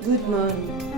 Good morning.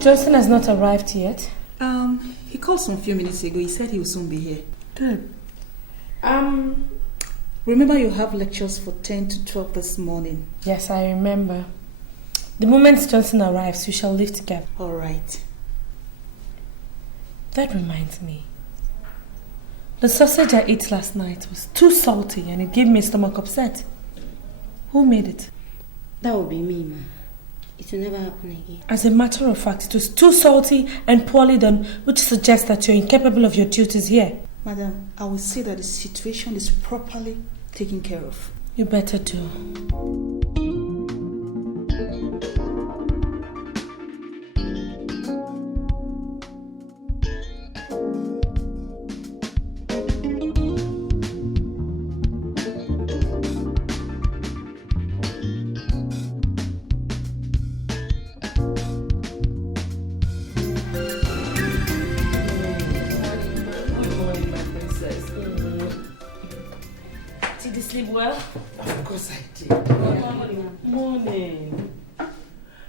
Johnson has not arrived yet. He called some few minutes ago. He said he will soon be here. Good. Remember you have lectures for 10 to 12 this morning. Yes, I remember. The moment Johnson arrives, we shall live together. All right. That reminds me. The sausage I ate last night was too salty and it gave me stomach upset. Who made it? That will be me, ma. It will never happen again. As a matter of fact, it was too salty and poorly done, which suggests that you're incapable of your duties here. Madam, I will say that the situation is properly taken care of. You better do. Well, of course I did. Morning. Morning.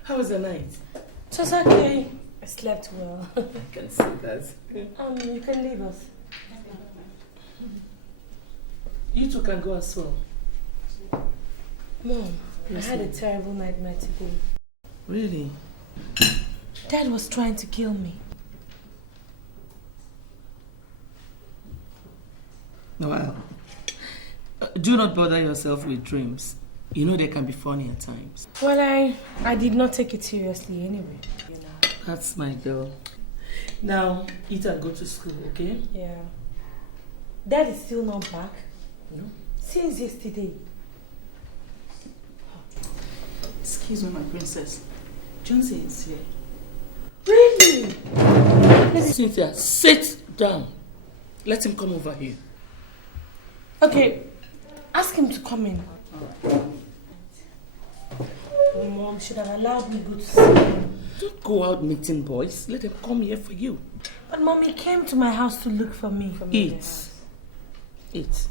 How was the night? It was okay. I slept well. I can see that. You can leave us. You two can go as well. Mom, yes, I had a terrible nightmare today. Really? Dad was trying to kill me. Well, do not bother yourself with dreams. You know they can be funny at times. Well, I did not take it seriously anyway. You know. That's my girl. Now, eat and go to school, okay? Yeah. Dad is still not back. No. Since yesterday. Excuse me, my princess. Johnson is here. Really? Cynthia, sit down. Let him come over here. Okay. Ask him to come in. mom should have allowed me to go to see him. Don't go out meeting boys. Let them come here for you. But mom, he came to my house to look for me. Eat. Eat.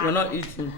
You're not eating.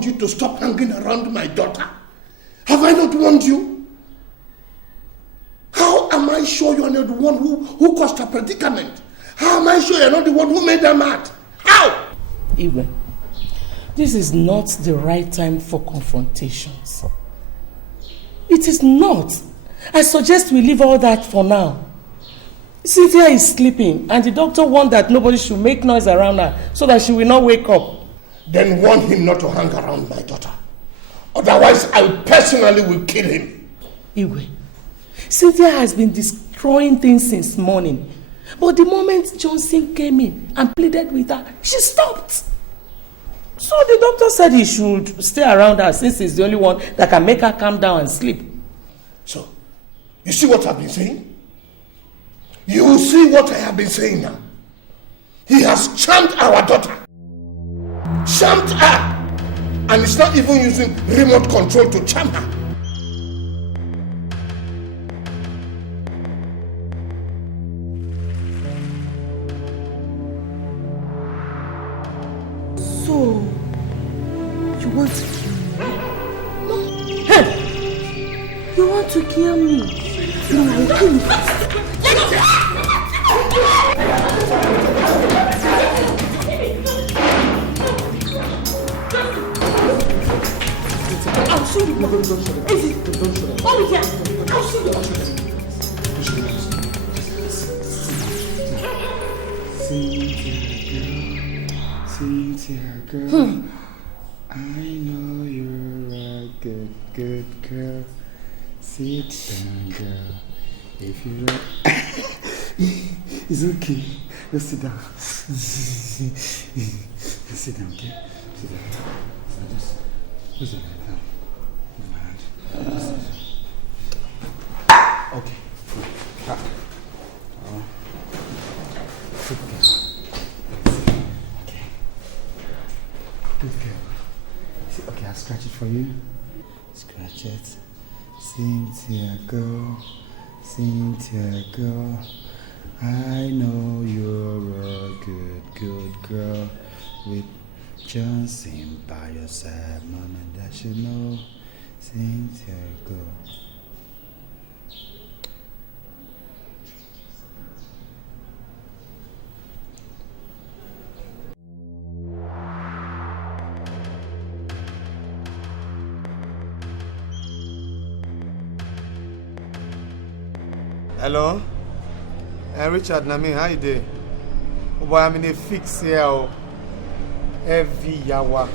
You to stop hanging around my daughter? Have I not warned you? How am I sure you are not the one who caused her predicament? How am I sure you are not the one who made her mad? How? Iyke, this is not the right time for confrontations. It is not. I suggest we leave all that for now. Cynthia is sleeping and the doctor warned that nobody should make noise around her so that she will not wake up. Then warn him not to hang around my daughter. Otherwise, I personally will kill him. Iyke, Cynthia has been destroying things since morning. But the moment Johnson came in and pleaded with her, she stopped. So the doctor said he should stay around her since he's the only one that can make her calm down and sleep. So, you see what I've been saying? You will see what I have been saying now. He has charmed our daughter. Charmed her, and it's not even using remote control to charm her. So, you want to kill me? No. Hey! You want to kill me? No, I will kill you first. I'll show you. Don't show them. Don't show them. Oh, yeah. I'll show you. Cynthia girl, I know you're a good girl. Sit down, girl. If you don't... It's okay. Just sit down. Just sit down, okay? Sit down. So just... Where's your hand? Where's my hand? Okay. Sit down. Okay. Good girl. Okay, I'll scratch it for you. Scratch it. Cynthia girl. Cynthia girl. I know you're a good girl. With Johnson by your side, mama, that you know. Cynthia girl. Hello? Richard, Nami, how you doing? Oh boy, I'm in a fix here. Every yawa.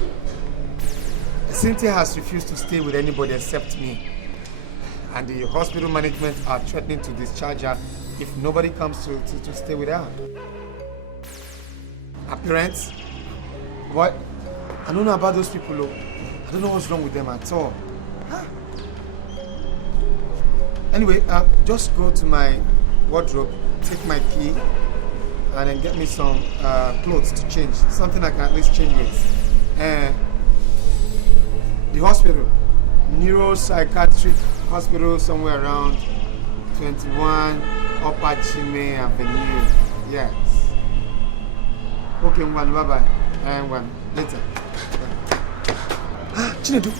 Cynthia has refused to stay with anybody except me. And the hospital management are threatening to discharge her if nobody comes to stay with her. Her parents? What? I don't know about those people, though. I don't know what's wrong with them at all. Huh? Anyway, just go to my wardrobe, take my key, and then get me some clothes to change. Something I can at least change with. And the hospital, neuropsychiatric hospital, somewhere around 21 Upper Chime Avenue. Yes. Okay, one, bye-bye. And one, later. Chinedu,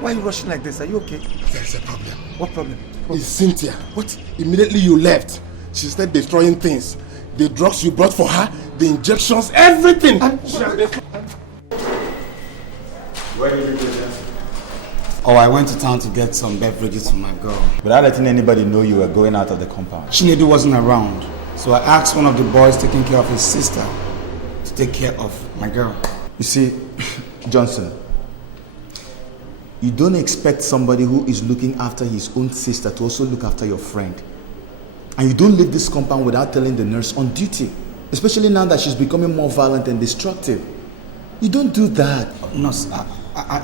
why are you rushing like this? Are you okay? There's a problem. What problem? It's Cynthia. What? Immediately you left, she started destroying things. The drugs you brought for her, the injections, everything. Where did you go, Jensen? Oh, I went to town to get some beverages for my girl. Without letting anybody know you were going out of the compound. Chinedu wasn't around, so I asked one of the boys taking care of his sister to take care of my girl. You see, Johnson, you don't expect somebody who is looking after his own sister to also look after your friend. And you don't leave this compound without telling the nurse on duty, especially now that she's becoming more violent and destructive. You don't do that. Nurse,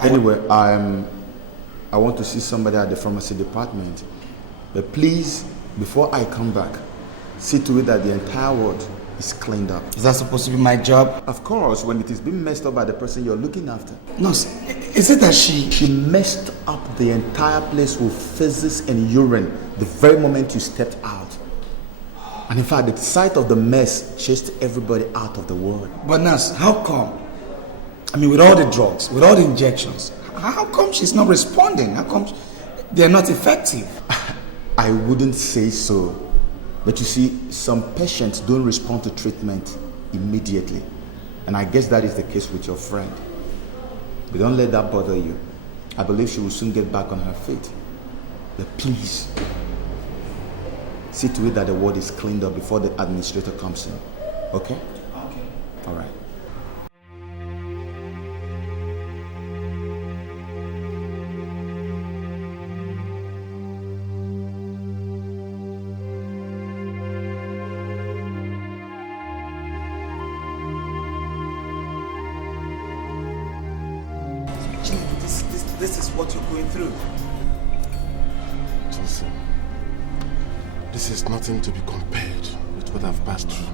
Anyway, I want to see somebody at the pharmacy department. But please, before I come back, see to it that the entire ward is cleaned up. Is that supposed to be my job? Of course, when it is being messed up by the person you're looking after. Nurse, is it that She messed up the entire place with feces and urine the very moment you stepped out. And in fact, the sight of the mess chased everybody out of the ward. But nurse, how come? I mean, with all the drugs, with all the injections, how come she's not responding? How come they're not effective? I wouldn't say so. But you see, some patients don't respond to treatment immediately. And I guess that is the case with your friend. But don't let that bother you. I believe she will soon get back on her feet. But please, see to it that the ward is cleaned up before the administrator comes in. Okay? Okay. All right. This is what you're going through. Johnson, this is nothing to be compared with what I've passed through.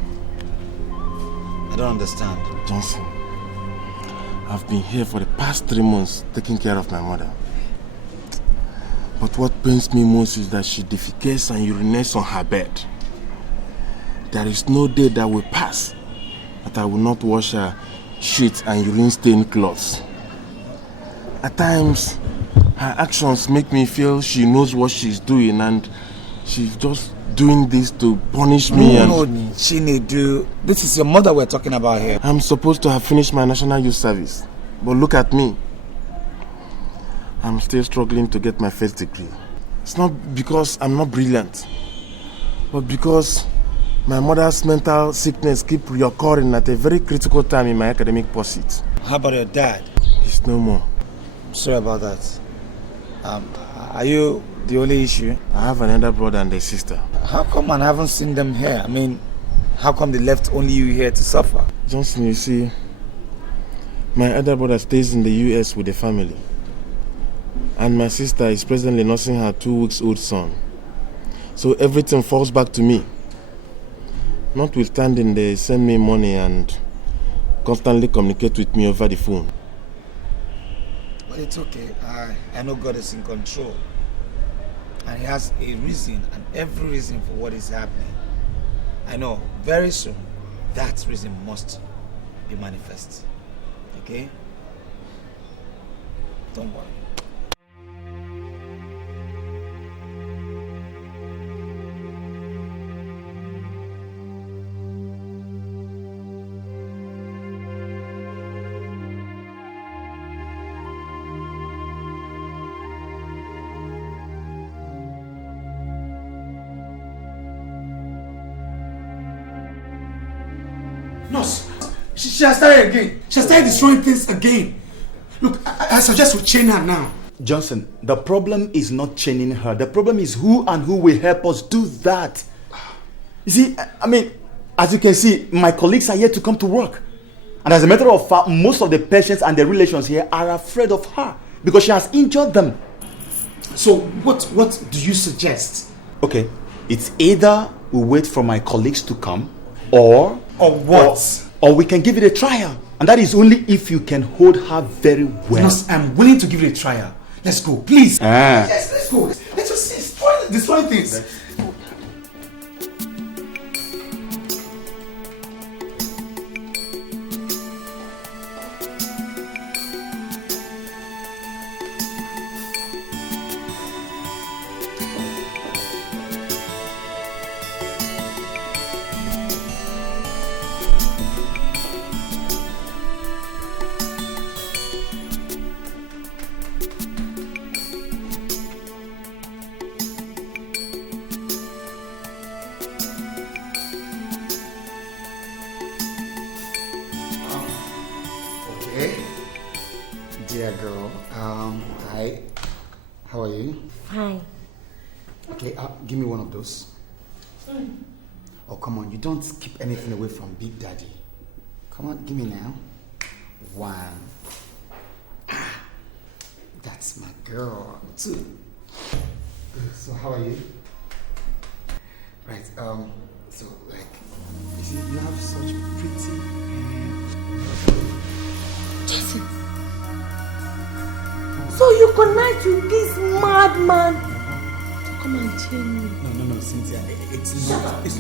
I don't understand. Johnson, I've been here for the past 3 months taking care of my mother. But what pains me most is that she defecates and urinates on her bed. There is no day that will pass that I will not wash her shit and urine-stained clothes. At times, her actions make me feel she knows what she's doing and she's just doing this to punish me. No, Chinedu, this is your mother we're talking about here. I'm supposed to have finished my national youth service, but look at me. I'm still struggling to get my first degree. It's not because I'm not brilliant, but because my mother's mental sickness keeps reoccurring at a very critical time in my academic pursuit. How about your dad? He's no more. Sorry about that. Are you the only issue? I have another brother and a sister. How come I haven't seen them here? I mean, how come they left only you here to suffer? Johnson, you see, my other brother stays in the US with the family. And my sister is presently nursing her 2-week-old son. So everything falls back to me. Notwithstanding, they send me money and constantly communicate with me over the phone. But it's okay. I know God is in control. And He has a reason and every reason for what is happening. I know very soon that reason must be manifest. Okay? Don't worry. Nurse, she has started again. She has started destroying things again. Look, I suggest we chain her now. Johnson, the problem is not chaining her. The problem is who and who will help us do that. You see, I mean, as you can see, my colleagues are yet to come to work. And as a matter of fact, most of the patients and their relations here are afraid of her because she has injured them. So what do you suggest? Okay, it's either we wait for my colleagues to come, or what? Or we can give it a trial. And that is only if you can hold her very well. Yes, I'm willing to give it a trial. Let's go, please. Yes, let's go. Let's just destroy things. Dear girl, hi. How are you? Fine. Okay, give me one of those. Oh, come on, you don't keep anything away from Big Daddy. Come on, give me now. One. That's my girl. Two. So how are you? Right, so like, you see, you have such pretty hair. Jason. So you connect with this madman to come and chain me? No, Cynthia. It's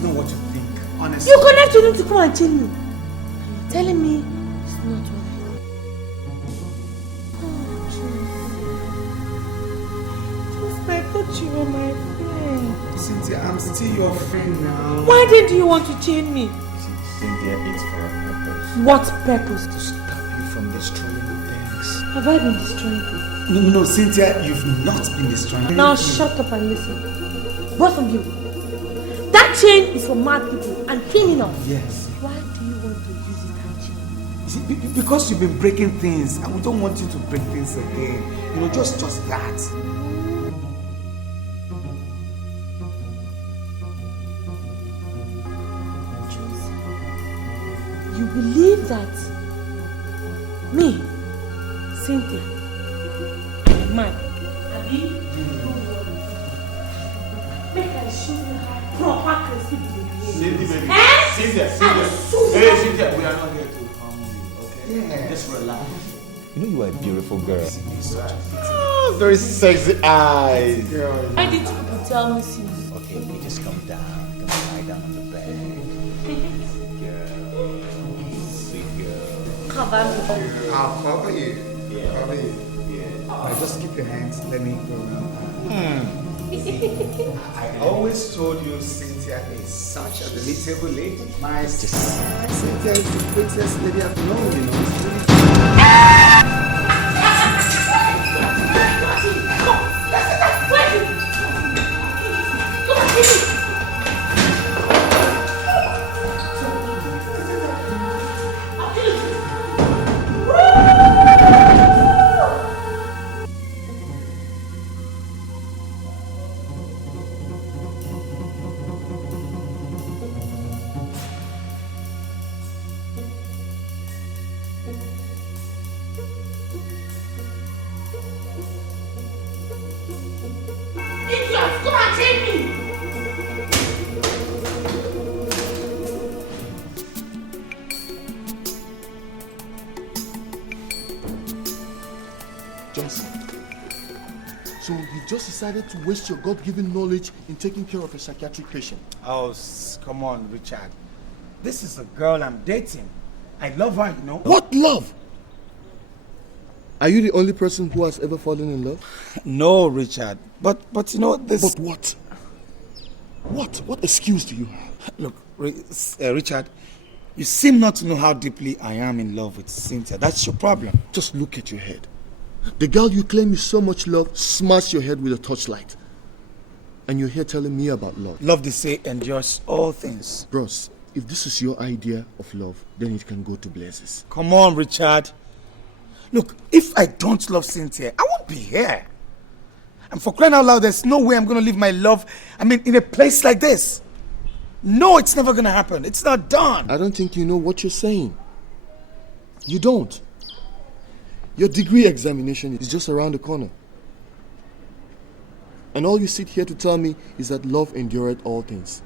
not what you think. Honestly. You connect with him to come and chain me? You're telling me it's not what I think. Oh, I thought you were my friend. Cynthia, I'm still your friend now. Why didn't you want to chain me? Cynthia, it's for a purpose. What purpose? To stop you from destroying things. Have I been destroying things? No, Cynthia, you've not been destroying. Now shut up and listen. Both of you. That chain is for mad people and criminals. Yes. Why do you want to use it and chain? See, because you've been breaking things and we don't want you to break things again. You know, just that. You believe that me, Cynthia, I'm mad? Abi? Make I show you how proper Christian behave. Cynthia, baby. Eh? Cynthia. Hey, Cynthia, we are not here to harm you, okay? Yeah. Just relax. You know you are a beautiful girl. Oh, very sexy eyes. Girl. Why did you people tell me since? Okay, you just come down. Come lie down on the bed. Sweet girl. Cover me up. I'll cover you. Yeah. Cover you. Yeah. Just keep your hands. Let me go around. I always told you Cynthia is such a delectable lady. My Cynthia is the prettiest lady I've known, you know. It's really... So you just decided to waste your God-given knowledge in taking care of a psychiatric patient? Oh, come on, Richard. This is a girl I'm dating. I love her, you know. What love? Are you the only person who has ever fallen in love? No, Richard. But you know this. But what? What excuse do you have? Look, Richard, you seem not to know how deeply I am in love with Cynthia. That's your problem. Just look at your head. The girl you claim you so much love smashed your head with a torchlight. And you're here telling me about love. Love, they say, endures all things. Bros, if this is your idea of love, then it can go to blazes. Come on, Richard. Look, if I don't love Cynthia, I won't be here. And for crying out loud, there's no way I'm going to leave my love, in a place like this. No, it's never going to happen. It's not done. I don't think you know what you're saying. You don't. Your degree examination is just around the corner. And all you sit here to tell me is that love endureth all things.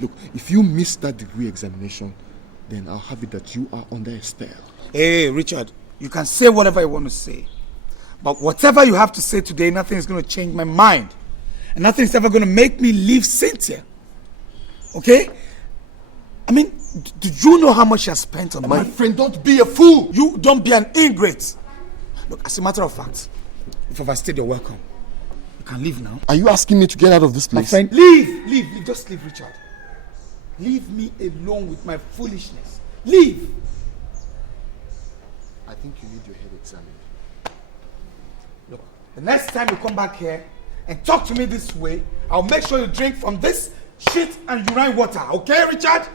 Look, if you miss that degree examination, then I'll have it that you are under a spell. Hey, Richard, you can say whatever you want to say. But whatever you have to say today, nothing is going to change my mind. And nothing is ever going to make me leave Cynthia. Okay? I mean, do you know how much she has spent on me? My friend, don't be a fool. You don't be an ingrate. Look, as a matter of fact, if I've stayed, you're welcome. You can leave now. Are you asking me to get out of this place? My friend, leave. Just leave, Richard. Leave me alone with my foolishness. Leave. I think you need your head examined. Look, the next time you come back here and talk to me this way, I'll make sure you drink from this shit and urine water. Okay, Richard?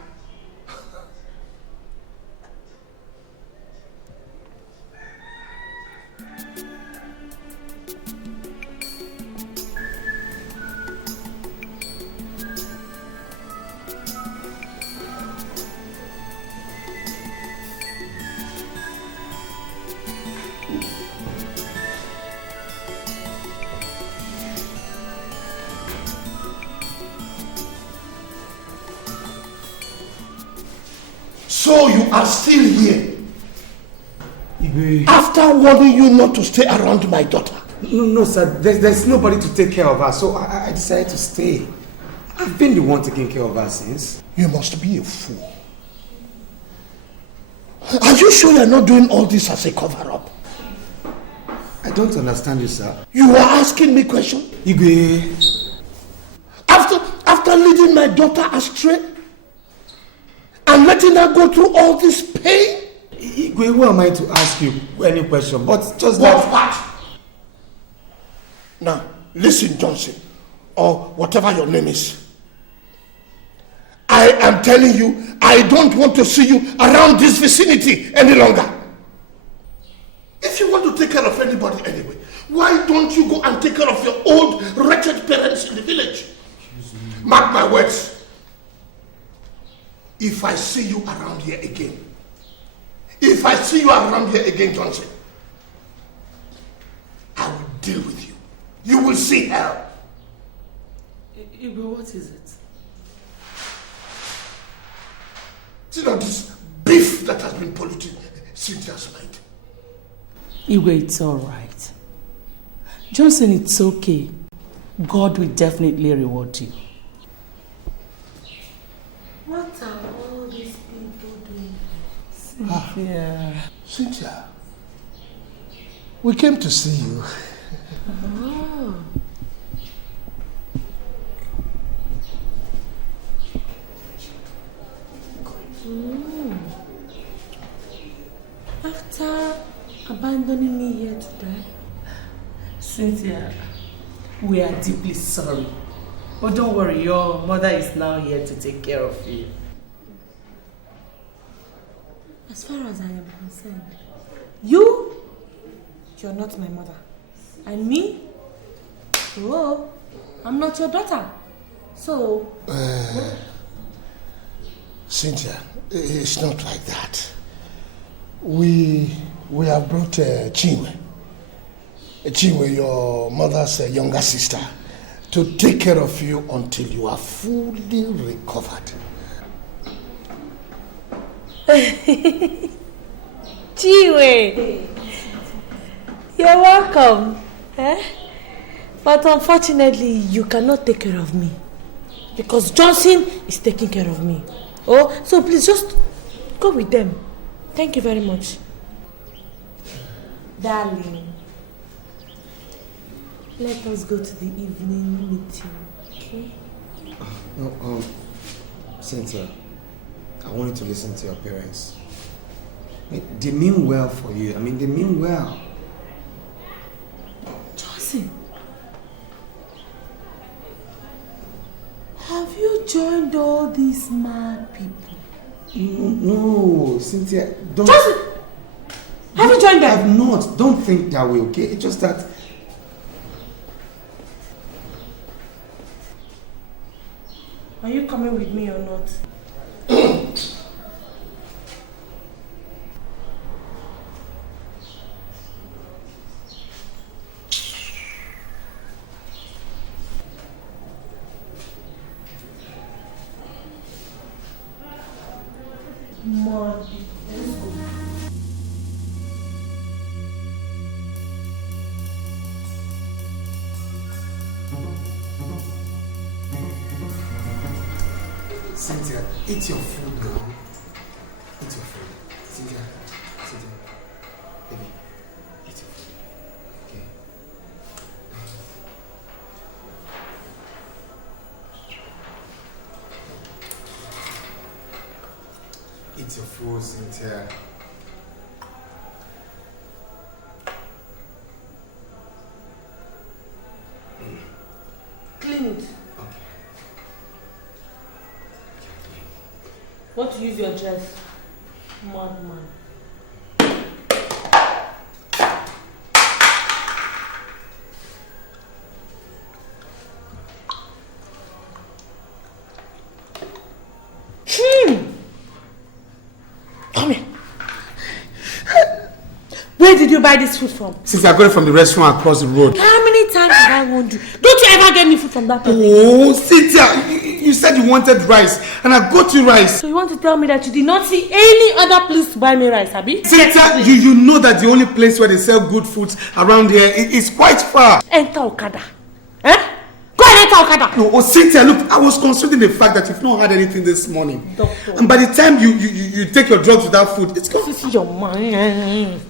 So you are still here? Iyke. After warning you not to stay around my daughter? No, sir. There's nobody to take care of her, so I decided to stay. I've been the one taking care of her since. You must be a fool. Are you sure you're not doing all this as a cover-up? I don't understand you, sir. You are asking me questions? Iyke. After leading my daughter astray and letting her go through all this pain? Iyke, who am I to ask you any question? But just What? Now, listen, Johnson, or whatever your name is. I am telling you, I don't want to see you around this vicinity any longer. If you want to take care of anybody anyway, why don't you go and take care of your old, wretched parents in the village? Mark my words. If I see you around here again, Johnson, I will deal with you. You will see hell. Iyke, what is it? See now this beef that has been polluting Cynthia's mind. Iyke, it's all right. Johnson, it's okay. God will definitely reward you. What are all these people doing? Cynthia. Cynthia, we came to see you. Oh. After abandoning me here to die? Cynthia, we are deeply sorry. But don't worry, your mother is now here to take care of you. As far as I am concerned, you're not my mother. And me? Oh, I'm not your daughter. So... Cynthia, it's not like that. We have brought Chinwe, your mother's younger sister, to take care of you until you are fully recovered. Chinwe, you're welcome. But unfortunately, you cannot take care of me. Because Johnson is taking care of me. Oh, so please just go with them. Thank you very much. Darling, let us go to the evening meeting, okay? No, Cynthia, I want you to listen to your parents. They mean well for you. They mean well. Johnson, have you joined all these mad people? No, Cynthia, don't... Johnson! Have you joined them? I have not. Don't think that way, okay? It's just that... Are you coming with me or not? God. Cynthia, eat your food now. Eat your food. Cynthia, baby, eat your food. Okay. Eat your food, Cynthia. Clean it. Want to use your dress? Madman. Come here. Where did you buy this food from? Since I got it from the restaurant across the road. How many times did I warn you? Don't you ever get me food from that place? Oh, Cynthia, you said you wanted rice, and I got you rice. So you want to tell me that you did not see any other place to buy me rice, Abi? Cynthia, you know that the only place where they sell good foods around here is quite far. Enter Okada. Eh? Go and enter Okada. No, Cynthia, look, I was considering the fact that you've not had anything this morning. Doctor. And by the time you take your drugs without food, it's gone. This is your mind.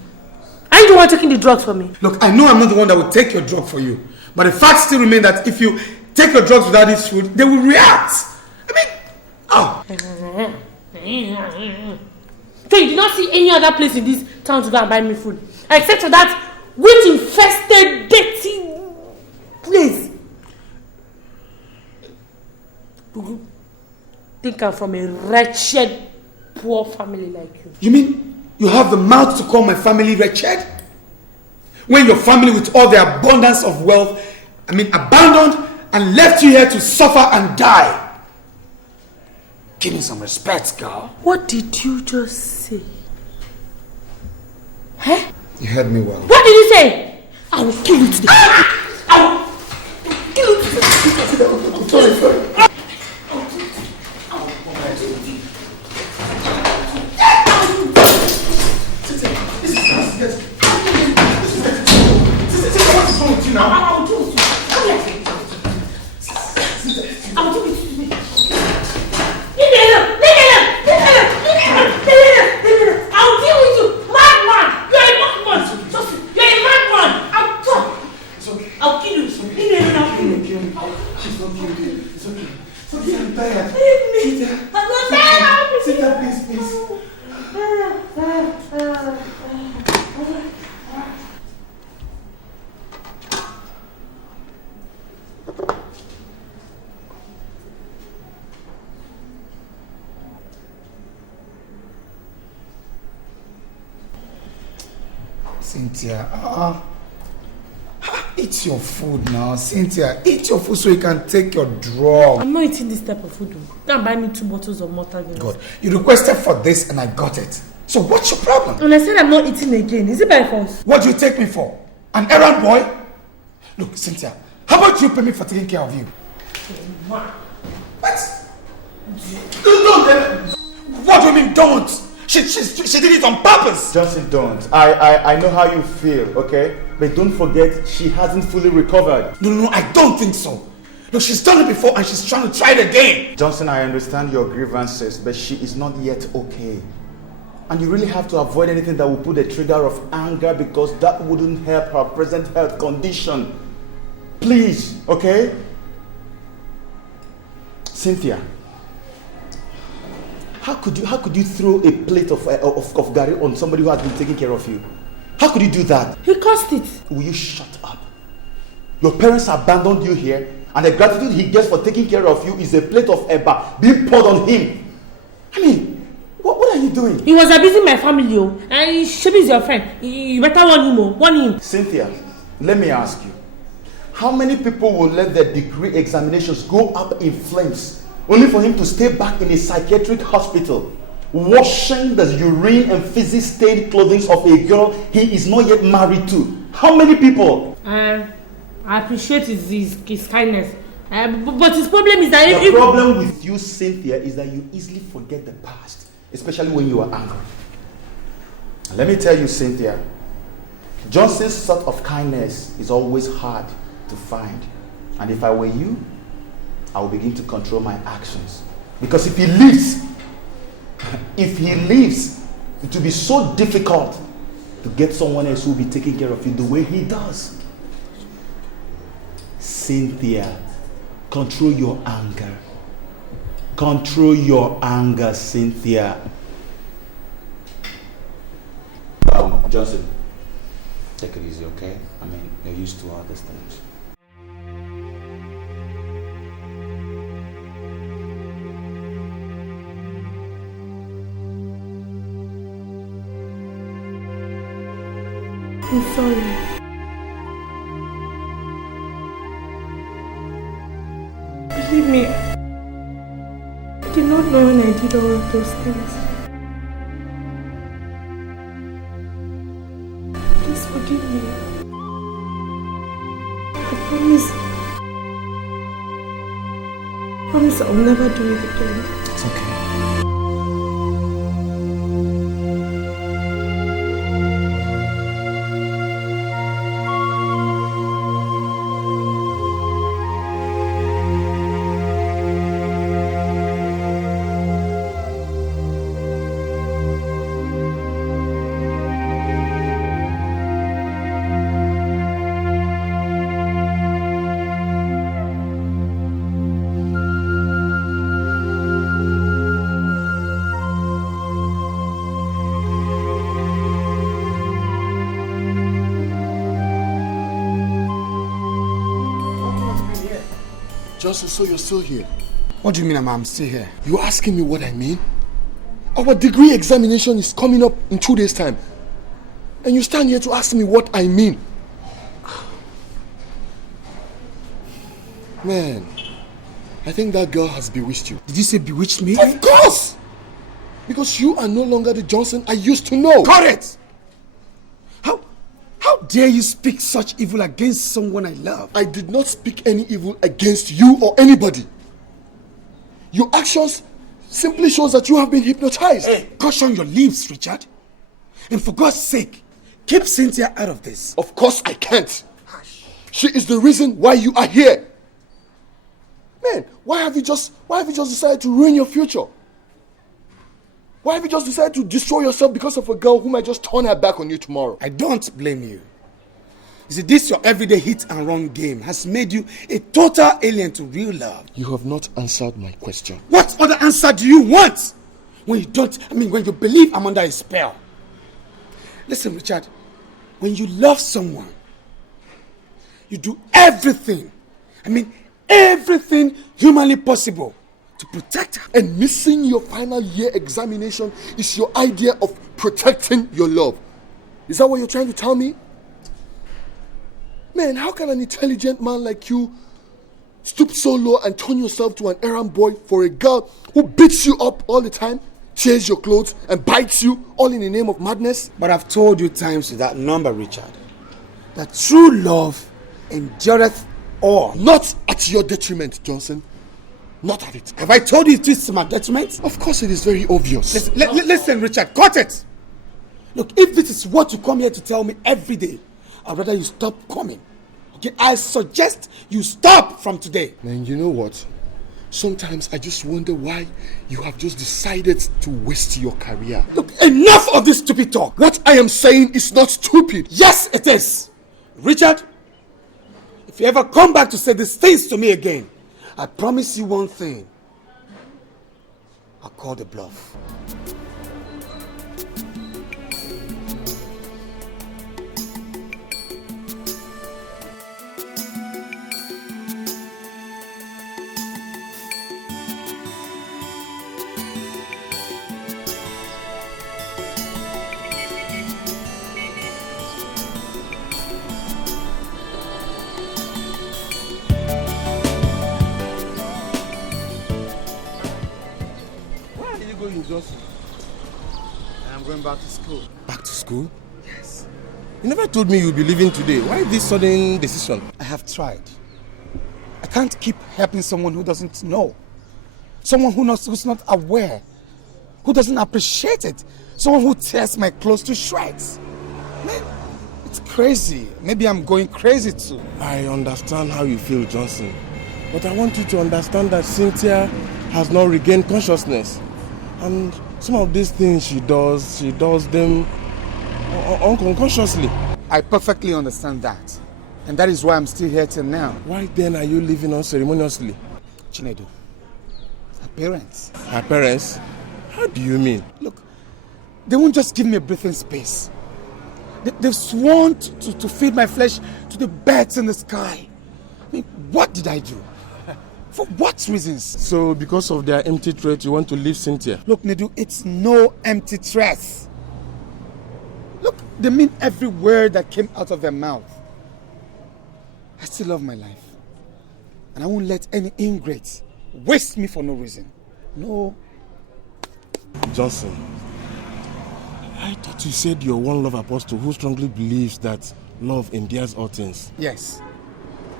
Are you the one taking the drugs for me? Look, I know I'm not the one that will take your drug for you. But the fact still remains that if you take your drugs without this food, they will react. I mean, oh. So you did not see any other place in this town to go and buy me food? Except for that witch-infested, dirty place. Think I'm from a wretched, poor family like you. You mean you have the mouth to call my family wretched? When your family with all their abundance of wealth, abandoned and left you here to suffer and die. Give me some respect, girl. What did you just say? Huh? You heard me well. What did you say? I will kill you today. I will kill you today. Sorry. I'll do it. Come here. I'll do it. Leave me alone. I'll deal with you. Madman. You're a madman. You're a madman. I'll kill you. Leave me alone. I'll kill you. She's not killing you. It's okay. It's okay. I'm tired. Leave me. I'm not tired. Sit down, please. Cynthia, eat your food now. Cynthia, eat your food so you can take your drug. I'm not eating this type of food. Go and buy me 2 bottles of water. God, you requested for this and I got it. So what's your problem? And I said I'm not eating again. Is it by force? What do you take me for? An errand boy? Look, Cynthia, how about you pay me for taking care of you? What? What do you mean don't? She did it on purpose. Johnson, don't. I know how you feel, okay? But don't forget, she hasn't fully recovered. No, I don't think so. Look, she's done it before and she's trying to try it again. Johnson, I understand your grievances, but she is not yet okay. And you really have to avoid anything that will put a trigger of anger because that wouldn't help her present health condition. Please, okay? Cynthia, how could you throw a plate of garri on somebody who has been taking care of you? How could you do that? He caused it. Will you shut up? Your parents abandoned you here, and the gratitude he gets for taking care of you is a plate of eba being poured on him. I mean, what are you doing? He was abusing my family, and Shebi is your friend. You better warn him. Cynthia, let me ask you. How many people will let their degree examinations go up in flames only for him to stay back in a psychiatric hospital, washing the urine and feces stained clothing of a girl he is not yet married to? How many people? I appreciate his kindness. But his problem is that the problem with you, Cynthia, is that you easily forget the past. especially when you are angry. Let me tell you, Cynthia, Johnson's sort of kindness is always hard to find. And if I were you, I will begin to control my actions. Because if he leaves, it will be so difficult to get someone else who will be taking care of you the way he does. Cynthia, control your anger. Control your anger, Cynthia. Johnson, take it easy, okay? I mean, you're used to all these things. I'm sorry. Believe me, I did not know when I did all of those things. Please forgive me. I promise I'll never do it again. It's okay. Johnson, so you're still here? What do you mean I'm still here? You're asking me what I mean? Our degree examination is coming up in 2 days' time. And you stand here to ask me what I mean. Man, I think that girl has bewitched you. Did you say bewitched me? Of course! Because you are no longer the Johnson I used to know. Correct! How dare you speak such evil against someone I love? I did not speak any evil against you or anybody. Your actions simply shows that you have been hypnotized. Hey, caution your lips, Richard. And for God's sake, keep Cynthia out of this. Of course I can't. She is the reason why you are here. Man, why have you just decided to ruin your future? Why have you just decided to destroy yourself because of a girl who might just turn her back on you tomorrow? I don't blame you. You see, this your everyday hit and run game has made you a total alien to real love. You have not answered my question. What other answer do you want? When you believe I'm under a spell. Listen, Richard, when you love someone, you do everything humanly possible to protect her. And missing your final year examination is your idea of protecting your love. Is that what you're trying to tell me? Man, how can an intelligent man like you stoop so low and turn yourself to an errand boy for a girl who beats you up all the time, tears your clothes, and bites you all in the name of madness? But I've told you times without number, Richard, that true love endureth all. Not at your detriment, Johnson. Not at it. Have I told you it is to my detriment? Of course it is very obvious. Listen, Richard, cut it! Look, if this is what you come here to tell me every day, I'd rather you stop coming. Okay, I suggest you stop from today. Man, you know what? Sometimes I just wonder why you have just decided to waste your career. Look, enough of this stupid talk. What I am saying is not stupid. Yes, it is. Richard, if you ever come back to say these things to me again, I promise you one thing. I'll call the bluff. I'm going back to school. Back to school? Yes. You never told me you'd be leaving today. Why this sudden decision? I have tried. I can't keep helping someone who doesn't know. Someone who's not aware who doesn't appreciate it. Someone who tears my clothes to shreds. Man, it's crazy. Maybe I'm going crazy too. I understand how you feel, Johnson. But I want you to understand that Cynthia has not regained consciousness. And some of these things she does them unconsciously. I perfectly understand that. And that is why I'm still here till now. Why then are you leaving unceremoniously? Chinedu, her parents. Her parents? How do you mean? Look, they won't just give me a breathing space. They've sworn to feed my flesh to the birds in the sky. I mean, what did I do? For what reasons? So because of their empty threat, you want to leave Cynthia? Look, Nedu, it's no empty threat. Look, they mean every word that came out of their mouth. I still love my life. And I won't let any ingrate waste me for no reason. No. Johnson, I thought you said you're one love apostle who strongly believes that love endears all things. Yes.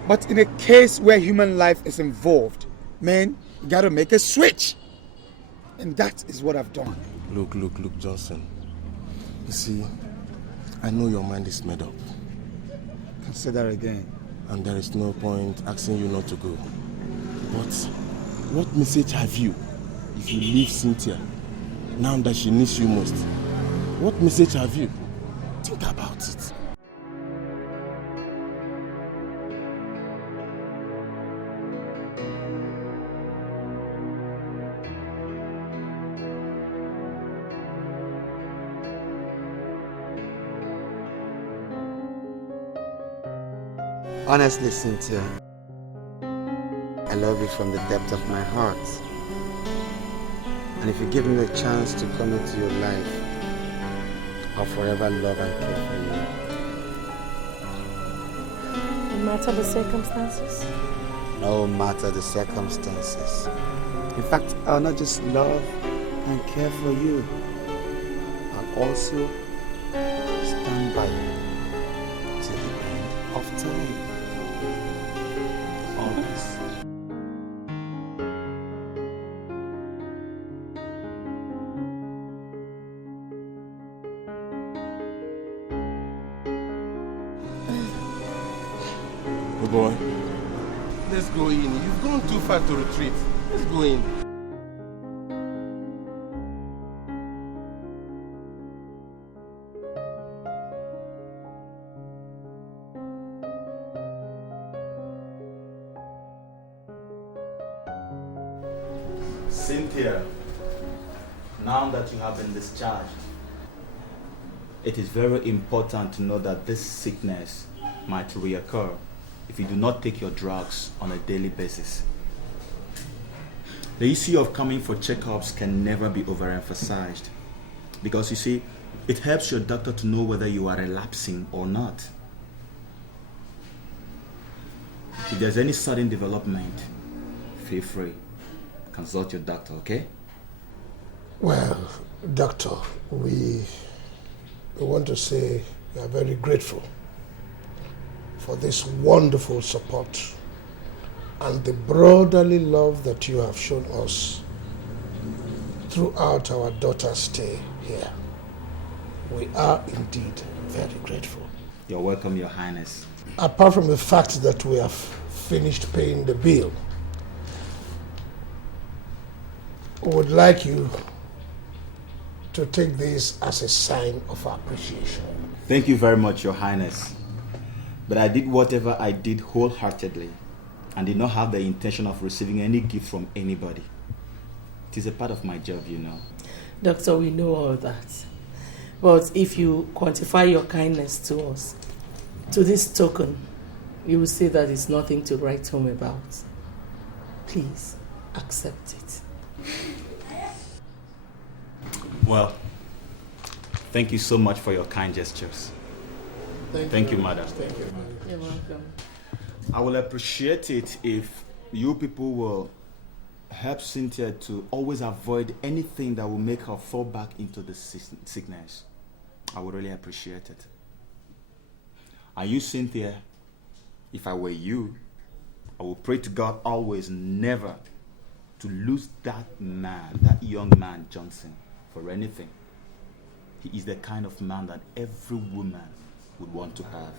But in a case where human life is involved, man, you gotta make a switch. And that is what I've done. Look, Johnson. You see, I know your mind is made up. Consider again. And there is no point asking you not to go. But what message have you if you leave Cynthia now that she needs you most? What message have you? Think about it. Honestly, Cynthia, I love you from the depth of my heart. And if you give me the chance to come into your life, I'll forever love and care for you. No matter the circumstances? No matter the circumstances. In fact, I'll not just love and care for you, I'll also stand by you till the end of time. Always. Good boy. Let's go in. You've gone too far to retreat. Let's go in. Cynthia, now that you have been discharged, it is very important to know that this sickness might reoccur if you do not take your drugs on a daily basis. The issue of coming for checkups can never be overemphasized because you see, it helps your doctor to know whether you are relapsing or not. If there's any sudden development, feel free. Consult your doctor, okay? Well, doctor, we want to say we are very grateful for this wonderful support and the brotherly love that you have shown us throughout our daughter's stay here. We are indeed very grateful. You're welcome, Your Highness. Apart from the fact that we have finished paying the bill, we would like you to take this as a sign of appreciation. Thank you very much, Your Highness. But I did whatever I did wholeheartedly and did not have the intention of receiving any gift from anybody. It is a part of my job, you know. Doctor, we know all that. But if you quantify your kindness to us, to this token, you will say that it's nothing to write home about. Please, accept it. Well, thank you so much for your kind gestures. Thank you, madam. Thank you. You're welcome. I will appreciate it if you people will help Cynthia to always avoid anything that will make her fall back into the sickness. I would really appreciate it. And you, Cynthia, if I were you, I would pray to God always never to lose that man, that young man, Johnson. for anything. He is the kind of man that every woman would want to have.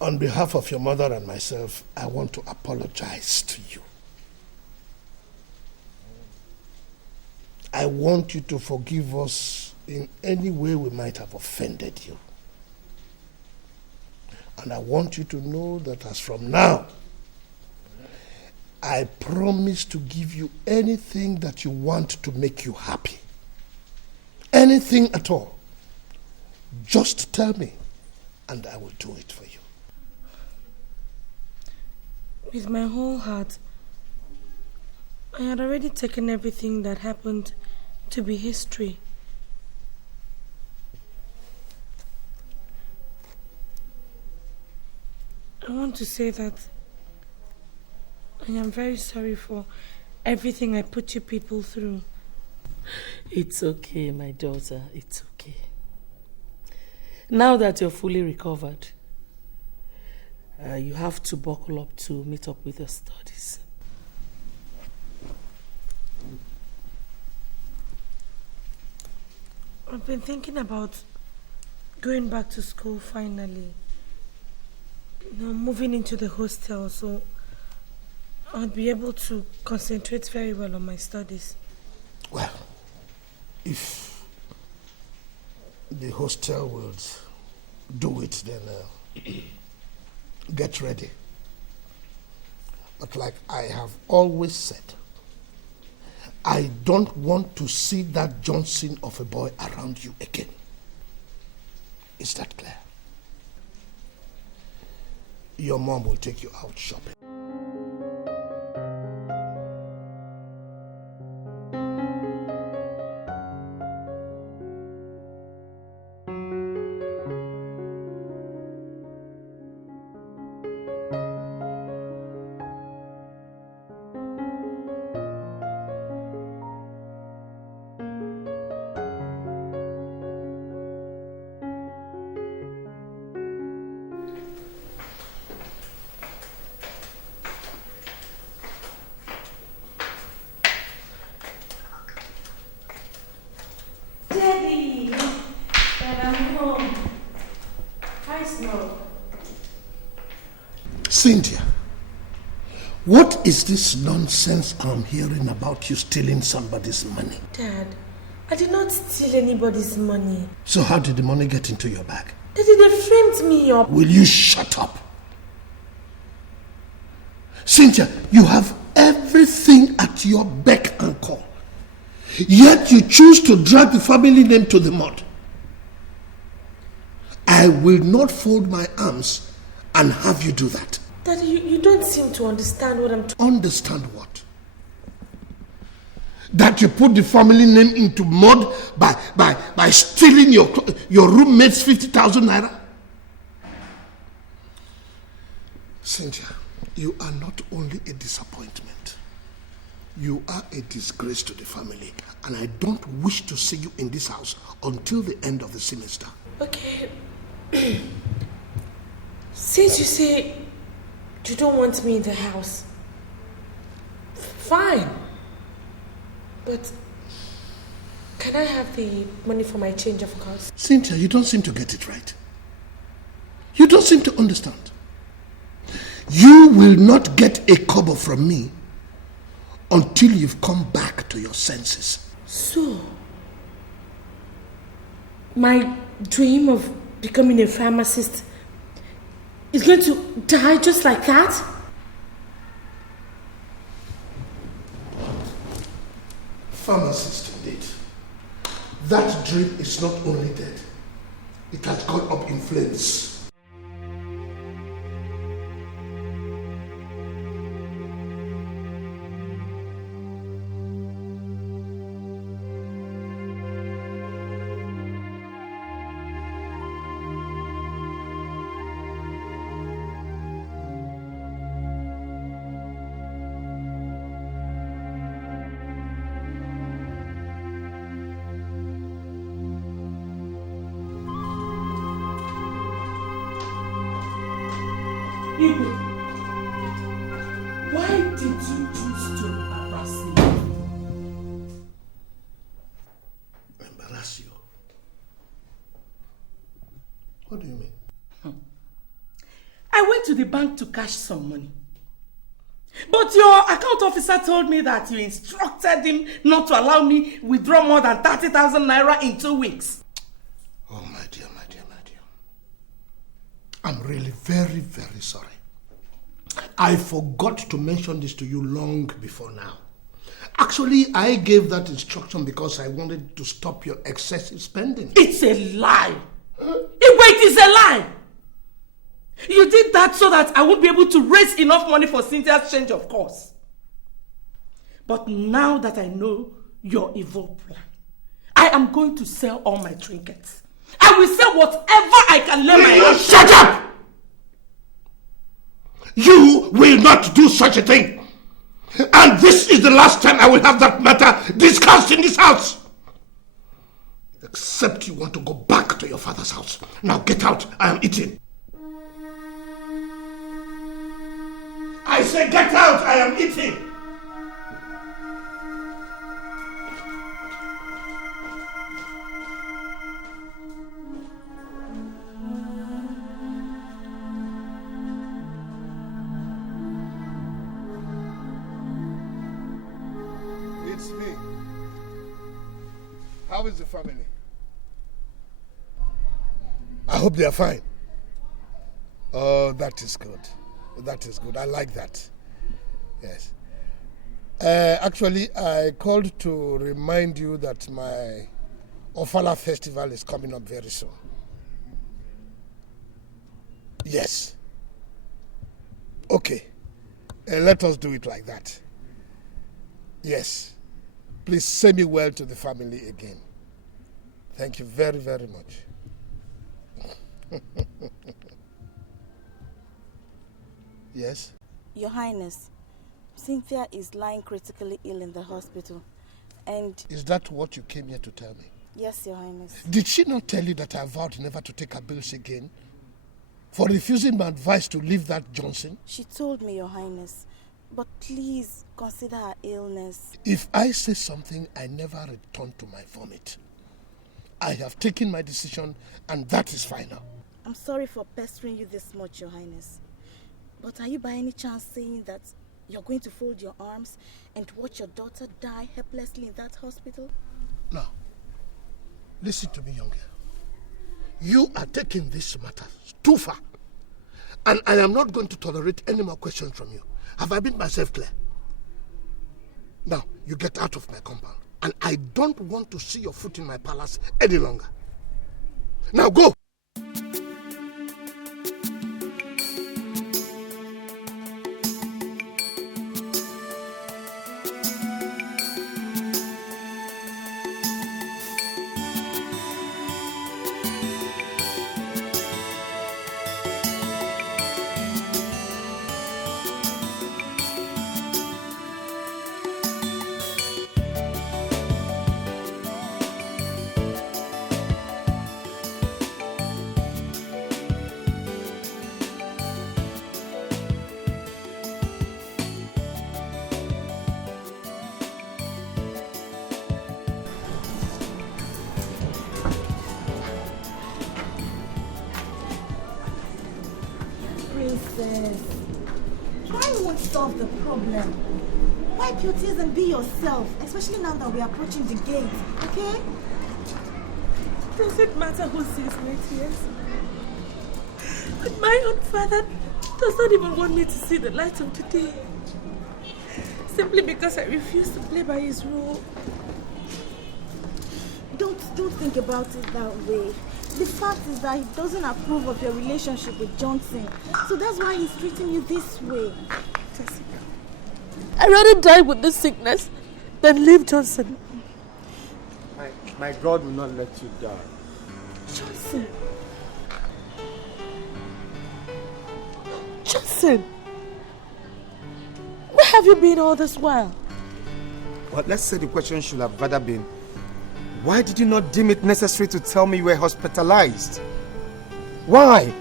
On behalf of your mother and myself, I want to apologize to you. I want you to forgive us in any way we might have offended you. And I want you to know that as from now, I promise to give you anything that you want to make you happy. Anything at all. Just tell me, and I will do it for you. With my whole heart, I had already taken everything that happened to be history. I want to say that I am very sorry for everything I put you people through. It's okay, my daughter. It's okay. Now that you're fully recovered, you have to buckle up to meet up with your studies. I've been thinking about going back to school finally. Moving into the hostel, so I'll be able to concentrate very well on my studies. Well, if the hostel will do it, then get ready. But like I have always said, I don't want to see that Johnson of a boy around you again. Is that clear? Your mom will take you out shopping. Cynthia, what is this nonsense I'm hearing about you stealing somebody's money? Dad, I did not steal anybody's money. So how did the money get into your bag? Daddy, they framed me up. Will you shut up? Cynthia, you have everything at your beck and call. Yet you choose to drag the family name to the mud. I will not fold my arms and have you do that. Daddy, you don't seem to understand what I'm talking about. Understand what? That you put the family name into mud by stealing your roommate's 50,000 naira? Cynthia, you are not only a disappointment. You are a disgrace to the family, and I don't wish to see you in this house until the end of the semester. Okay. Since you say you don't want me in the house, fine. But can I have the money for my change of cars? Cynthia, you don't seem to get it right. You don't seem to understand. You will not get a kobo from me until you've come back to your senses. So, my dream of becoming a pharmacist is going to die just like that? Pharmacist indeed. That dream is not only dead, it has gone up in flames. Ibu, why did you choose to embarrass me? Embarrass you? What do you mean? I went to the bank to cash some money. But your account officer told me that you instructed him not to allow me withdraw more than 30,000 naira in 2 weeks. Oh, my dear, my dear, my dear. I'm really very, very sorry. I forgot to mention this to you long before now. Actually, I gave that instruction because I wanted to stop your excessive spending. It's a lie. It is a lie. You did that so that I won't be able to raise enough money for Cynthia's change of course. But now that I know your evil plan, I am going to sell all my trinkets. I will sell whatever I can lay my hands. Shut up! You will not do such a thing. And this is the last time I will have that matter discussed in this house. Except you want to go back to your father's house. Now get out. I am eating. I say get out. I am eating. It's me. How is the family? I hope they are fine. Oh, that is good. That is good. I like that. Yes. Actually, I called to remind you that my Ofala festival is coming up very soon. Yes. Okay. Let us do it like that. Yes. Please say me well to the family again. Thank you very, very much. Yes? Your Highness, Cynthia is lying critically ill in the hospital, and... Is that what you came here to tell me? Yes, Your Highness. Did she not tell you that I vowed never to take her bills again? For refusing my advice to leave that Johnson? She told me, Your Highness, but please consider her illness. If I say something, I never return to my vomit. I have taken my decision, and that is final. I'm sorry for pestering you this much, Your Highness. But are you by any chance saying that you're going to fold your arms and watch your daughter die helplessly in that hospital? No. Listen to me, young girl. You are taking this matter too far. And I am not going to tolerate any more questions from you. Have I made myself clear? Now, you get out of my compound. And I don't want to see your foot in my palace any longer. Now go! this. Crying won't solve the problem. Wipe your tears and be yourself, especially now that we're approaching the gate, okay? Does it matter who sees my tears? But my own father does not even want me to see the light of the day. Simply because I refuse to play by his rule. Don't think about it that way. The fact is that he doesn't approve of your relationship with Johnson. So that's why he's treating you this way. Jessica, I'd rather die with this sickness than leave Johnson. My God will not let you die. Johnson. Johnson. Where have you been all this while? Well, let's say the question should have rather been, why did you not deem it necessary to tell me you were hospitalized? Why?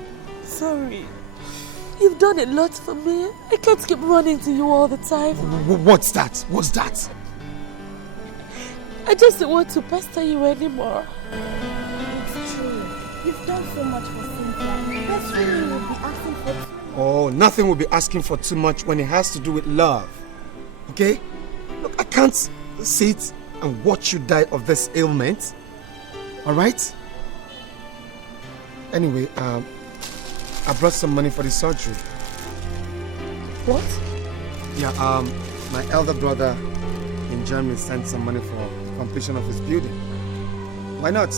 Sorry. You've done a lot for me. I can't keep running to you all the time. What's that? What's that? I just don't want to pester you anymore. It's true. You've done so much for Cynthia. Best friend will be asking for too much. Oh, nothing will be asking for too much when it has to do with love. Okay? Look, I can't sit and watch you die of this ailment. Alright? Anyway, I brought some money for the surgery. What? Yeah, my elder brother in Germany sent some money for completion of his building. Why not?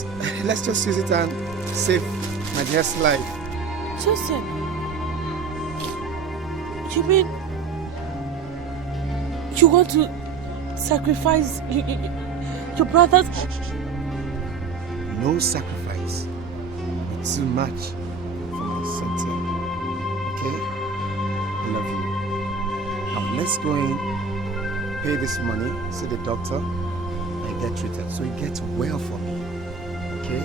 Let's just use it and save my dear's life. Joseph, you mean you want to sacrifice your brothers? No sacrifice. It's too much for my Cynthia. Okay? I love you. Now let's go in, pay this money, see the doctor, and get treated so it gets well for me. Okay?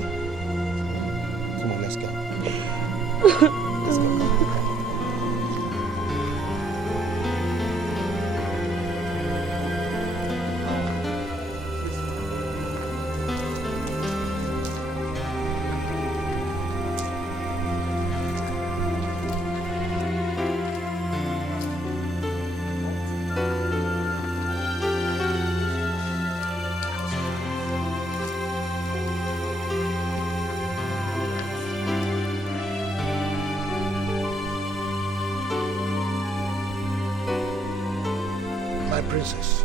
Come on, let's go. Let's go. Princess,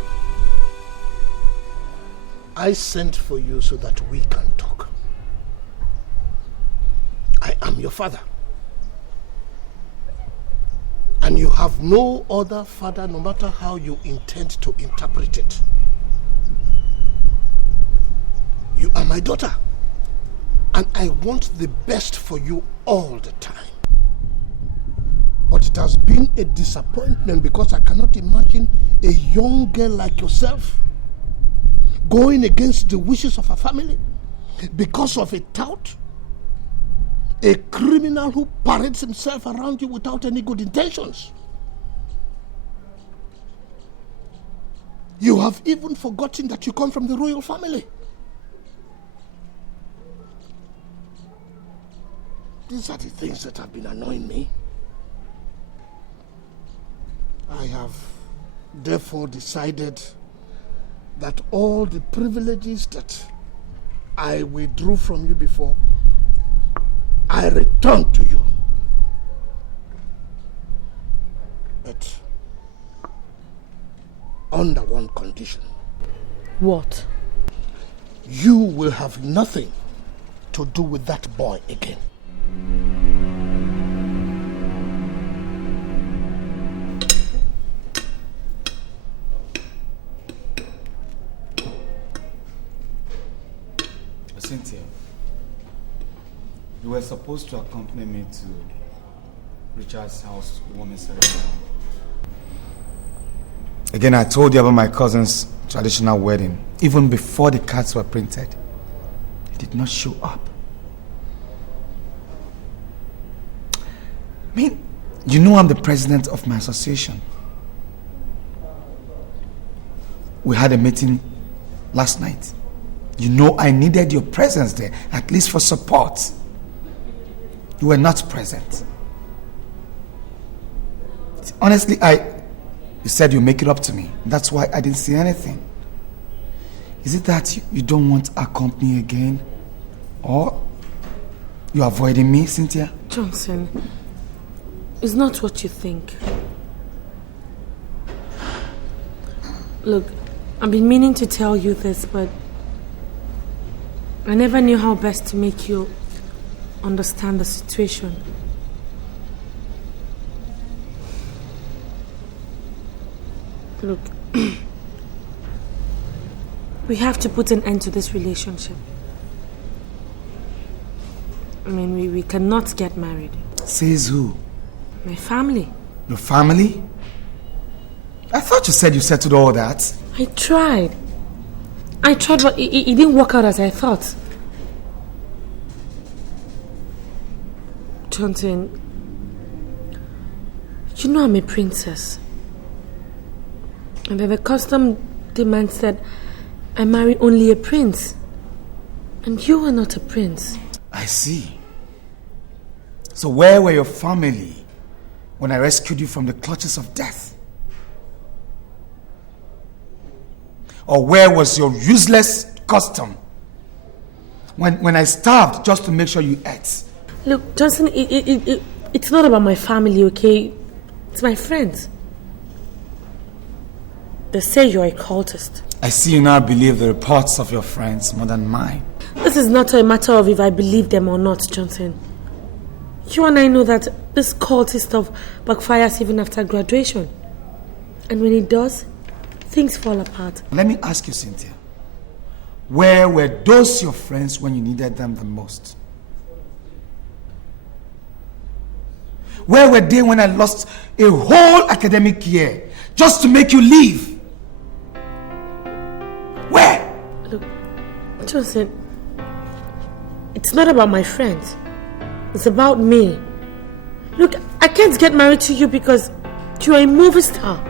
I sent for you so that we can talk. I am your father. And you have no other father, no matter how you intend to interpret it. You are my daughter. And I want the best for you all the time. But it has been a disappointment because I cannot imagine a young girl like yourself going against the wishes of her family because of a tout, a criminal who parades himself around you without any good intentions. You have even forgotten that you come from the royal family. These are the things that have been annoying me. I have therefore decided that all the privileges that I withdrew from you before, I return to you. But under one condition. What? You will have nothing to do with that boy again. Cynthia, you were supposed to accompany me to Richard's house warming ceremony. Again, I told you about my cousin's traditional wedding, even before the cards were printed. He did not show up. I mean, you know I'm the president of my association. We had a meeting last night. You know I needed your presence there, at least for support. You were not present. Honestly, you said you make it up to me. That's why I didn't say anything. Is it that you don't want our company again? Or you're avoiding me, Cynthia? Johnson, it's not what you think. Look, I've been meaning to tell you this, but I never knew how best to make you understand the situation. Look, we have to put an end to this relationship. I mean, we cannot get married. Says who? My family. Your family? I thought you said you settled all that. I tried, but it didn't work out as I thought. Johnson, you know I'm a princess. And the custom demands that I marry only a prince. And you are not a prince. I see. So where were your family when I rescued you from the clutches of death? Or where was your useless custom when I starved just to make sure you ate? Look, Johnson, it's not about my family, okay? It's my friends. They say you're a cultist. I see you now believe the reports of your friends more than mine. This is not a matter of if I believe them or not, Johnson. You and I know that this cultist stuff backfires even after graduation. And when it does, things fall apart. Let me ask you, Cynthia. Where were those your friends when you needed them the most? Where were they when I lost a whole academic year just to make you leave? Where? Look, Johnson, it's not about my friends. It's about me. Look, I can't get married to you because you're a movie star.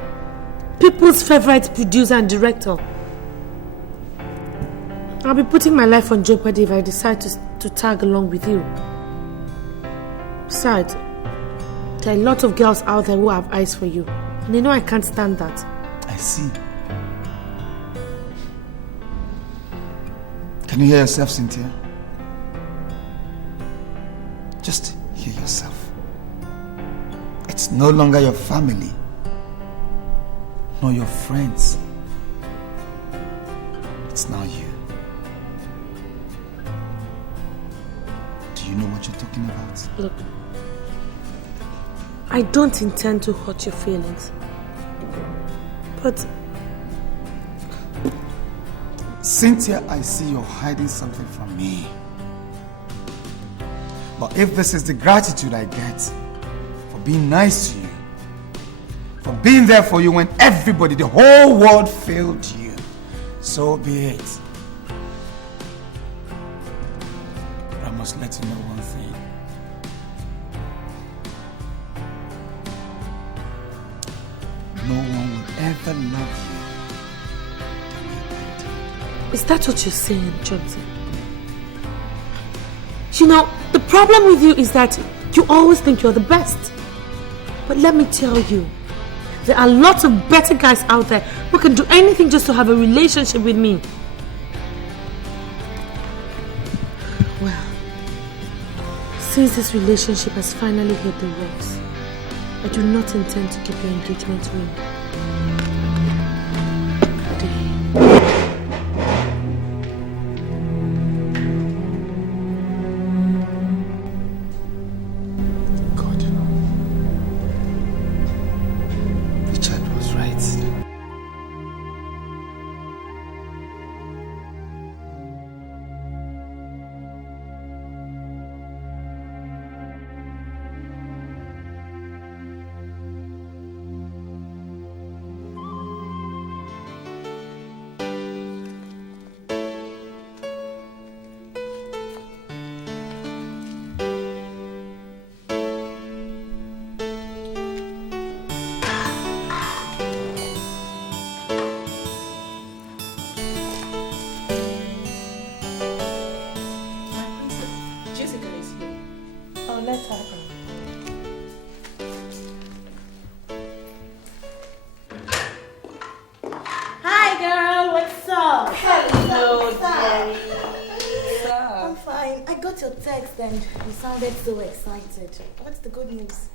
People's favorite producer and director. I'll be putting my life on jeopardy if I decide to tag along with you. Besides, there are a lot of girls out there who have eyes for you. And they know I can't stand that. I see. Can you hear yourself, Cynthia? Just hear yourself. It's no longer your family, nor your friends. It's now you. Do you know what you're talking about? Look, I don't intend to hurt your feelings. But Cynthia, I see you're hiding something from me. But if this is the gratitude I get for being nice to you, for being there for you when everybody, the whole world failed you, so be it. But I must let you know one thing. No one will ever love you. is that what you're saying, Johnson? You know, the problem with you is that you always think you're the best. But let me tell you, there are lots of better guys out there who can do anything just to have a relationship with me. Well, since this relationship has finally hit the rocks, I do not intend to keep your engagement ring. got your text and you sounded so excited. What's the good news?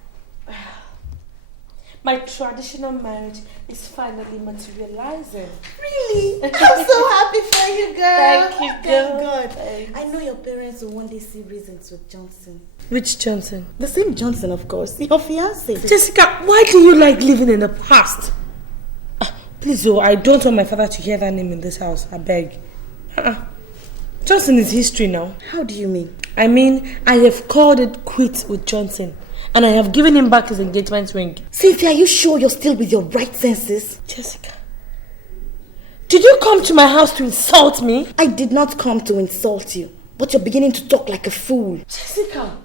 My traditional marriage is finally materializing. Really? I'm so happy for you, girl. Thank you, girl. Thank God. I know your parents will one day see reasons with Johnson. Which Johnson? The same Johnson, of course. Your fiancé. Jessica, why do you like living in the past? Please, I don't want my father to hear that name in this house. I beg. Johnson is history now. How do you mean? I mean, I have called it quits with Johnson. And I have given him back his engagement ring. Cynthia, are you sure you're still with your right senses? Jessica, did you come to my house to insult me? I did not come to insult you. But you're beginning to talk like a fool. Jessica,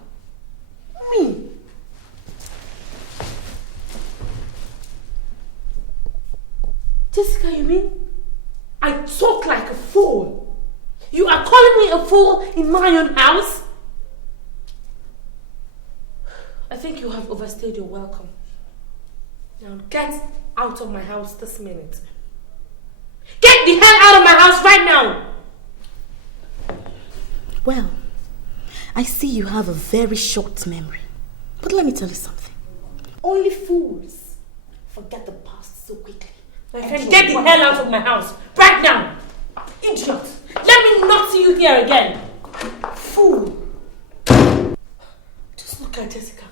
me? Jessica, you mean I talk like a fool? You are calling me a fool in my own house? I think you have overstayed your welcome. Now get out of my house this minute. Get the hell out of my house right now! Well, I see you have a very short memory. But let me tell you something. Only fools forget the past so quickly. My friend, get the hell out of my house right now! Idiot! Let me not see you here again! Fool! Just look at Jessica.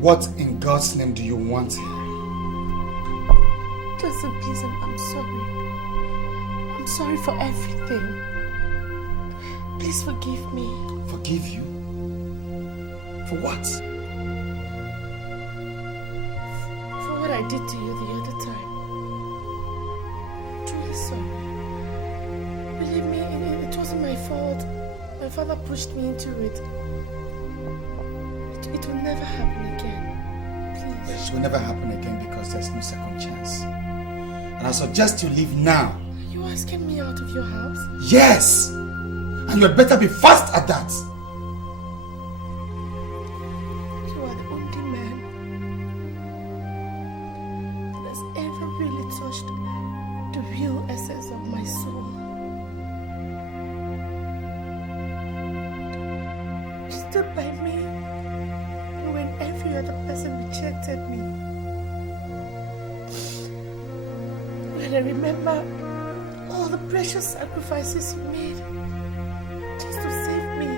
What in God's name do you want here? Johnson, please, I'm sorry. I'm sorry for everything. Please forgive me. Forgive you? For what? For what I did to you the other time. I'm truly sorry. Believe me, it wasn't my fault. My father pushed me into it. It It will never happen again. Please. It will never happen again because there's no second chance. And I suggest you leave now. Are you asking me out of your house? Yes! And you had better be fast at that. You are the only man that has ever really touched the real essence of my soul. You stood by me when every other person rejected me. When I remember all the precious sacrifices you made just to save me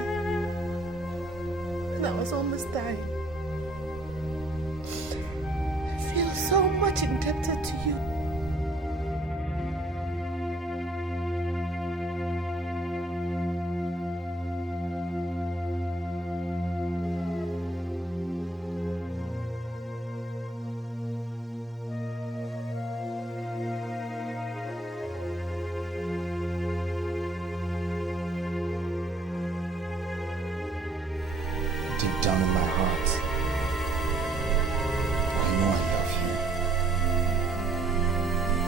when I was almost dying. I feel so much indebted to you. Deep down in my heart, I know I love you.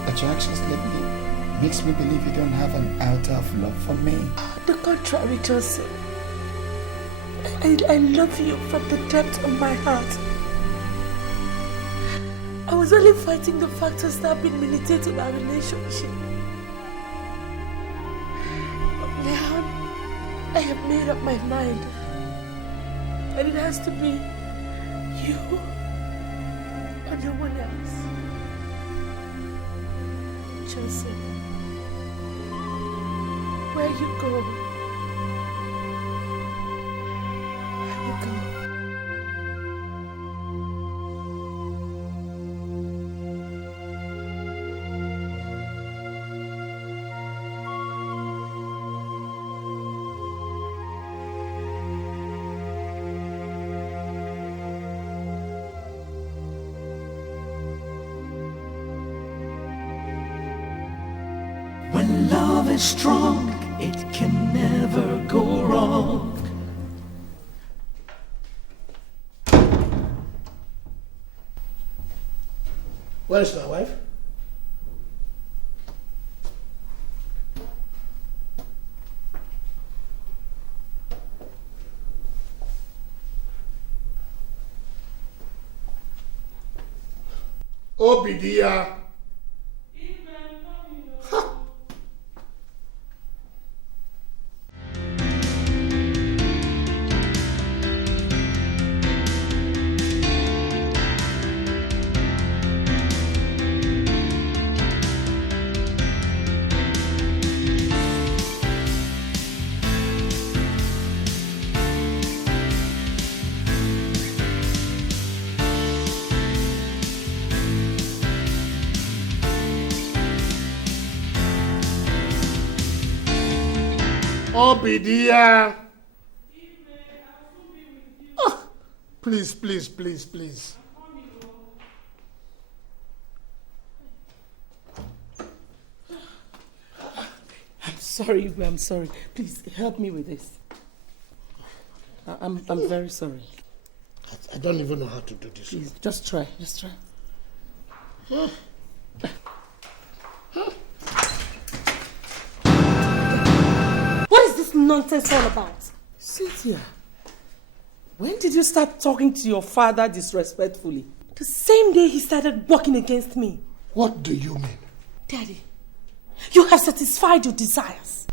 But your actions makes me believe you don't have an iota of love for me. The contrary, Joseph. I love you from the depth of my heart. I was only fighting the factors that have been militating our relationship. But now, I have made up my mind. And it has to be you or no one else. Joseph, where you go, I will go. When love is strong, it can never go wrong. Where's my wife? Obidia. Obidia. Oh, please, please, please, please. I'm sorry, Ibu, I'm sorry. Please help me with this. I'm very sorry. I don't even know how to do this. Please, just try, just try. What is this nonsense all about? Cynthia, when did you start talking to your father disrespectfully? The same day he started working against me. What do you mean? Daddy, you have satisfied your desires.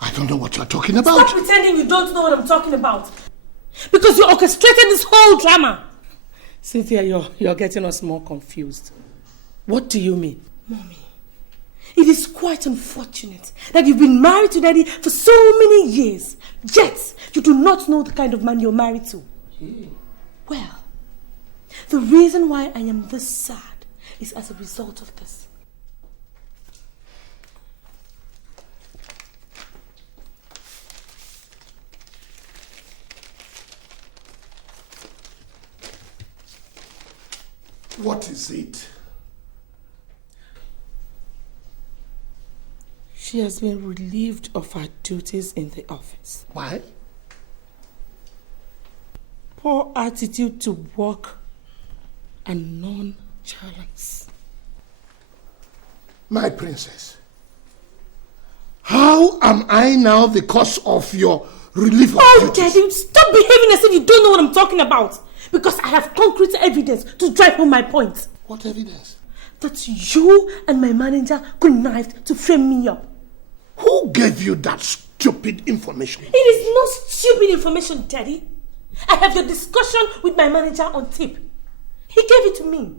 I don't know what you're talking about. Stop pretending you don't know what I'm talking about. Because you orchestrated this whole drama. Cynthia, you're getting us more confused. What do you mean? Mommy, it is quite unfortunate that you've been married to Daddy for so many years, yet you do not know the kind of man you're married to. Well, the reason why I am this sad is as a result of this. What is it? She has been relieved of her duties in the office. Why? poor attitude to work and nonchalance. My princess, how am I now the cause of your relief of duties? Daddy, stop behaving as if you don't know what I'm talking about. Because I have concrete evidence to drive home my point. What evidence? That you and my manager connived to frame me up. Who gave you that stupid information? It is not stupid information, Daddy. I have your discussion with my manager on tape. He gave it to me.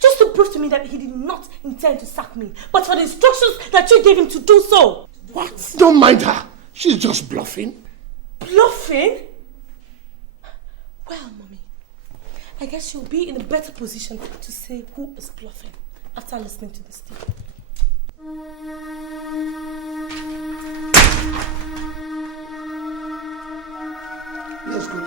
Just to prove to me that he did not intend to sack me, but for the instructions that you gave him to do so. What? Don't mind her. She's just bluffing. Bluffing? Well, Mommy, I guess you'll be in a better position to say who is bluffing after listening to this tape. Let's go.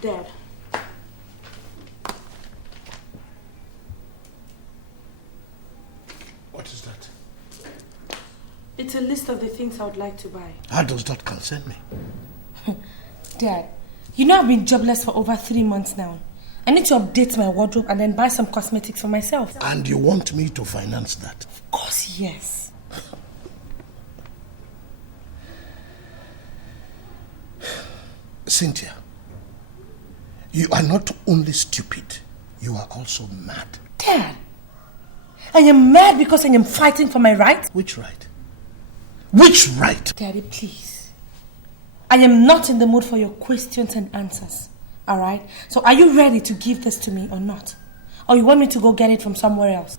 Dad. What is that? It's a list of the things I would like to buy. How does that concern me? Dad, you know I've been jobless for over 3 months now. I need to update my wardrobe and then buy some cosmetics for myself. And you want me to finance that? Of course, yes. Cynthia, you are not only stupid, you are also mad. Dad, I am mad because I am fighting for my right. Which right? Which right? Daddy, please. I am not in the mood for your questions and answers. Alright? So are you ready to give this to me or not? Or you want me to go get it from somewhere else?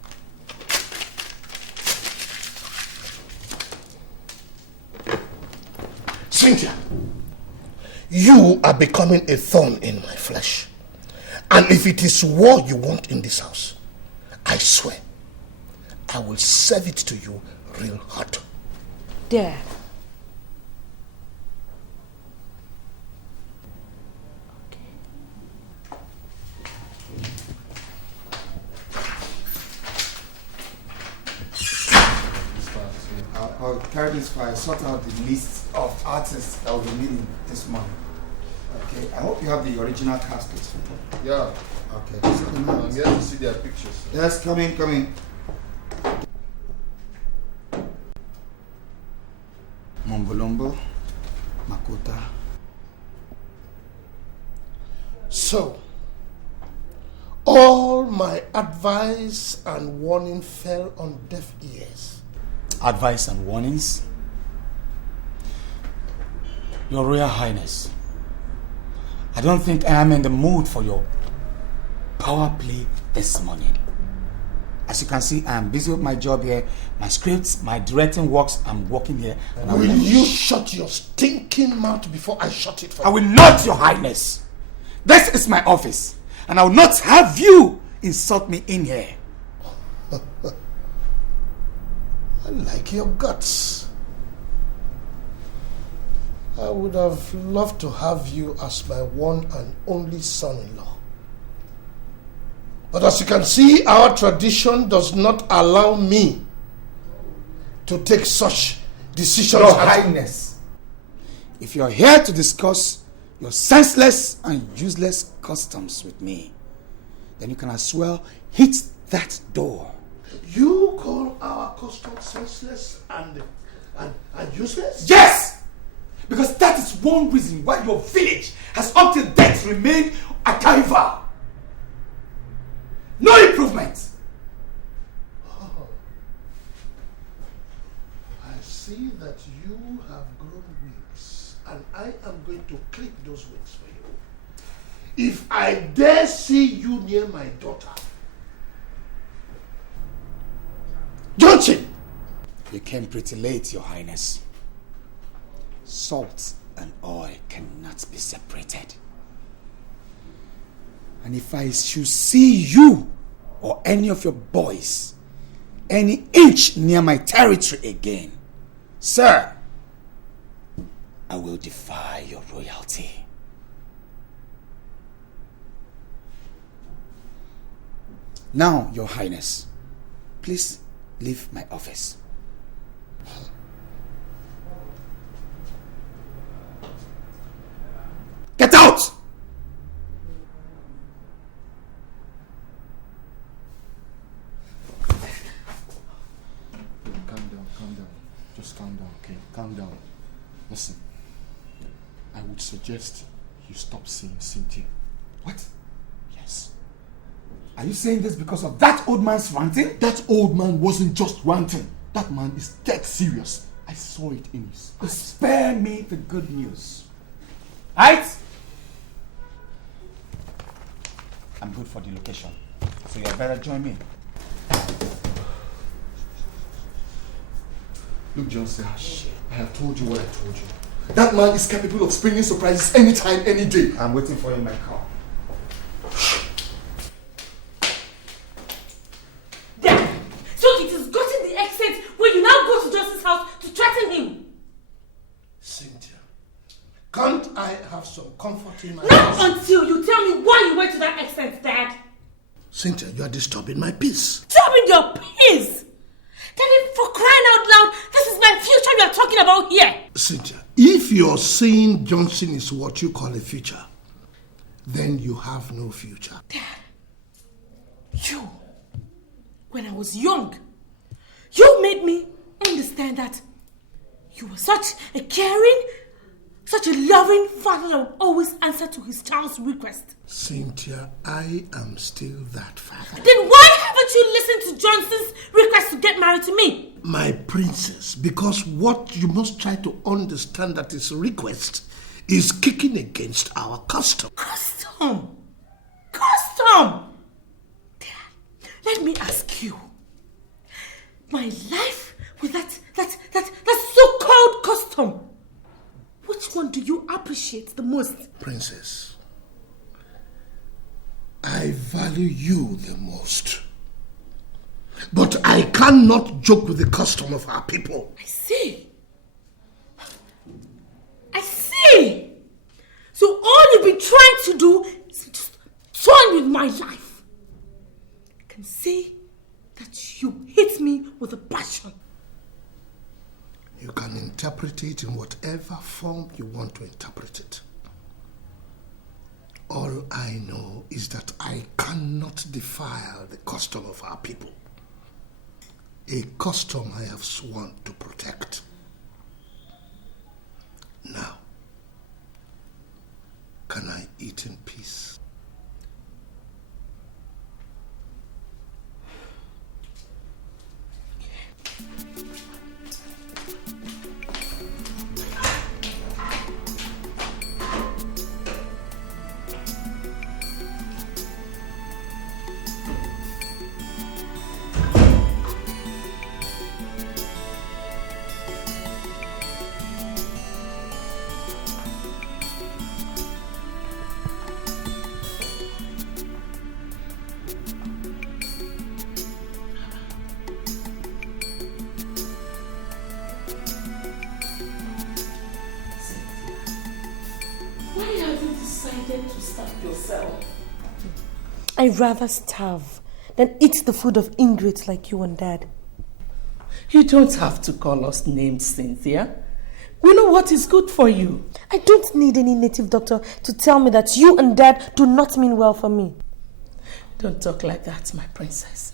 Cynthia, you are becoming a thorn in my flesh. And if it is war you want in this house, I swear, I will serve it to you real hot. Dad. I'll carry this file, sort out the list of artists that will be meeting this morning. Okay, I hope you have the original caskets. Yeah. Okay. I'm here to see their pictures. Yes, come in. Mombolombo, Makota. So, all my advice and warning fell on deaf ears. Advice and warnings? Your Royal Highness, I don't think I am in the mood for your power play this morning. As you can see, I am busy with my job here, my scripts, my directing works. I'm working here. Will you shut your stinking mouth before I shut it for you? I will not, Your Highness. This is my office, and I will not have you insult me in here. I like your guts. I would have loved to have you as my one and only son-in-law. But as you can see, our tradition does not allow me to take such decisions. Your Highness, if you're here to discuss your senseless and useless customs with me, then you can as well hit that door. You call our customs senseless and useless? Yes! Because that is one reason why your village has up till date remained a carnival. No improvement. Oh. I see that you have grown wings, and I am going to clip those wings for you. If I dare see you near my daughter, Johnson, You came pretty late, Your Highness. Salt and oil cannot be separated. And if I should see you or any of your boys any inch near my territory again, sir, I will defy your royalty. Now, Your Highness, please leave my office. Get out! Calm down. Just calm down, okay? Calm down. Listen, I would suggest you stop seeing Cynthia. What? Yes. Are you saying this because of that old man's ranting? That old man wasn't just ranting. That man is dead serious. I saw it in his eyes. Spare me the good news. Right? I'm good for the location. So you better join me. Look, Johnson, I have told you what I told you. That man is capable of springing surprises anytime, any day. I'm waiting for you in my car. So it has gotten the extent where you now go to Johnson's house to threaten him. Cynthia, can't I have some comfort in my Not house? until you tell me why you went to that extent, Dad. Cynthia, you are disturbing my peace. Disturbing your peace? Daddy, for crying out loud, this is my future you are talking about here. Cynthia, if you're saying Johnson is what you call a future, then you have no future. Dad, you, when I was young, you made me understand that you were such a caring, such a loving father that would always answer to his child's request. Cynthia, I am still that father. Then why haven't you listened to Johnson's request to get married to me? My princess, because what you must try to understand that his request is kicking against our custom. Custom? Custom? Dad, let me ask you. My life with that so-called custom, which one do you appreciate the most? Princess, I value you the most. But I cannot joke with the custom of our people. I see. So all you've been trying to do is just toy with my life. I can see that you hate me with a passion. You can interpret it in whatever form you want to interpret it. All I know is that I cannot defile the custom of our people. A custom I have sworn to protect. Now, can I eat in peace? I'd rather starve than eat the food of ingrates like you and Dad. You don't have to call us names, Cynthia. We know what is good for you. I don't need any native doctor to tell me that you and Dad do not mean well for me. Don't talk like that, my princess.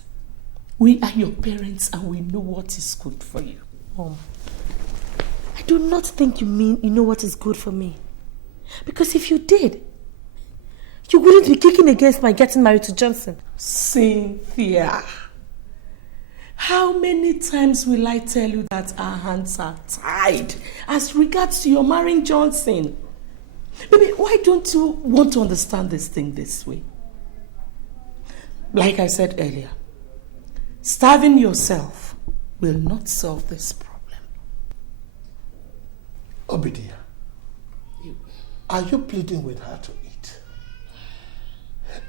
We are your parents and we know what is good for you. Mom, I do not think you mean you know what is good for me. Because if you did, you wouldn't be kicking against my getting married to Johnson. Cynthia, how many times will I tell you that our hands are tied as regards to your marrying Johnson? Baby, why don't you want to understand this thing this way? Like I said earlier, starving yourself will not solve this problem. Obidia, are you pleading with her to eat?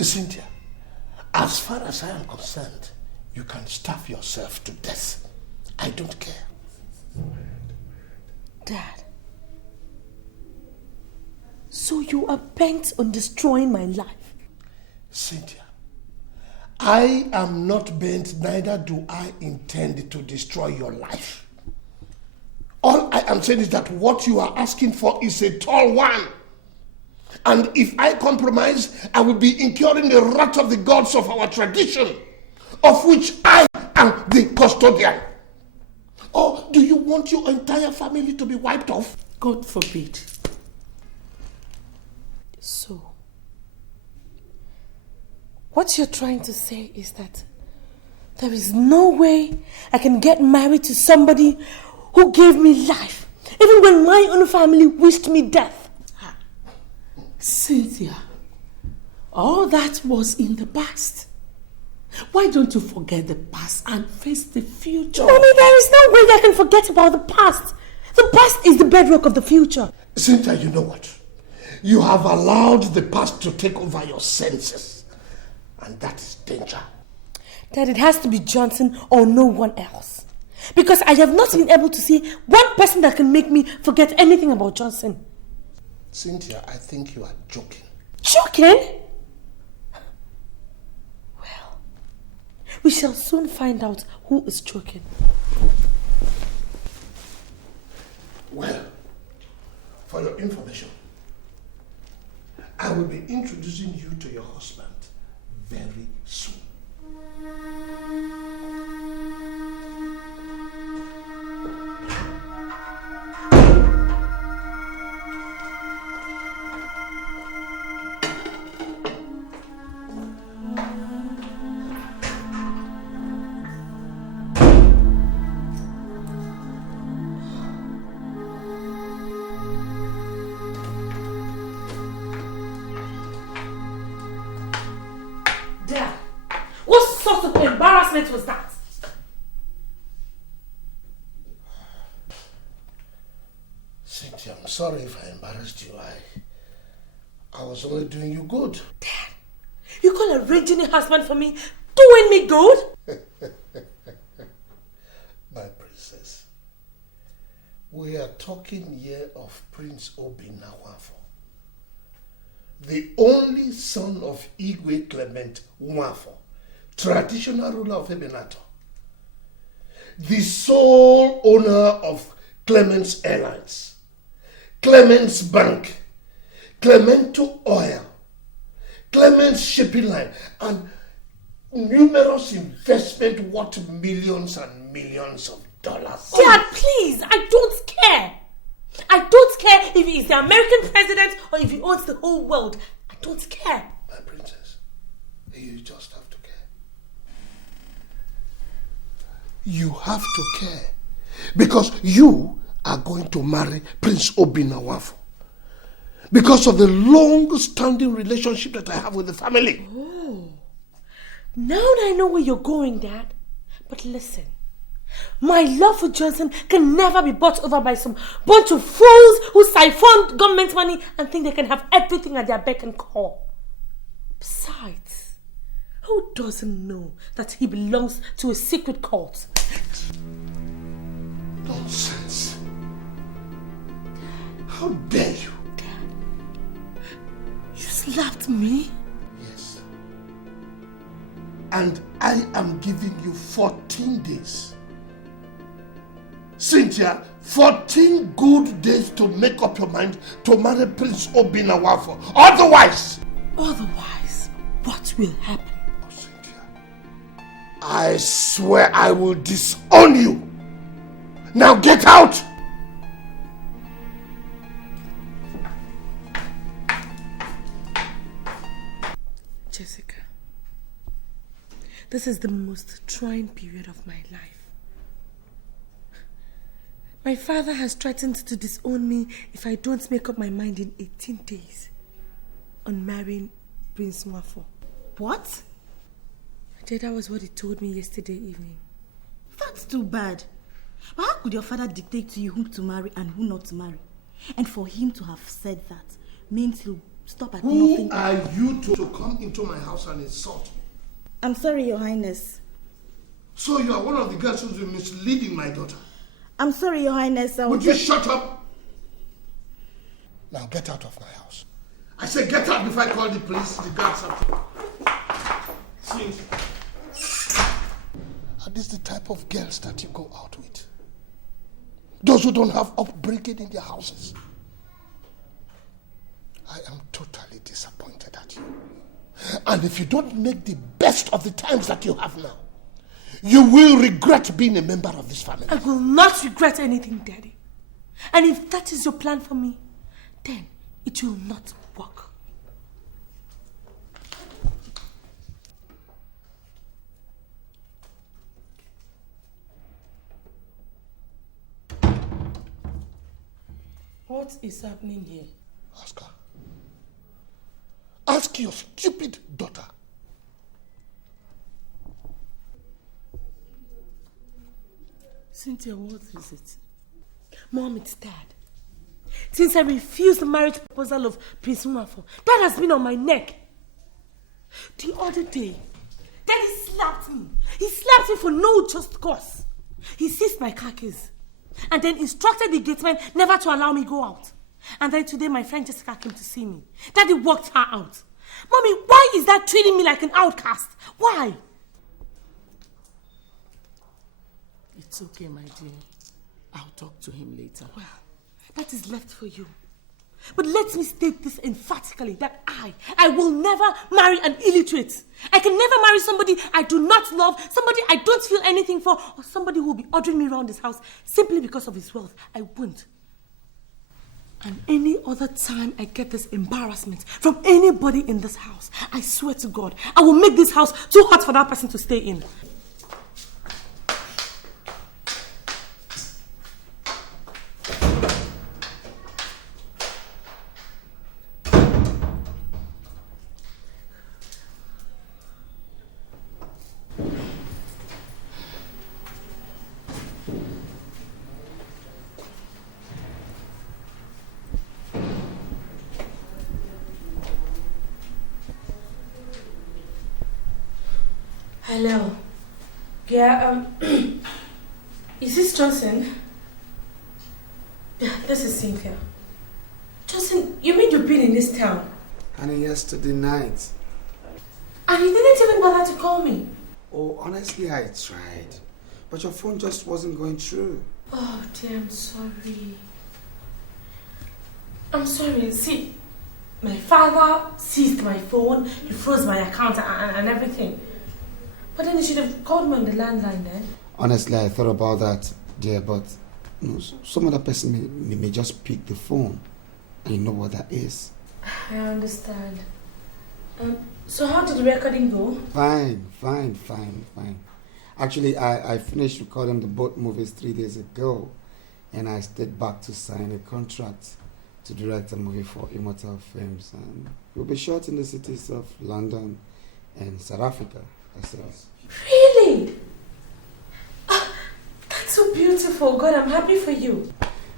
Cynthia, as far as I am concerned, you can starve yourself to death. I don't care. Dad, so you are bent on destroying my life? Cynthia, I am not bent, neither do I intend to destroy your life. All I am saying is that what you are asking for is a tall one. And if I compromise, I will be incurring the wrath of the gods of our tradition, of which I am the custodian. Or do you want your entire family to be wiped off? God forbid. So, what you're trying to say is that there is no way I can get married to somebody who gave me life, even when my own family wished me death. Cynthia, all that was in the past. Why don't you forget the past and face the future? Mommy, there is no way I can forget about the past. The past is the bedrock of the future. Cynthia, you know what? You have allowed the past to take over your senses. And that is danger. That it has to be Johnson or no one else. Because I have not been able to see one person that can make me forget anything about Johnson. Cynthia, I think you are joking. Joking? Well, we shall soon find out who is joking. Well, for your information, I will be introducing you to your husband very soon. Was that? Cynthia, I'm sorry if I embarrassed you. I was only doing you good. Dad, you call arranging a husband for me doing me good? My princess, we are talking here of Prince Obinawafo, the only son of Iyke Clement Nwafo, traditional ruler of Ebenator, the sole owner of Clement's Airlines, Clement's Bank, Clemento Oil, Clement's Shipping Line, and numerous investments worth millions and millions of dollars. Dad, please, I don't care. I don't care if he is the American president or if he owns the whole world. I don't care. My princess, you just have to care. You have to care because you are going to marry Prince Obinawafo because of the long-standing relationship that I have with the family. Oh, now that I know where you're going, Dad. But listen, my love for Johnson can never be bought over by some bunch of fools who siphon government money and think they can have everything at their beck and call. Besides, who doesn't know that he belongs to a secret cult? Nonsense. How dare you? Dad, you slapped me? Yes. And I am giving you 14 days. Cynthia, 14 good days to make up your mind to marry Prince Obinawafo. Otherwise, what will happen? Oh, Cynthia, I swear I will disown you. Now get out! Jessica, this is the most trying period of my life. My father has threatened to disown me if I don't make up my mind in 18 days on marrying Prince Nwafo. What? That was what he told me yesterday evening. That's too bad. But how could your father dictate to you whom to marry and who not to marry? And for him to have said that means he'll stop at nothing. Who are you to come into my house and insult me? I'm sorry, Your Highness. So you are one of the girls who's been misleading my daughter? I'm sorry, Your Highness. Would you shut up? Now get out of my house. I said get out before I call the police, the guards up. See? Are these the type of girls that you go out with? Those who don't have upbringing in their houses. I am totally disappointed at you. And if you don't make the best of the times that you have now, you will regret being a member of this family. I will not regret anything, Daddy. And if that is your plan for me, then it will not work. What is happening here? Ask her. Ask your stupid daughter. Cynthia, what is it? Mom, it's Dad. Since I refused the marriage proposal of Prince Nwafo, Dad has been on my neck. The other day, Daddy slapped me. He slapped me for no just cause. He seized my car keys and then instructed the gateman never to allow me go out. And then today my friend Jessica came to see me. Daddy walked her out. Mommy, why is that treating me like an outcast? Why? It's okay, my dear. I'll talk to him later. Well, that is left for you. But let me state this emphatically, that I will never marry an illiterate. I can never marry somebody I do not love, somebody I don't feel anything for, or somebody who will be ordering me around this house simply because of his wealth. I won't. And any other time I get this embarrassment from anybody in this house, I swear to God, I will make this house too hot for that person to stay in. Hello. Yeah, is this Johnson? Yeah, this is Cynthia. Johnson, you made your bid in this town. Honey, yesterday night. And you didn't even bother to call me. Oh, honestly, I tried. But your phone just wasn't going through. Oh, dear, I'm sorry. I'm sorry. See, my father seized my phone, he froze my account and everything. But then you should have called me on the landline then. Honestly, I thought about that, dear, but you know, some other person may just pick the phone. And you know what that is. I understand. So how did the recording go? Fine. Actually, I finished recording the both movies 3 days ago. And I stayed back to sign a contract to direct a movie for Immortal Films. And we'll be shot in the cities of London and South Africa. Really? That's so beautiful. God, I'm happy for you.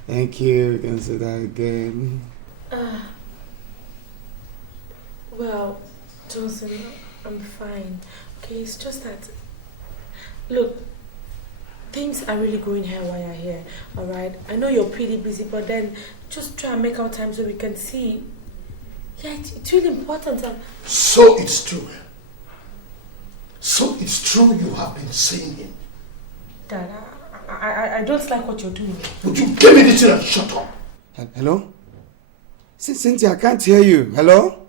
Thank you. You can say that again. Well, Johnson, I'm fine. Okay, it's just that, look, things are really going haywire while you're here, alright? I know you're pretty busy, but then just try and make out time so we can see. Yeah, it's really important. So it's true. So it's true you have been saying it. Dad, I don't like what you're doing. Would you give me this and shut up? Hello? Cynthia, I can't hear you. Hello?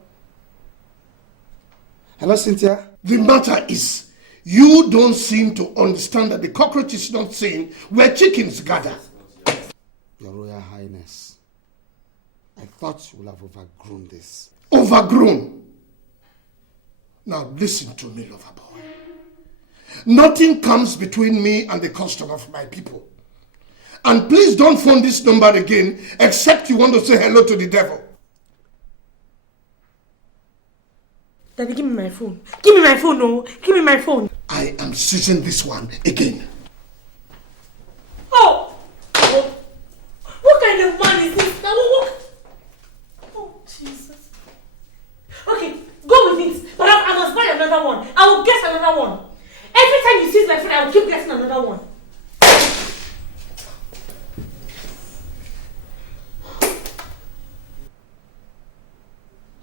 Hello, Cynthia? The matter is, you don't seem to understand that the cockroach is not seen where chickens gather. Your Royal Highness, I thought you would have overgrown this. Overgrown? Now listen to me, lover boy. Nothing comes between me and the custom of my people. And please don't phone this number again except you want to say hello to the devil. Daddy, give me my phone. Give me my phone, no. Give me my phone. I am seizing this one again. Every time you see my friend, I will keep getting another one.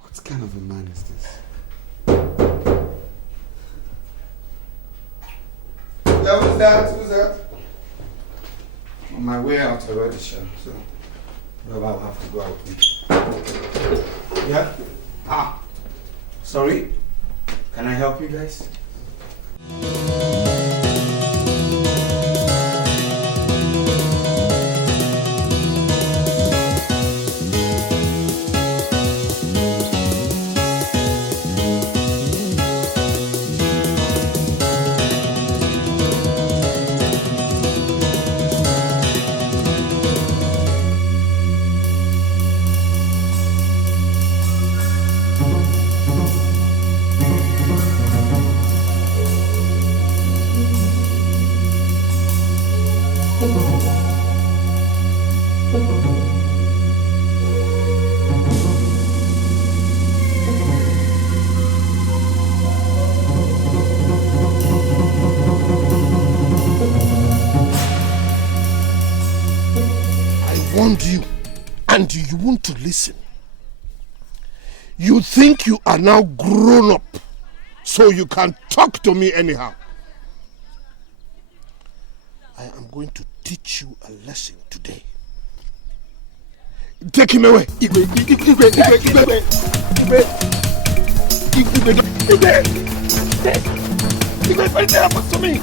What kind of a man is this? Yeah, who's that? Who's that? On my way out already, sure. So, I'll have to go out with. Yeah? Ah, sorry. Can I help you guys? You and you want to listen. You think you are now grown up, so you can talk to me anyhow. I am going to teach you a lesson today. Take him away. What happened to me?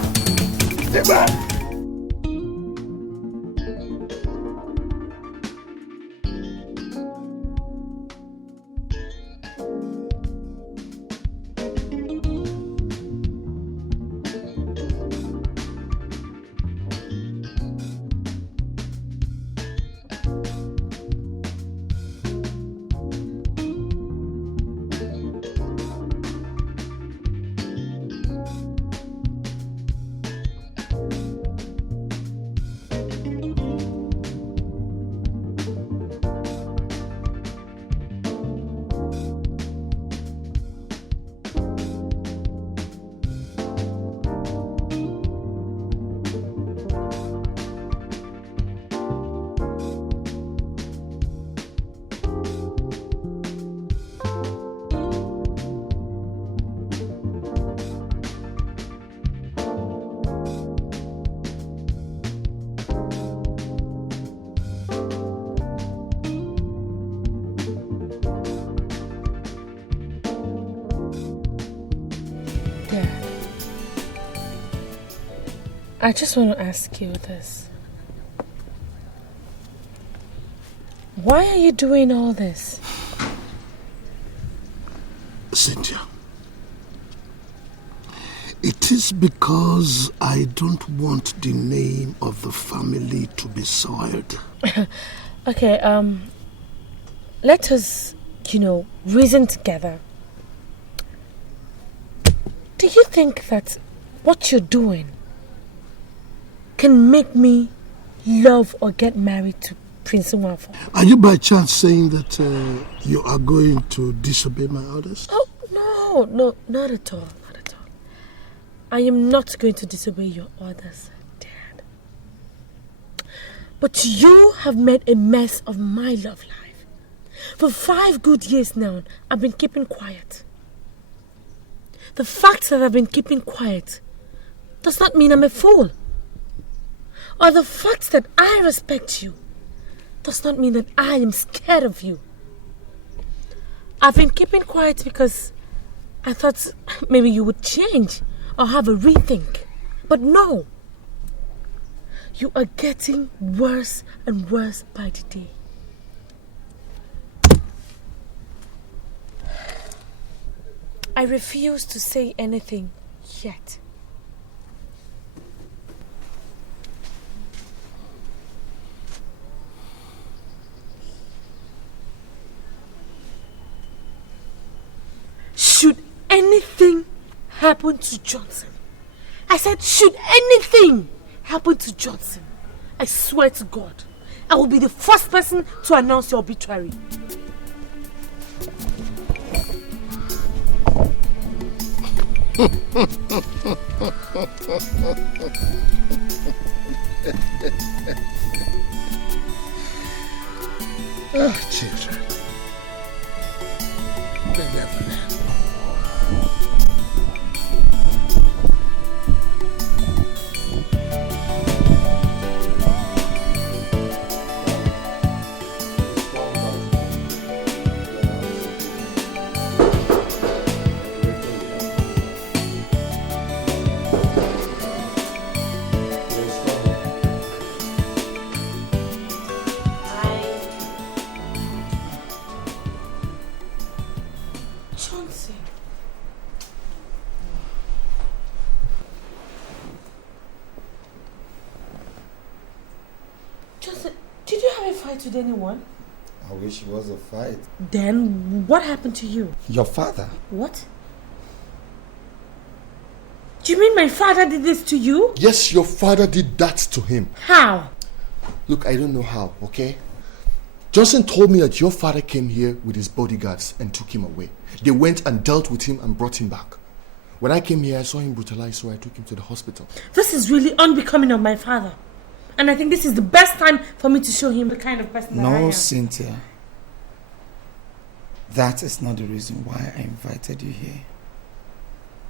I just want to ask you this. Why are you doing all this? Cynthia, it is because I don't want the name of the family to be soiled. Okay, let us, reason together. Do you think that what you're doing can make me love or get married to Prince Nwafo? Are you by chance saying that you are going to disobey my orders? Oh, no, not at all, not at all. I am not going to disobey your orders, Dad. But you have made a mess of my love life. For 5 good years now, I've been keeping quiet. The fact that I've been keeping quiet does not mean I'm a fool. Or the fact that I respect you does not mean that I am scared of you. I've been keeping quiet because I thought maybe you would change or have a rethink. But no. You are getting worse and worse by the day. I refuse to say anything yet. Should anything happen to Johnson, I said, should anything happen to Johnson, I swear to God, I will be the first person to announce your obituary. Ah, children. They never learn. With anyone? I wish it was a fight. Then what happened to you? Your father. What? Do you mean my father did this to you? Yes, your father did that to him. How? Look, I don't know how, okay? Johnson told me that your father came here with his bodyguards and took him away. They went and dealt with him and brought him back. When I came here, I saw him brutalized, so I took him to the hospital. This is really unbecoming of my father. And I think this is the best time for me to show him the kind of person that I am. No, Cynthia. That is not the reason why I invited you here.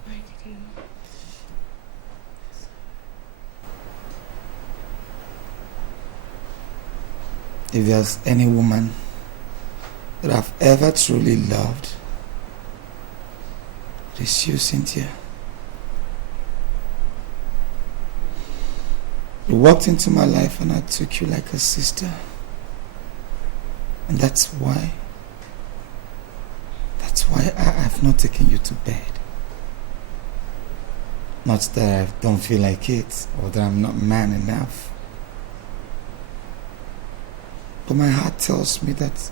Why did he? If there's any woman that I've ever truly loved, it is you, Cynthia. You walked into my life and I took you like a sister. And that's why I have not taken you to bed. Not that I don't feel like it or that I'm not man enough. But my heart tells me that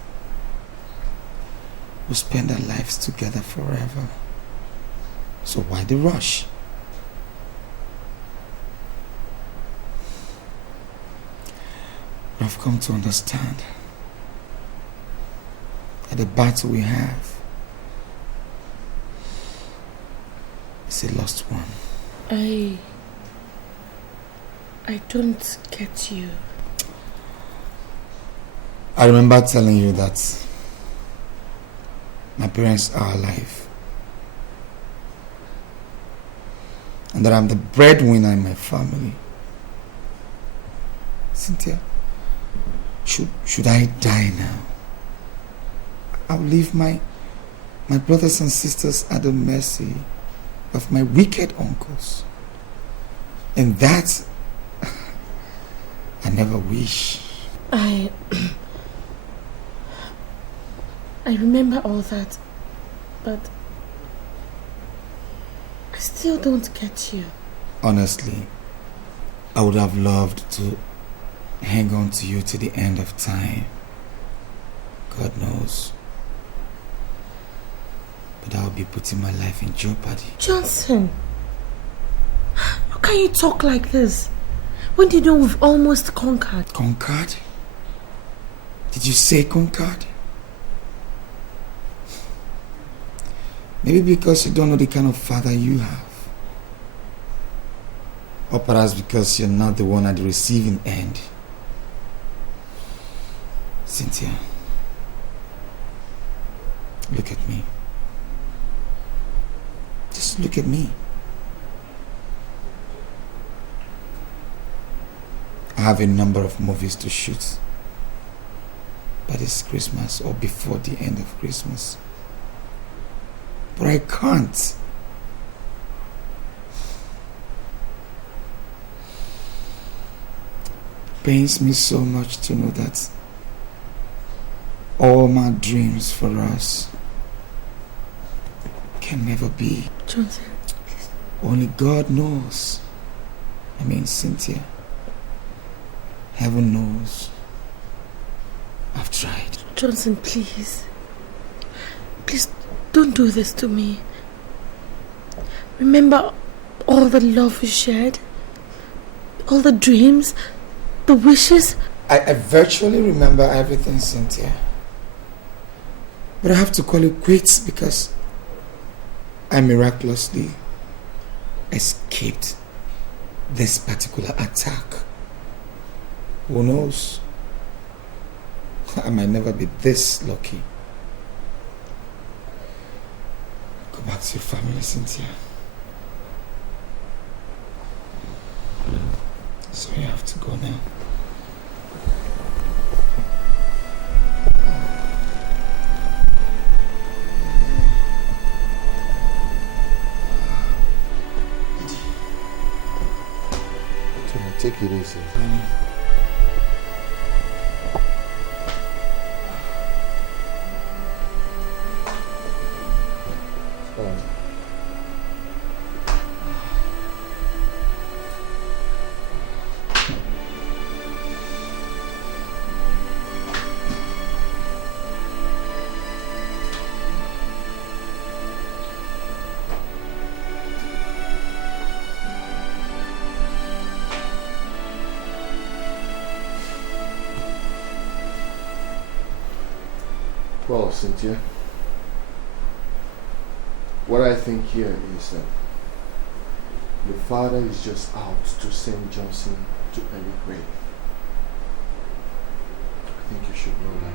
we'll spend our lives together forever. So why the rush? I've come to understand that the battle we have is a lost one. I don't get you. I remember telling you that my parents are alive and that I'm the breadwinner in my family. Cynthia, should I die now? I'll leave my brothers and sisters at the mercy of my wicked uncles. And that I never wish. I remember all that, but I still don't get you. Honestly, I would have loved to hang on to you to the end of time. God knows. But I'll be putting my life in jeopardy. Johnson, how can you talk like this? When do you know we've almost conquered? Conquered? Did you say conquered? Maybe because you don't know the kind of father you have. Or perhaps because you're not the one at the receiving end. Cynthia, look at me. Just look at me. I have a number of movies to shoot by this Christmas or before the end of Christmas. But I can't. It pains me so much to know that all my dreams for us can never be. Johnson, please. Only God knows. I mean, Cynthia. Heaven knows. I've tried. Johnson, please. Please don't do this to me. Remember all the love we shared? All the dreams? The wishes? I virtually remember everything, Cynthia. But I have to call it quits because I miraculously escaped this particular attack. Who knows? I might never be this lucky. Go back to your family, Cynthia. So you have to go now. Take it easy. Well, Cynthia, what I think here is that your father is just out to send Johnson to any grave. I think you should know that.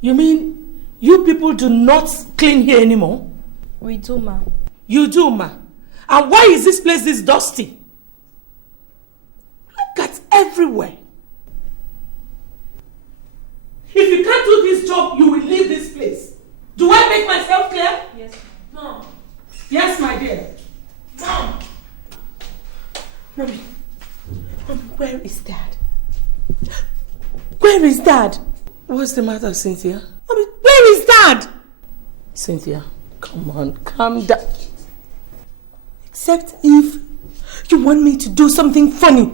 You mean you people do not clean here anymore? We do, ma. You do, ma. And why is this place this dusty? Look at everywhere. If you can't do this job, you will leave this place. Do I make myself clear? Yes, Mom. Yes, my dear. Mom. Mommy, where is Dad? Where is Dad? What's the matter, Cynthia? Mommy, where is Dad? Cynthia, come on, calm down. Except if you want me to do something funny.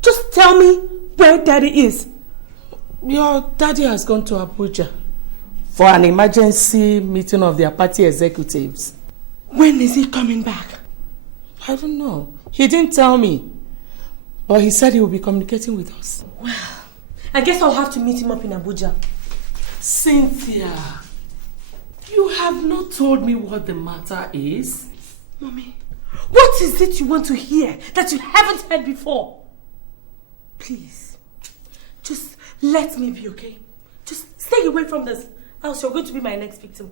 Just tell me where Daddy is. Your daddy has gone to Abuja for an emergency meeting of their party executives. When is he coming back? I don't know. He didn't tell me. But he said he will be communicating with us. Well, I guess I'll have to meet him up in Abuja. Cynthia, you have not told me what the matter is. Mommy, what is it you want to hear that you haven't heard before? Please, just let me be, okay? Just stay away from this, else you're going to be my next victim.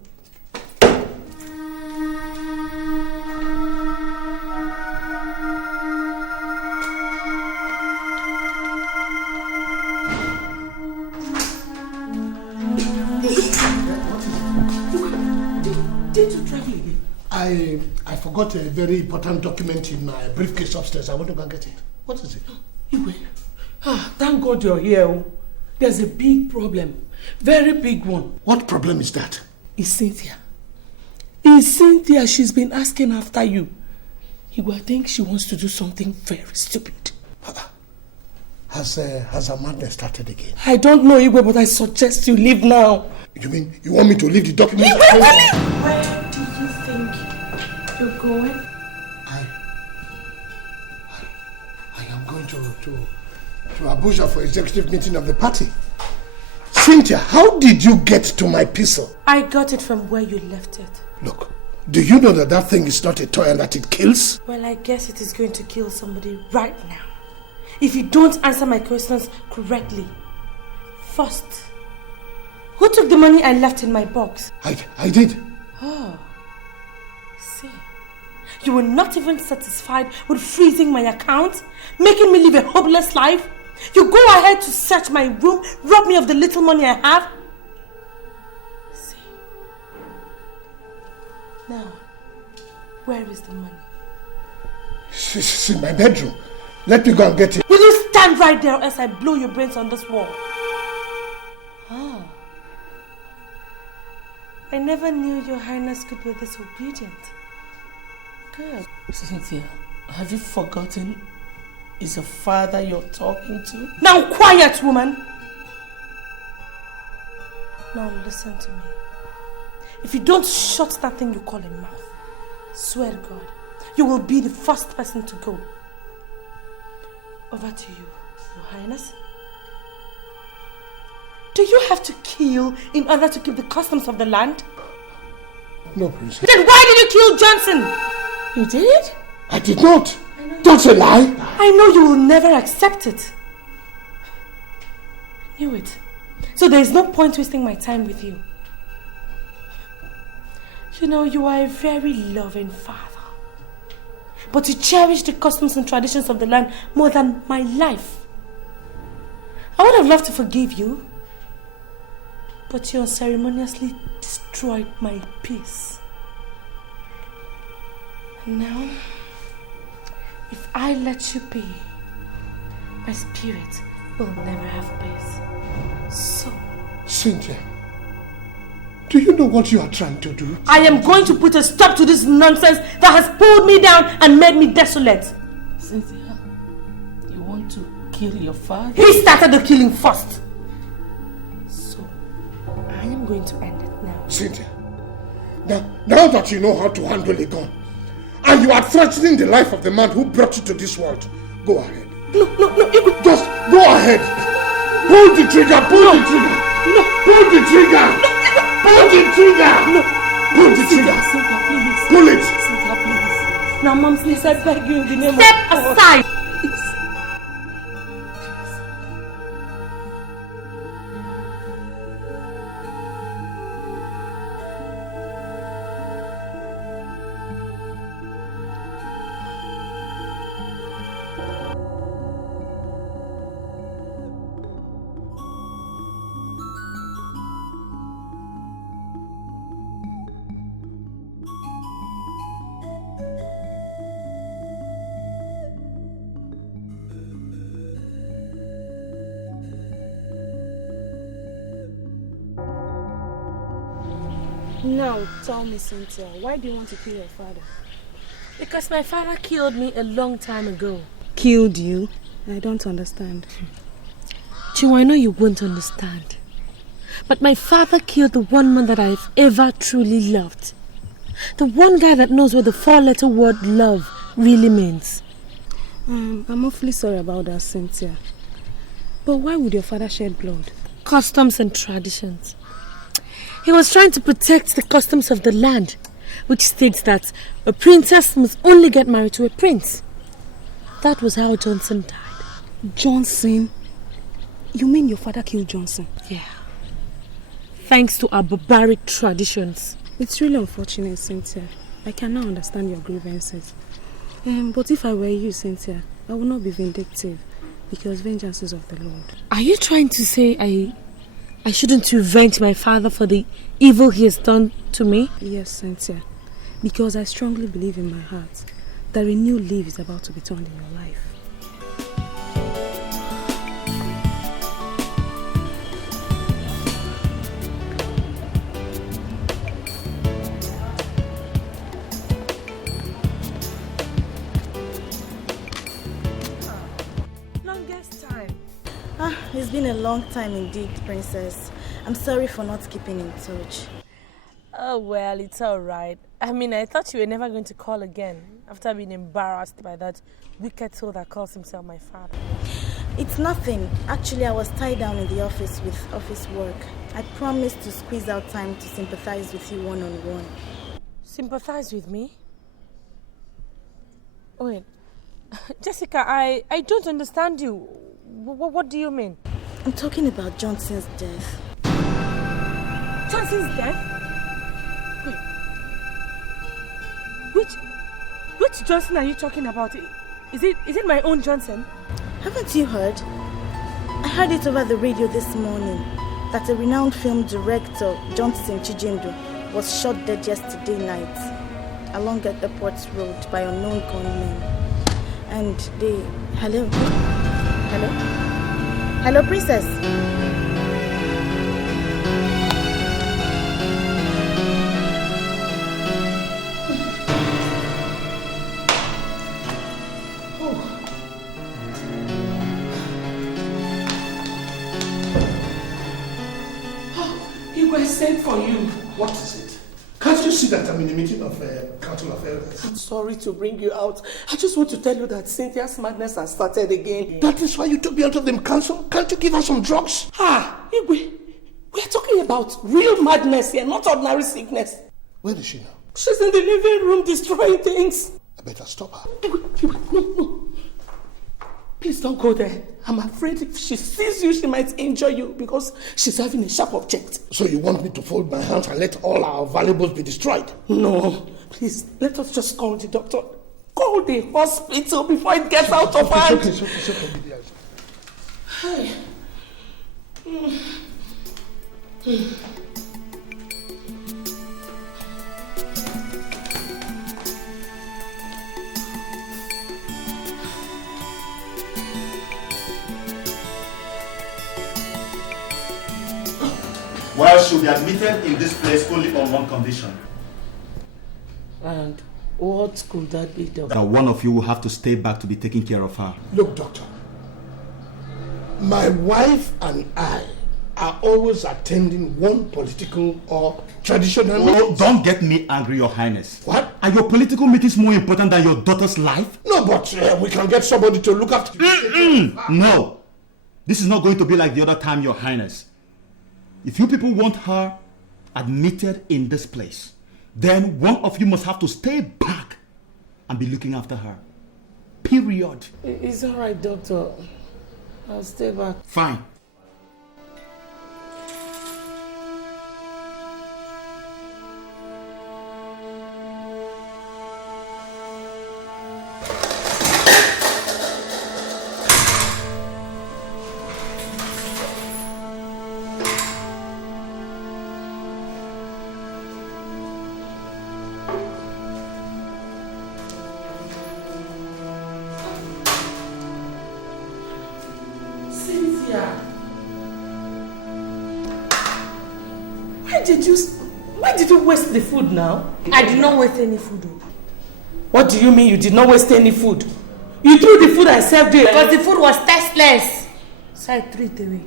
I forgot a very important document in my briefcase upstairs. I want to go and get it. What is it? Iyke, thank God you're here. There's a big problem. Very big one. What problem is that? It's Cynthia. It's Cynthia. She's been asking after you. Iyke, I think she wants to do something very stupid. Has her madness started again? I don't know, Iyke, but I suggest you leave now. You mean you want me to leave the document? Iyke, where do you think you're going? I am going to Abuja for executive meeting of the party. Cynthia, how did you get to my pistol? I got it from where you left it. Look, do you know that that thing is not a toy and that it kills? Well, I guess it is going to kill somebody right now. If you don't answer my questions correctly. First, who took the money I left in my box? I did. Oh, see. You were not even satisfied with freezing my account, making me live a hopeless life. You go ahead to search my room, rob me of the little money I have. See. Now, where is the money? It's in my bedroom. Let me go and get it. Will you stand right there as I blow your brains on this wall? Oh. I never knew your highness could be this obedient. Good. Cynthia, have you forgotten it's your father you're talking to? Now quiet, woman! Now listen to me. If you don't shut that thing you call a mouth, swear to God, you will be the first person to go. Over to you, Your Highness. Do you have to kill in order to keep the customs of the land? No, Princess. Then why did you kill Johnson? You did? I did not. That's a lie. I know you will never accept it. I knew it. So there is no point wasting my time with you. You know, you are a very loving father. But you cherish the customs and traditions of the land more than my life. I would have loved to forgive you, but you unceremoniously destroyed my peace. And now, if I let you be, my spirit will never have peace. So, Cynthia, do you know what you are trying to do? I am going to put a stop to this nonsense that has pulled me down and made me desolate. Cynthia, you want to kill your father? He started the killing first. So, I am going to end it now. Cynthia, now that you know how to handle a gun, and you are threatening the life of the man who brought you to this world, go ahead. No, just go ahead. Pull the trigger, pull the trigger. No. Pull the trigger. Pull the trigger. No. Pull the trigger. Cynthia, please. Pull it. Cynthia, please. Now, Mom, please, I beg you in the name of Step aside. Now, tell me, Cynthia, why do you want to kill your father? Because my father killed me a long time ago. Killed you? I don't understand. Chiwa, I know you won't understand. But my father killed the one man that I've ever truly loved. The one guy that knows what the four-letter word love really means. I'm awfully sorry about that, Cynthia. But why would your father shed blood? Customs and traditions. He was trying to protect the customs of the land, which states that a princess must only get married to a prince. That was how Johnson died. Johnson? You mean your father killed Johnson? Yeah. Thanks to our barbaric traditions. It's really unfortunate, Cynthia. I cannot understand your grievances. But if I were you, Cynthia, I would not be vindictive, because vengeance is of the Lord. Are you trying to say I shouldn't revenge my father for the evil he has done to me? Yes, Cynthia. Because I strongly believe in my heart that a new leaf is about to be turned in your life. It's been a long time indeed, Princess. I'm sorry for not keeping in touch. Oh, well, it's all right. I mean, I thought you were never going to call again after being embarrassed by that wicked soul that calls himself my father. It's nothing. Actually, I was tied down in the office with office work. I promised to squeeze out time to sympathize with you one-on-one. Sympathize with me? Wait, Jessica, I don't understand you. What do you mean? I'm talking about Johnson's death. Johnson's death? Wait. Which Johnson are you talking about? Is it my own Johnson? Haven't you heard? I heard it over the radio this morning that a renowned film director, Johnson Chijindu, was shot dead yesterday night along at Airport Road by unknown gunmen. And they... Hello? Hello? Hello, Princess? He sent for you. What is it? Can't you see that I'm in a meeting of Council of Elders? I'm sorry to bring you out. I just want to tell you that Cynthia's madness has started again. That is why you took me out of the council? Can't you give her some drugs? Iyke, we're talking about real madness here, not ordinary sickness. Where is she now? She's in the living room destroying things. I better stop her. Iyke, no. Please don't go there. I'm afraid if she sees you, she might injure you because she's having a sharp object. So you want me to fold my hands and let all our valuables be destroyed? No. Please, let us just call the doctor. Call the hospital before it gets out of hand. It's okay. Hi. Well, she'll be admitted in this place only on one condition. And what could that be, doctor? That one of you will have to stay back to be taking care of her. Look, doctor. My wife and I are always attending one political or traditional meeting. Don't get me angry, Your Highness. What? Are your political meetings more important than your daughter's life? No, but we can get somebody to look after you. No. This is not going to be like the other time, Your Highness. If you people want her admitted in this place, then one of you must have to stay back and be looking after her. Period. It's all right, doctor. I'll stay back. Fine. Why did you waste the food now? I did not waste any food. What do you mean you did not waste any food? You threw the food I served you. Because the food was tasteless. So I threw it away.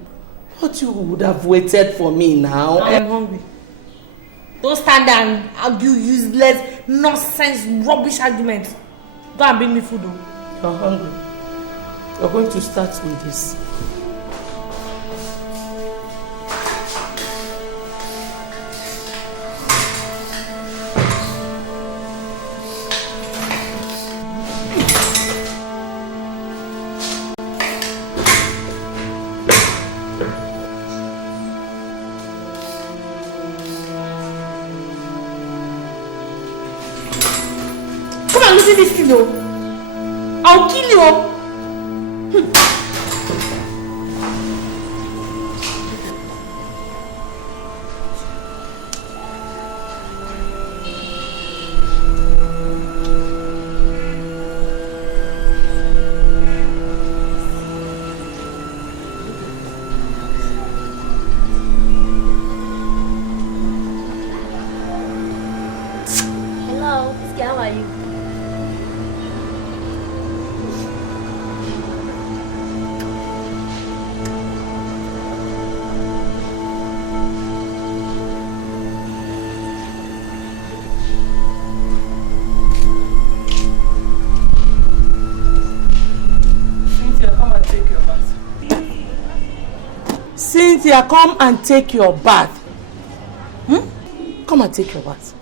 But you would have waited for me now. I am hungry. Don't stand there and argue useless, nonsense, rubbish arguments. Go and bring me food. You're hungry. You're going to start with this. This thing, I'll kill you. Hello, how are you? Cynthia, come and take your bath. Come and take your bath.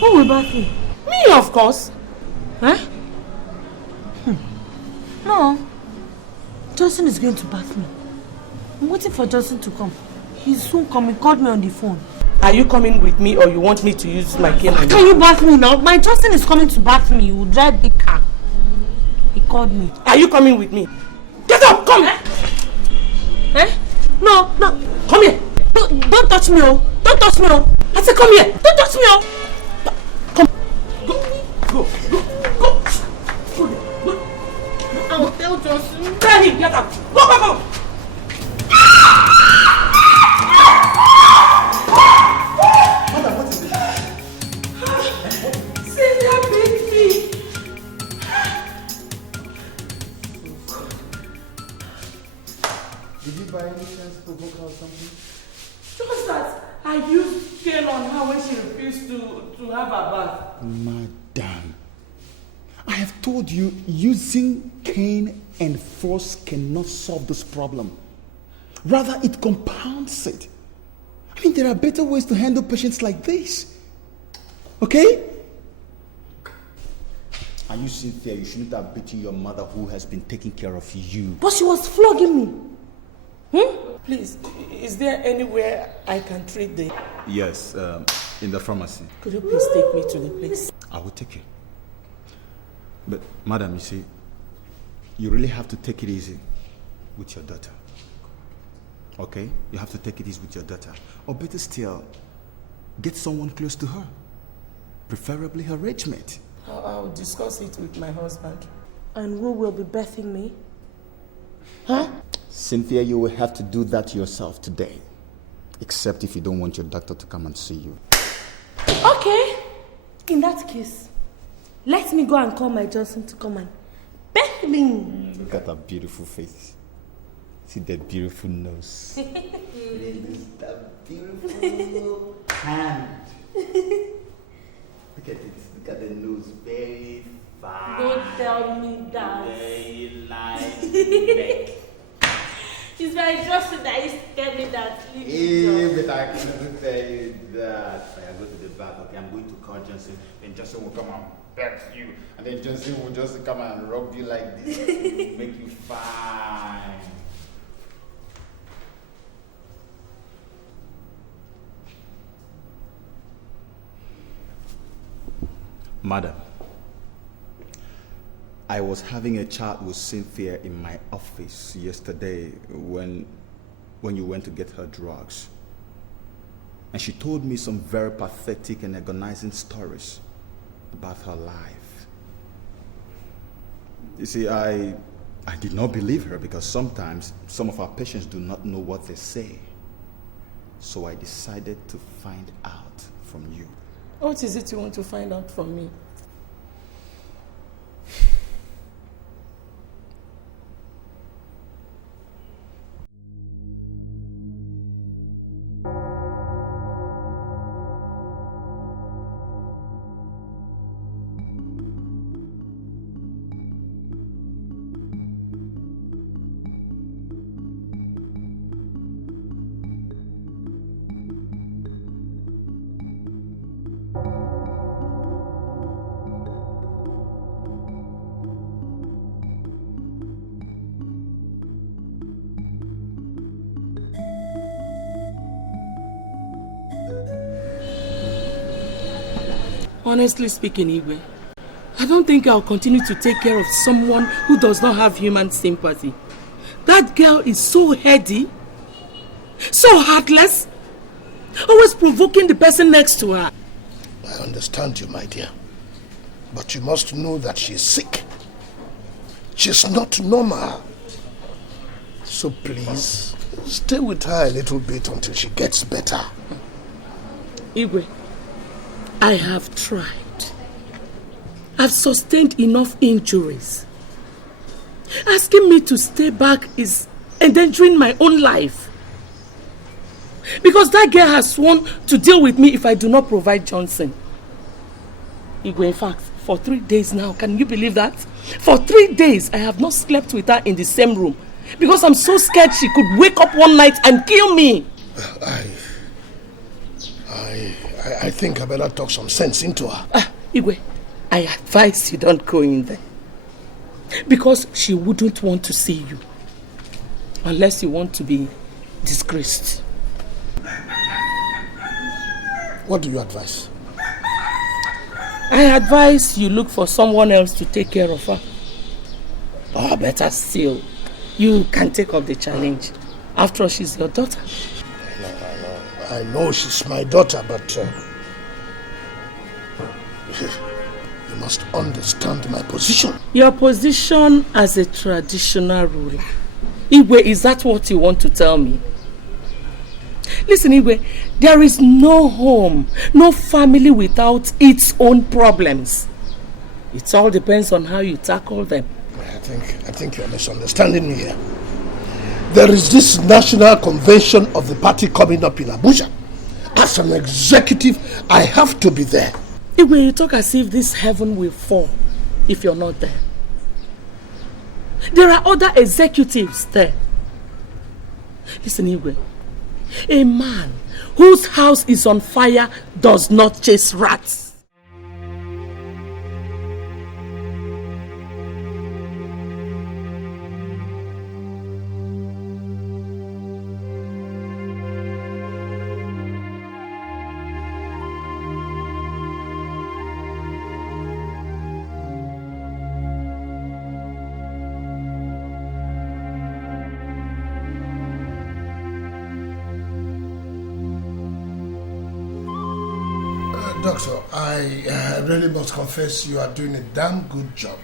Who will bath me? Me, of course. Huh? No. Johnson is going to bath me. I'm waiting for Johnson to come. He's soon coming. He called me on the phone. Are you coming with me or you want me to use my cane? How can you bath me now? My Johnson is coming to bath me. He will drive the car. He called me. Are you coming with me? Get up! Come! Eh? No. Come here! Don't touch me, oh! Don't touch me, oh! I said come here! Don't touch me, oh! Come! Go! I will tell Johnson. Tell him! Get up! Go! Mother, what is it? Cynthia, baby! Did you by any chance provoke her or something? Just that I used cane on her when she refused to have her bath. Madam, I have told you using cane and force cannot solve this problem. Rather, it compounds it. I mean, there are better ways to handle patients like this. Okay? Are you Cynthia? You shouldn't have beaten your mother who has been taking care of you. But she was flogging me. Please, is there anywhere I can treat the... Yes, in the pharmacy. Could you please take me to the place? I will take you. But, madam, you see, you really have to take it easy with your daughter. Okay? You have to take it easy with your daughter. Or better still, get someone close to her. Preferably her age mate. I'll discuss it with my husband. And who will be birthing me? Huh? Cynthia, you will have to do that yourself today. Except if you don't want your doctor to come and see you. Okay. In that case, let me go and call my Johnson to come and birth me. Look at her beautiful face. See that beautiful nose. That beautiful hand. Look at it. Look at the nose. Very fine. Don't tell me that. Very nice neck. It's my Johnson that used to tell me that. But I couldn't tell you that. I go to the back. Okay, I'm going to call Johnson. Then Johnson will come and pet you. And then Johnson will just come and rub you like this. Make you fine. Madam, I was having a chat with Cynthia in my office yesterday when you went to get her drugs. And she told me some very pathetic and agonizing stories about her life. You see, I did not believe her because sometimes some of our patients do not know what they say. So I decided to find out from you. What is it you want to find out from me? Honestly speaking, Iyke, I don't think I'll continue to take care of someone who does not have human sympathy. That girl is so heady, so heartless, always provoking the person next to her. I understand you, my dear. But you must know that she's sick. She's not normal. So please, stay with her a little bit until she gets better. Iyke, I have tried. I've sustained enough injuries. Asking me to stay back is endangering my own life. Because that girl has sworn to deal with me if I do not provide Johnson. Iyke, in fact, for 3 days now, can you believe that? For 3 days, I have not slept with her in the same room. Because I'm so scared she could wake up one night and kill me. I think I better talk some sense into her. Iyke, I advise you don't go in there. Because she wouldn't want to see you. Unless you want to be disgraced. What do you advise? I advise you look for someone else to take care of her. Or better still, you can take up the challenge. After all, she's your daughter. I know she's my daughter, but you must understand my position. Your position as a traditional ruler. Iyke, is that what you want to tell me? Listen, Iyke, there is no home, no family without its own problems. It all depends on how you tackle them. I think you're misunderstanding me here. there is this national convention of the party coming up in Abuja. As an executive, I have to be there. Iyke, you talk as if this heaven will fall if you're not there. There are other executives there. Listen, Iyke, a man whose house is on fire does not chase rats. Doctor, I really must confess you are doing a damn good job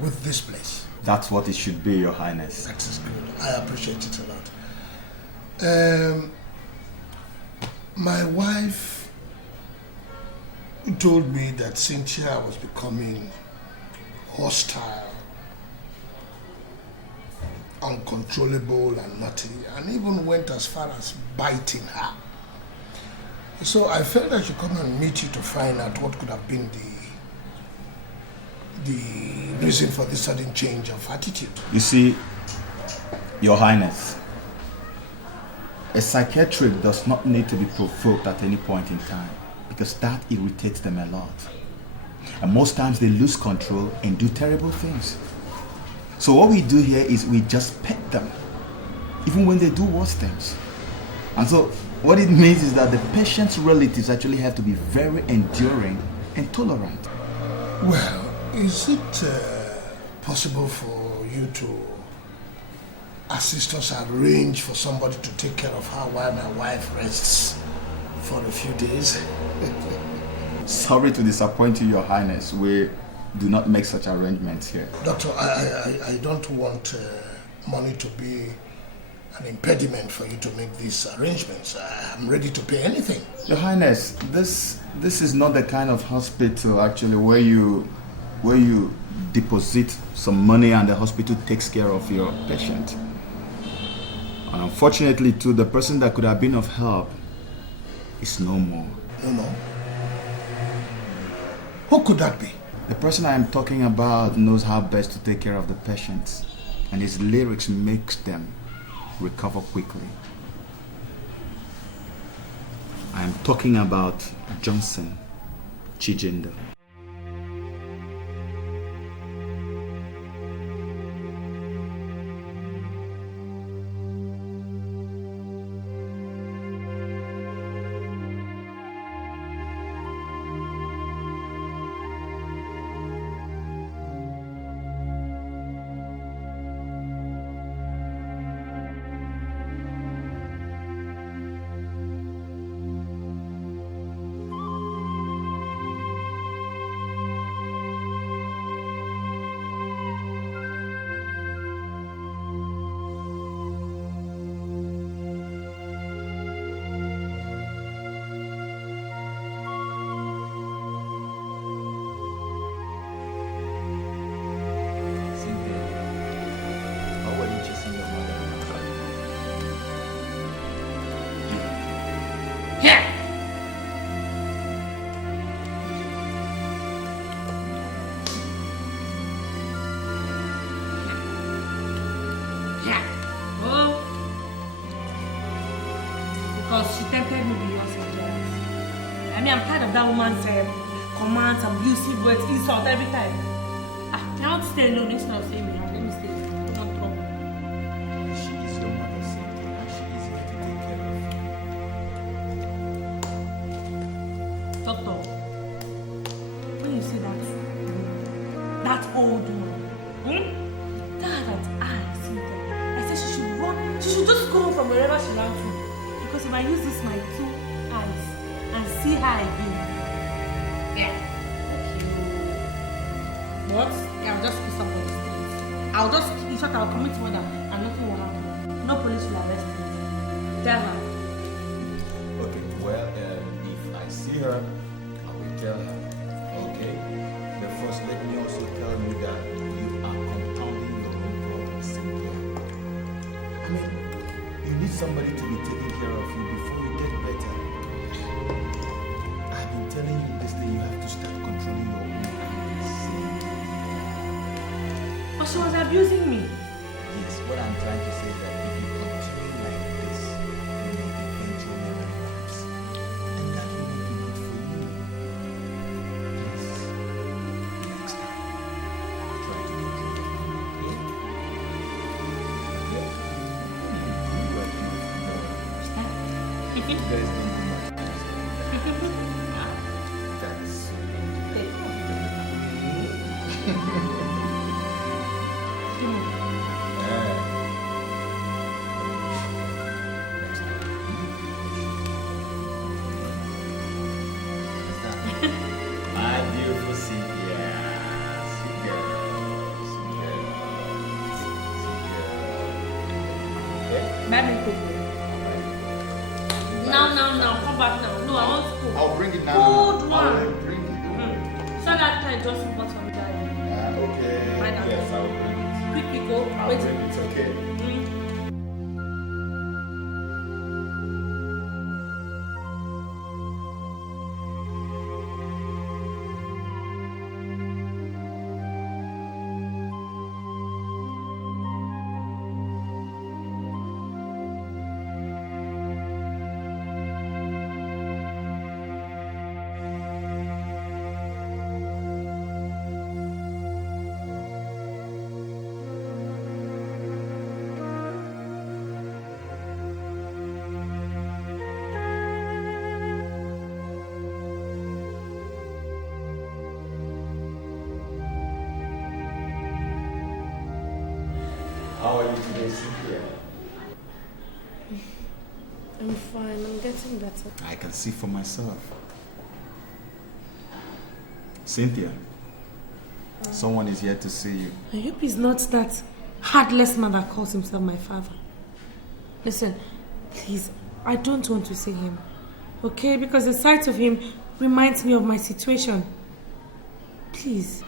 with this place. That's what it should be, Your Highness. That is good. I appreciate it a lot. My wife told me that Cynthia was becoming hostile, uncontrollable and naughty, and even went as far as biting her. So I felt I should come and meet you to find out what could have been the reason for this sudden change of attitude. You see, Your Highness, a psychiatric does not need to be provoked at any point in time because that irritates them a lot. And most times they lose control and do terrible things. So what we do here is we just pet them, even when they do worse things. And so what it means is that the patient's relatives actually have to be very enduring and tolerant. Well, is it possible for you to assist us arrange for somebody to take care of her while my wife rests for a few days? Sorry to disappoint you, Your Highness. We do not make such arrangements here. Doctor, I don't want money to be an impediment for you to make these arrangements. I'm ready to pay anything. Your Highness, this is not the kind of hospital actually where you deposit some money and the hospital takes care of your patient. And unfortunately too, the person that could have been of help is no more. No more? Who could that be? The person I am talking about knows how best to take care of the patients, and his lyrics makes them recover quickly. I am talking about Johnson Chijindu. That woman's commands, abusive words, insult every time. I can't stay alone instead of saying me. Let me stay. Don't trouble. She is your mother, Cynthia, and she is here to take care of you. Doctor, when you say that old woman, that Cynthia, I said she should run. She should just go from wherever she ran to. Because if I use this my 2 eyes and see her again, yeah. What? I'll just kiss up on the street. I'll just, in fact, I'll commit murder and nothing will happen. No police will arrest me. Tell her. Okay, well, if I see her, I will tell her. Okay? But first, let me also tell you that you are compounding your own problem, Cynthia. I mean, need somebody to be taking care of you before you get better. I've been telling you this day you have to start controlling your own hands. But she was abusing me. Yes, what I'm trying to say is that if you continue like this, you may eventually relapse. And that will not be good for you. Please, next time, try to control your mind, okay? Yeah? You are beautiful. You guys don't know much. That's my beautiful Cynthia. Sweet girl. Sweet girl. Sweet girl. Okay? Baby, now, come back now. No, I want to cook. I'll bring it now. Cold one. I'll bring it. So that time just bought some darling. Okay. Yes, I will bring it. Quick, go. I'll Wait. bring it, okay? How are you today, Cynthia? I'm fine. I'm getting better. I can see for myself. Cynthia, someone is here to see you. I hope he's not that heartless man that calls himself my father. Listen, please, I don't want to see him. Okay? Because the sight of him reminds me of my situation. Please.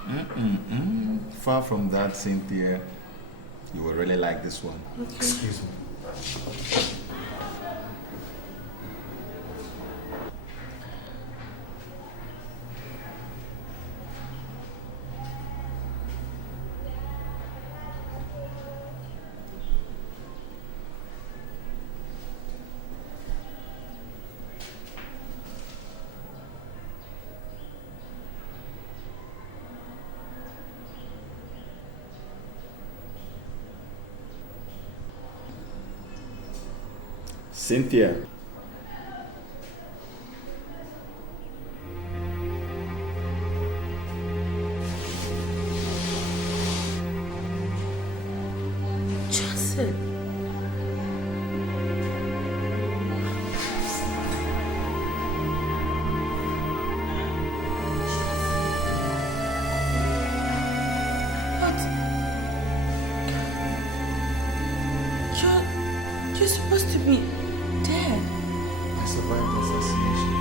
Far from that, Cynthia. You will really like this one. Okay. Excuse me. Cynthia. Johnson. You're supposed to be dead. I survived assassination.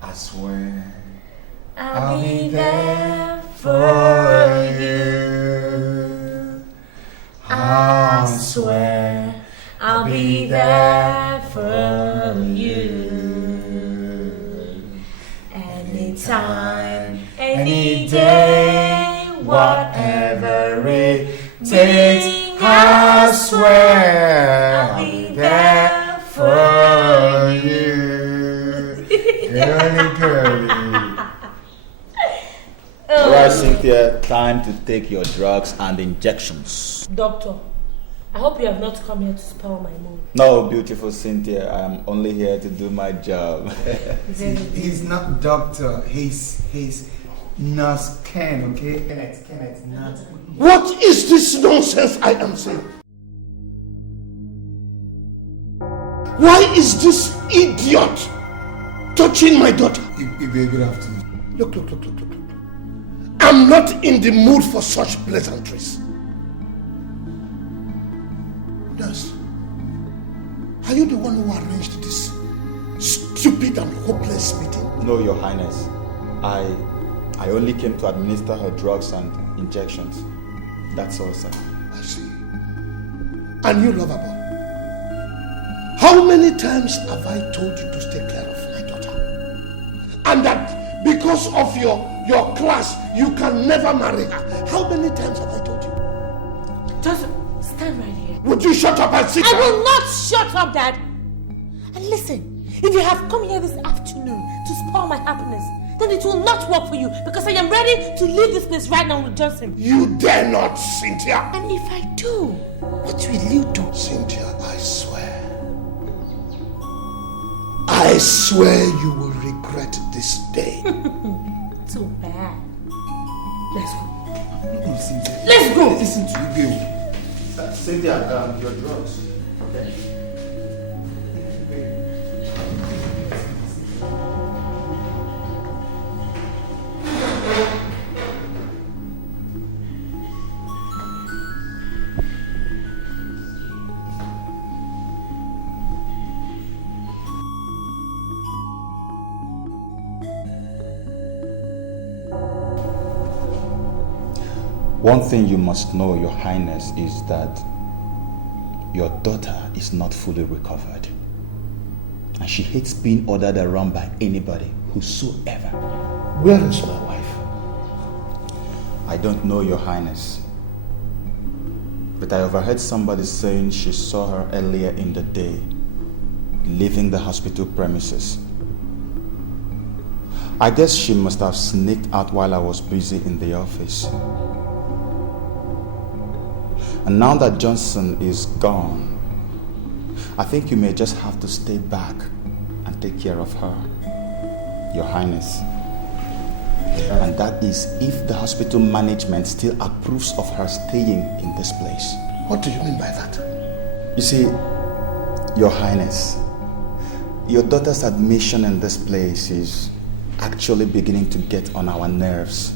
I swear I'll be there for you. I swear I'll be there for you. Anytime, any day, whatever it takes, I swear I'll be there for you. Girly. Alright, Cynthia, time to take your drugs and injections. Doctor, I hope you have not come here to spoil my mood. No, beautiful Cynthia, I'm only here to do my job. He's not doctor, he's Nurse Ken, okay? Kenneth, not. What is this nonsense I am saying? Why is this idiot touching my daughter? Good afternoon. Look. I'm not in the mood for such pleasantries. Nurse, are you the one who arranged this stupid and hopeless meeting? No, Your Highness. I only came to administer her drugs and injections. That's all, sir. I see. And you, lover boy, how many times have I told you to take care of my daughter? And that because of your class, you can never marry her. How many times have I told you? Just stand right here. Would you shut up and sit down? I will not shut up, Dad. And listen, if you have come here this afternoon to spoil my happiness, then it will not work for you because I am ready to leave this place right now with Johnson. You dare not, Cynthia. And if I do, what will you do? Cynthia, I swear you will regret this day. Too bad. Let's go. Cynthia. Let's go. Listen to you, Cynthia, your drugs. Okay. One thing you must know, Your Highness, is that your daughter is not fully recovered. And she hates being ordered around by anybody, whosoever. Where is my wife? I don't know, Your Highness. But I overheard somebody saying she saw her earlier in the day, leaving the hospital premises. I guess she must have sneaked out while I was busy in the office. And now that Johnson is gone, I think you may just have to stay back and take care of her, Your Highness. And that is if the hospital management still approves of her staying in this place. What do you mean by that? You see, Your Highness, your daughter's admission in this place is actually beginning to get on our nerves.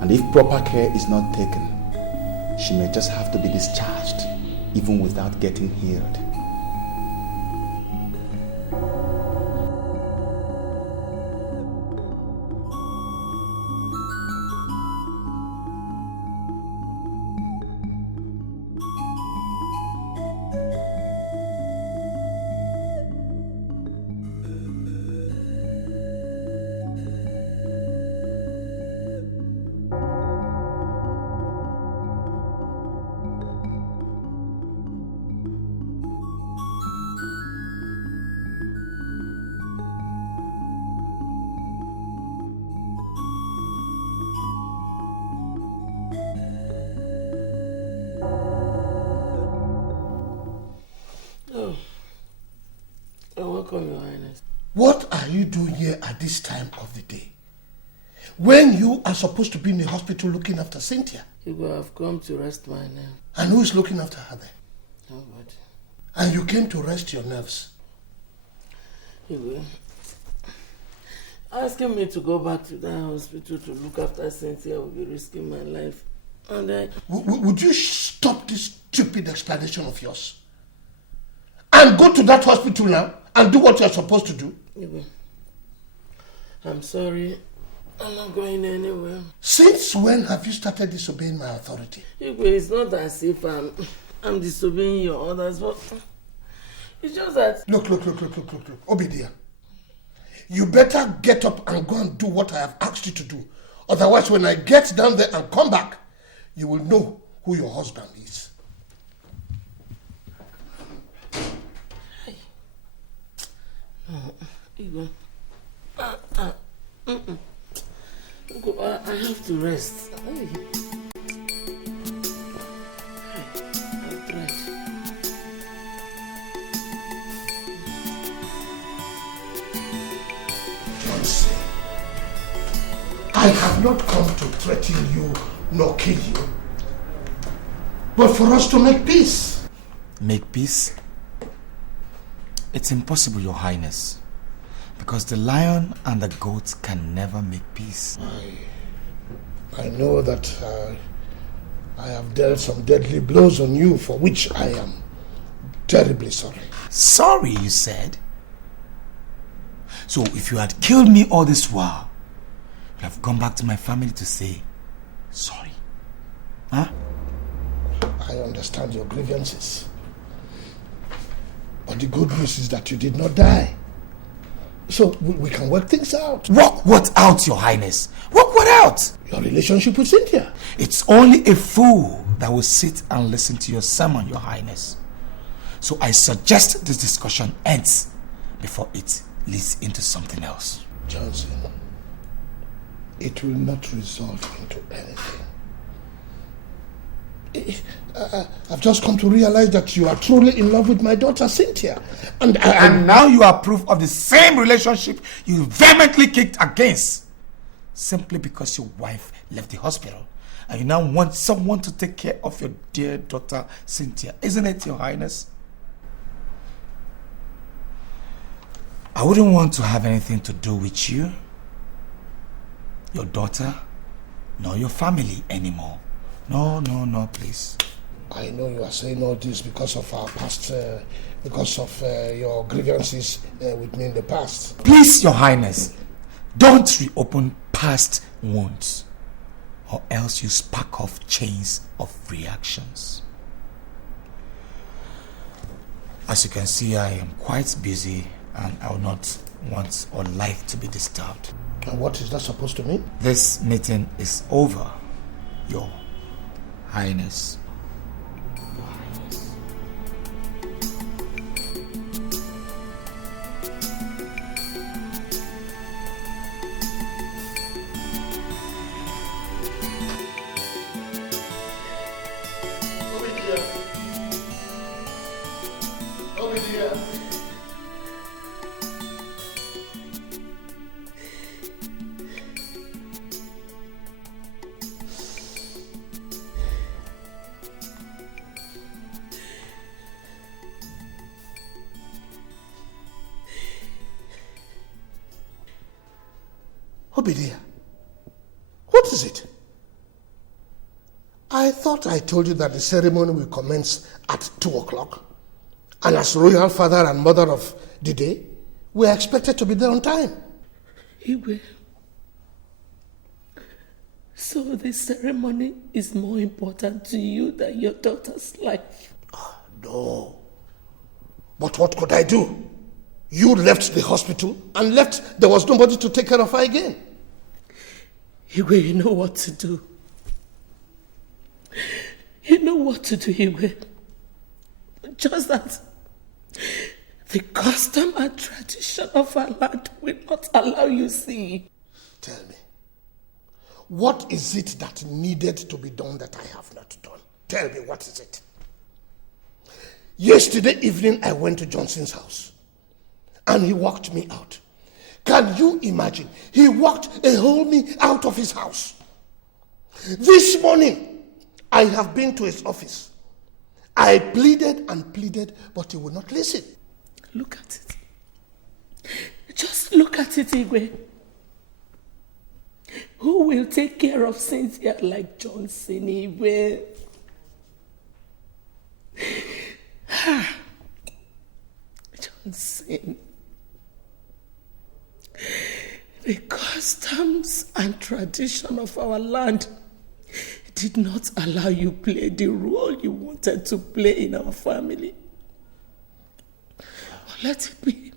And if proper care is not taken, she may just have to be discharged, even without getting healed. Welcome, Your Highness. What are you doing here at this time of the day? When you are supposed to be in the hospital looking after Cynthia? You have come to rest my nerves. And who is looking after her then? Nobody. And you came to rest your nerves? You asking me to go back to that hospital to look after Cynthia will be risking my life. And would you stop this stupid explanation of yours? And go to that hospital now and do what you are supposed to do? I'm sorry. I'm not going anywhere. Since when have you started disobeying my authority? It's not as if I'm disobeying your orders, but it's just that... Look. Obidia. You better get up and go and do what I have asked you to do. Otherwise, when I get down there and come back, you will know who your husband is. Igwe. I have to rest. I'll try. Johnson, I have not come to threaten you nor kill you, but for us to make peace. Make peace? It's impossible, Your Highness, because the lion and the goat can never make peace. I know that I have dealt some deadly blows on you, for which I am terribly sorry. Sorry, you said? So if you had killed me all this while, you'd have gone back to my family to say sorry. Huh? I understand your grievances. But the good news is that you did not die. So we can work things out. Work what out, Your Highness? Work what out? Your relationship with Cynthia. It's only a fool that will sit and listen to your sermon, Your Highness. So I suggest this discussion ends before it leads into something else. Johnson, it will not result into anything. I've just come to realize that you are truly in love with my daughter Cynthia. And now you are proof of the same relationship you vehemently kicked against. Simply because your wife left the hospital. And you now want someone to take care of your dear daughter Cynthia. Isn't it, Your Highness? I wouldn't want to have anything to do with you, your daughter, nor your family anymore. No, please. I know you are saying all this because of our past, because of your grievances with me in the past. Please, Your Highness, don't reopen past wounds, or else you spark off chains of reactions. As you can see, I am quite busy and I will not want or like to be disturbed. And what is that supposed to mean? This meeting is over, Your Highness. Obidia, what is it? I thought I told you that the ceremony will commence at 2 o'clock. And as royal father and mother of the day, we are expected to be there on time. Iyke, so the ceremony is more important to you than your daughter's life? No. But what could I do? You left the hospital and left. There was nobody to take care of her again. Iyke, you know what to do. You know what to do, Iyke. Just that the custom and tradition of our land will not allow you see. Tell me, what is it that needed to be done that I have not done? Tell me, what is it? Yesterday evening, I went to Johnson's house and he walked me out. Can you imagine? He walked and hauled me out of his house. This morning, I have been to his office. I pleaded and pleaded, but he would not listen. Look at it. Just look at it, Iyke. Who will take care of Cynthia like Johnson, Iyke? Johnson. The customs and tradition of our land did not allow you play the role you wanted to play in our family. But let it be.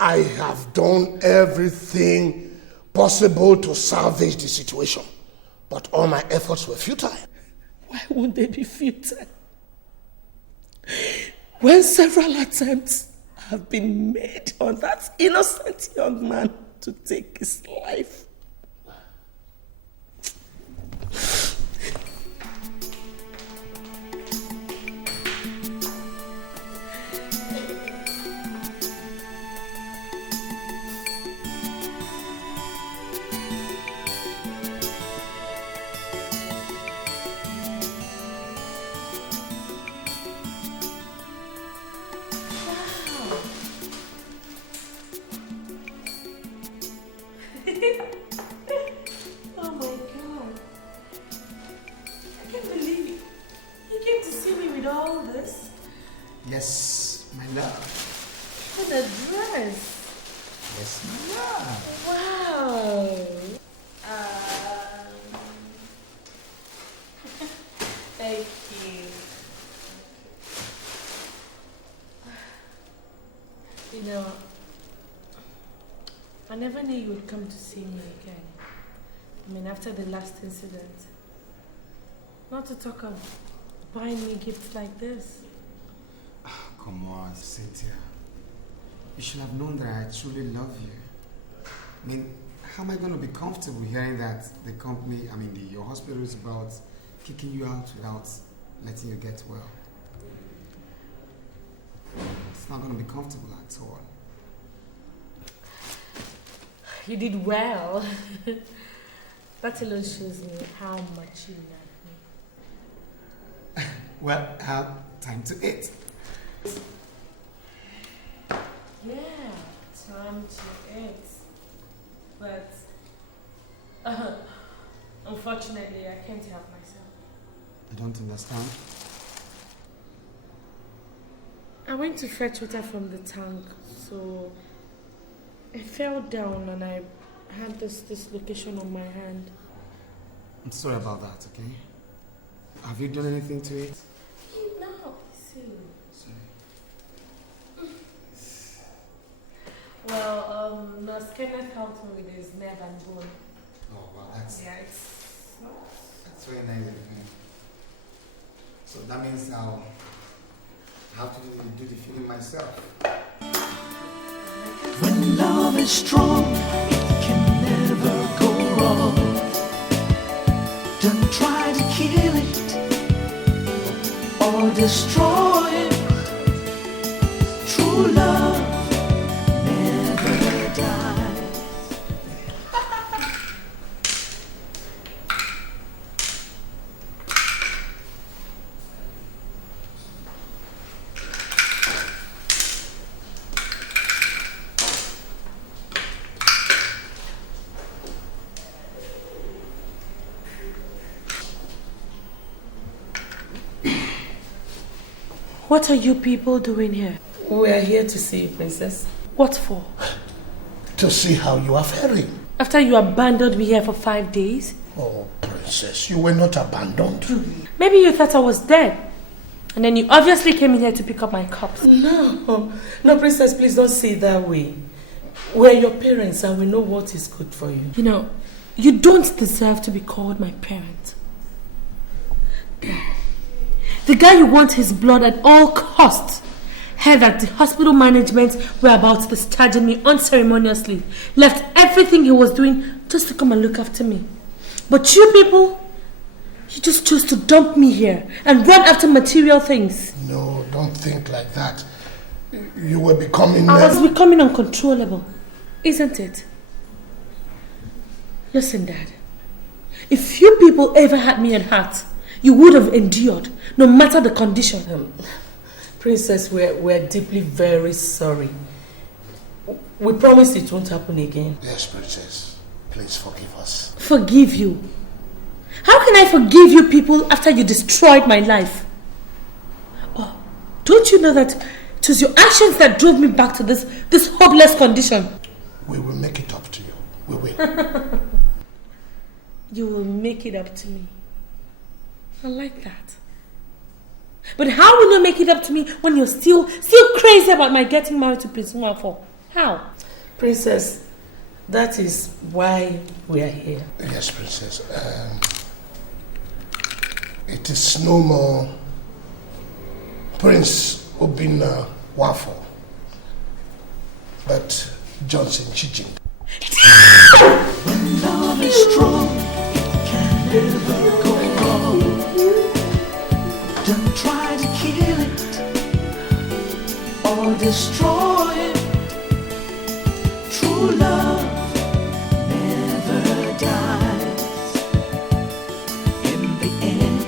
I have done everything possible to salvage the situation, but all my efforts were futile. Why won't they be futile? When several attempts have been made on that innocent young man to take his life. Yes, my love. What a dress. Yes, my love. Wow. Thank you. You know, I never knew you would come to see me again. I mean, after the last incident. Not to talk of buying me gifts like this. Come on, Cynthia. You should have known that I truly love you. I mean, how am I going to be comfortable hearing that the company, your hospital is about kicking you out without letting you get well? It's not going to be comfortable at all. You did well. That alone shows me how much you love me. Well, time to eat. Yeah, time to eat. But unfortunately, I can't help myself. I don't understand. I went to fetch water from the tank, so I fell down and I had this dislocation on my hand. I'm sorry about that, okay? Have you done anything to it? No, see. Well, Nurse Kenneth helped me with his nerve and bone. Oh, wow, that's very nice of you. So that means I'll have to do the feeling myself. When love is strong, it can never go wrong. Don't try to kill it or destroy it. True love never dies. What are you people doing here? We are here to see you, Princess. What for? To see how you are faring. After you abandoned me here for 5 days? Oh, Princess, you were not abandoned. Maybe you thought I was dead. And then you obviously came in here to pick up my cups. No, Princess, please don't say it that way. We're your parents and we know what is good for you. You know, you don't deserve to be called my parent. The guy who wants his blood at all costs heard that the hospital management were about discharging me unceremoniously, left everything he was doing just to come and look after me. But you people, you just chose to dump me here and run after material things. No, don't think like that. You were becoming... I was becoming uncontrollable, isn't it? Listen, Dad. If you people ever had me at heart, you would have endured, no matter the condition. Princess, we're deeply very sorry. We promise it won't happen again. Yes, Princess. Please forgive us. Forgive you? How can I forgive you people after you destroyed my life? Oh, don't you know that it was your actions that drove me back to this hopeless condition? We will make it up to you. We will. You will make it up to me. I like that. But how will you make it up to me when you're still crazy about my getting married to Prince Nwafọ? How? Princess, that is why we are here. Yes, Princess. It is no more Prince Obinna Nwafọ, but Johnson Chijindu. When love is strong, it can never go wrong. Don't try to kill it or destroy it. True love never dies. In the end,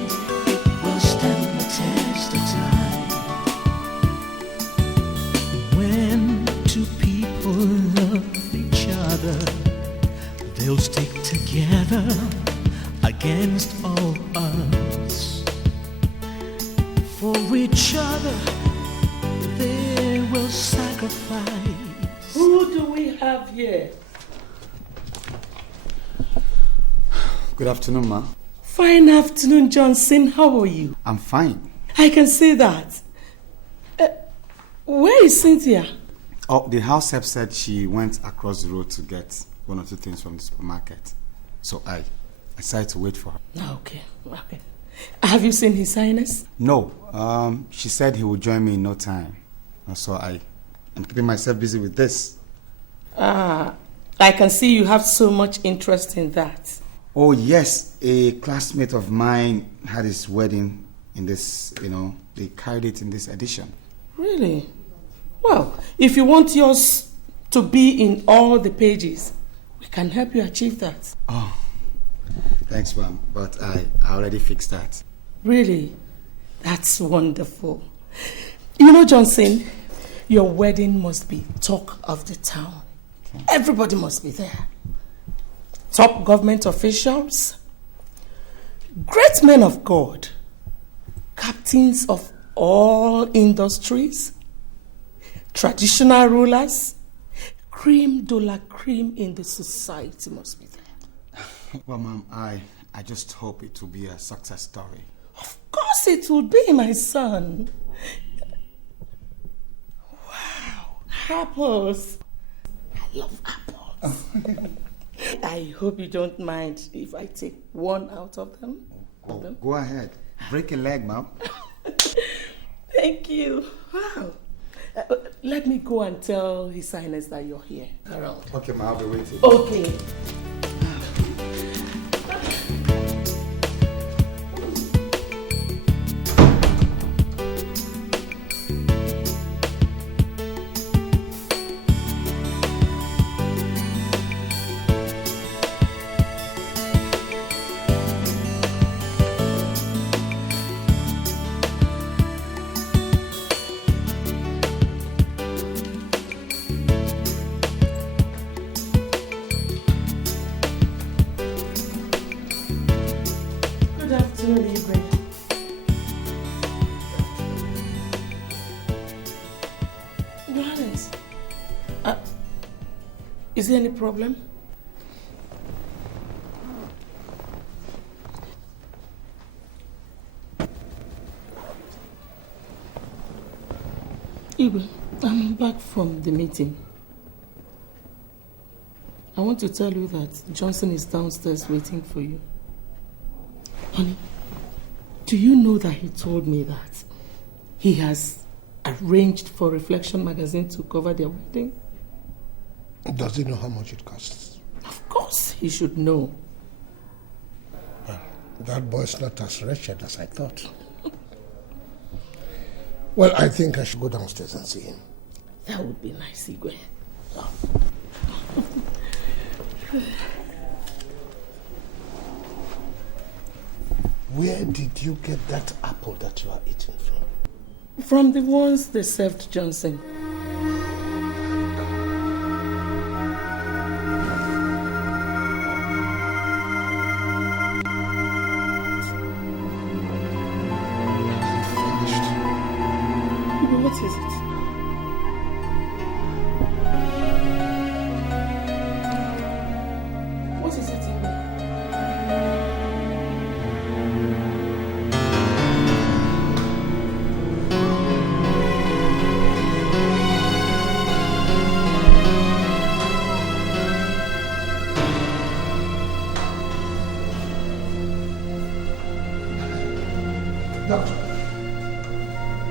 it will stand the test of time. When two people love each other, they'll stick together against all odds. For each other, they will sacrifice. Who do we have here? Good afternoon, ma. Fine afternoon, Johnson. How are you? I'm fine. I can say that. Where is Cynthia? Oh, the house help said she went across the road to get one or two things from the supermarket. So I decided to wait for her. Okay. Have you seen His Highness? No. She said he would join me in no time. So I'm keeping myself busy with this. I can see you have so much interest in that. Oh, yes. A classmate of mine had his wedding in this, they carried it in this edition. Really? Well, if you want yours to be in all the pages, we can help you achieve that. Oh, thanks, ma'am. But I already fixed that. Really? That's wonderful. You know, Johnson, your wedding must be talk of the town. Okay. Everybody must be there. Top government officials, great men of God, captains of all industries, traditional rulers, cream de la cream in the society must be there. Well, ma'am, I just hope it will be a success story. Of course it will be, my son. Wow, apples. I love apples. I hope you don't mind if I take one out of them. Go ahead. Break a leg, ma'am. Thank you. Wow. Let me go and tell His Highness that you're here. Around. Okay, ma'am, I'll be waiting. Okay. Is there any problem? Ibu, I'm back from the meeting. I want to tell you that Johnson is downstairs waiting for you. Honey, do you know that he told me that he has arranged for Reflection magazine to cover their wedding? Does he know how much it costs? Of course he should know. Well, that boy's not as wretched as I thought. Well, I think I should go downstairs and see him. That would be nice, Iyke. Oh. Where did you get that apple that you are eating from? From the ones they served Johnson. What is it? Doctor.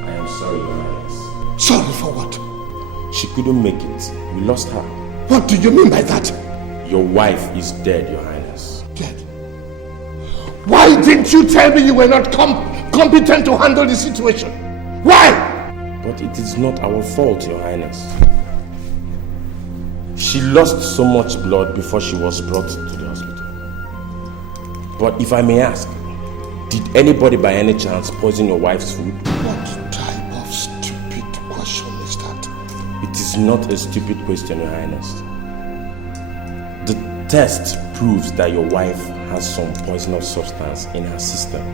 I am sorry, Your Highness. Sorry for what? She couldn't make it. We lost her. What do you mean by that? Your wife is dead, Your Highness. Dead? Why didn't you tell me you were not competent to handle the situation? Why? But it is not our fault, Your Highness. She lost so much blood before she was brought to the hospital. But if I may ask, did anybody by any chance poison your wife's food? What type of stupid question is that? It is not a stupid question, Your Highness. The test proves that your wife has some poisonous substance in her system.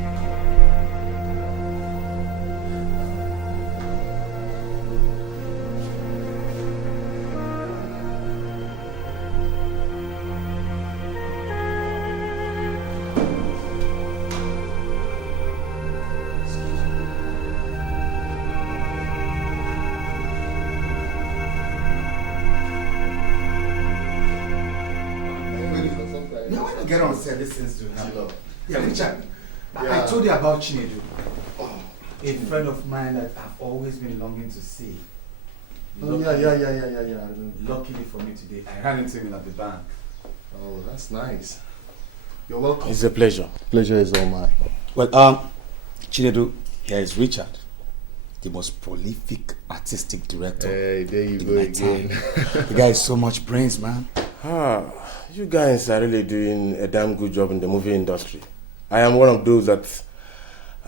Get on, say this things to happen. Yeah, Richard, I told you about Chinedu. A friend of mine that I've always been longing to see. Oh, yeah. Luckily for me today, I ran into him at the bank. Oh, that's nice. You're welcome. It's a pleasure. Pleasure is all mine. Well, Chinedu, here is Richard, the most prolific artistic director. Hey, there you go again. The guy has so much brains, man. You guys are really doing a damn good job in the movie industry. I am one of those that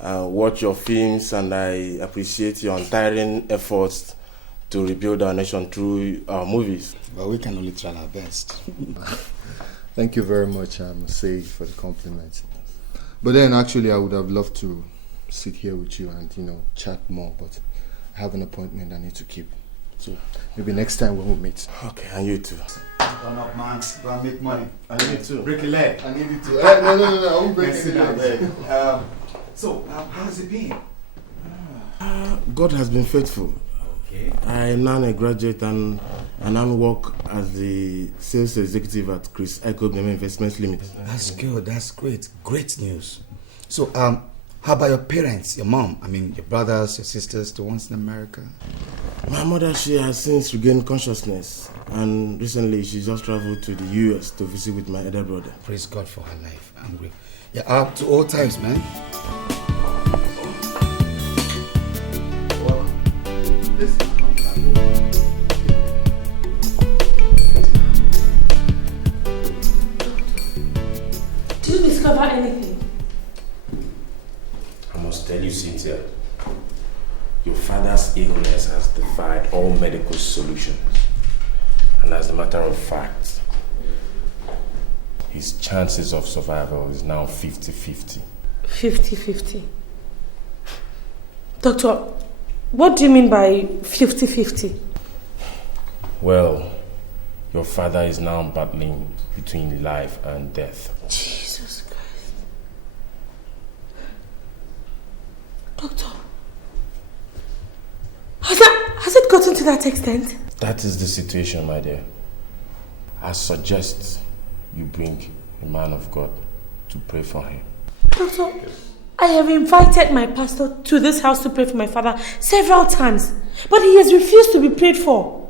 watch your films, and I appreciate your untiring efforts to rebuild our nation through our movies. Well, we can only try our best. Thank you very much, I must say, for the compliment. But then, actually, I would have loved to sit here with you and, chat more, but I have an appointment I need to keep. So maybe next time when we meet. Okay, and you too. Come up, man. Go and make money. I need to. Break a leg. I need you to. No, I won't break any leg. So, how has it been? God has been faithful. Okay. I am now a graduate and I now work as the sales executive at Iyke Investments Limited. That's good. That's great. Great news. So, how about your parents, your mom? I mean, your brothers, your sisters, the ones in America? My mother, she has since regained consciousness, and recently she just traveled to the US to visit with my elder brother. Praise God for her life. I'm great. Yeah, up to all times, man. Did you discover anything? I must tell you, Cynthia, your father's illness has defied all medical solutions. And as a matter of fact, his chances of survival is now 50-50. 50-50. Doctor, what do you mean by 50-50? Well, your father is now battling between life and death. Jesus Christ. Doctor, has it gotten to that extent? That is the situation, my dear. I suggest you bring a man of God to pray for him. Doctor, I have invited my pastor to this house to pray for my father several times, but he has refused to be prayed for.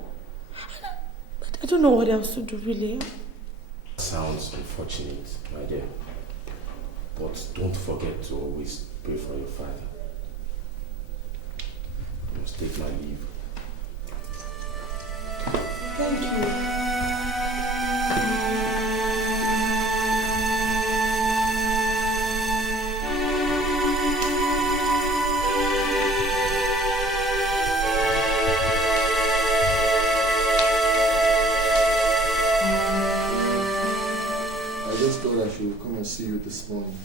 I don't know what else to do, really. Sounds unfortunate, my dear. But don't forget to always pray for your father. I must take my leave. Thank you. I should come and see you this morning.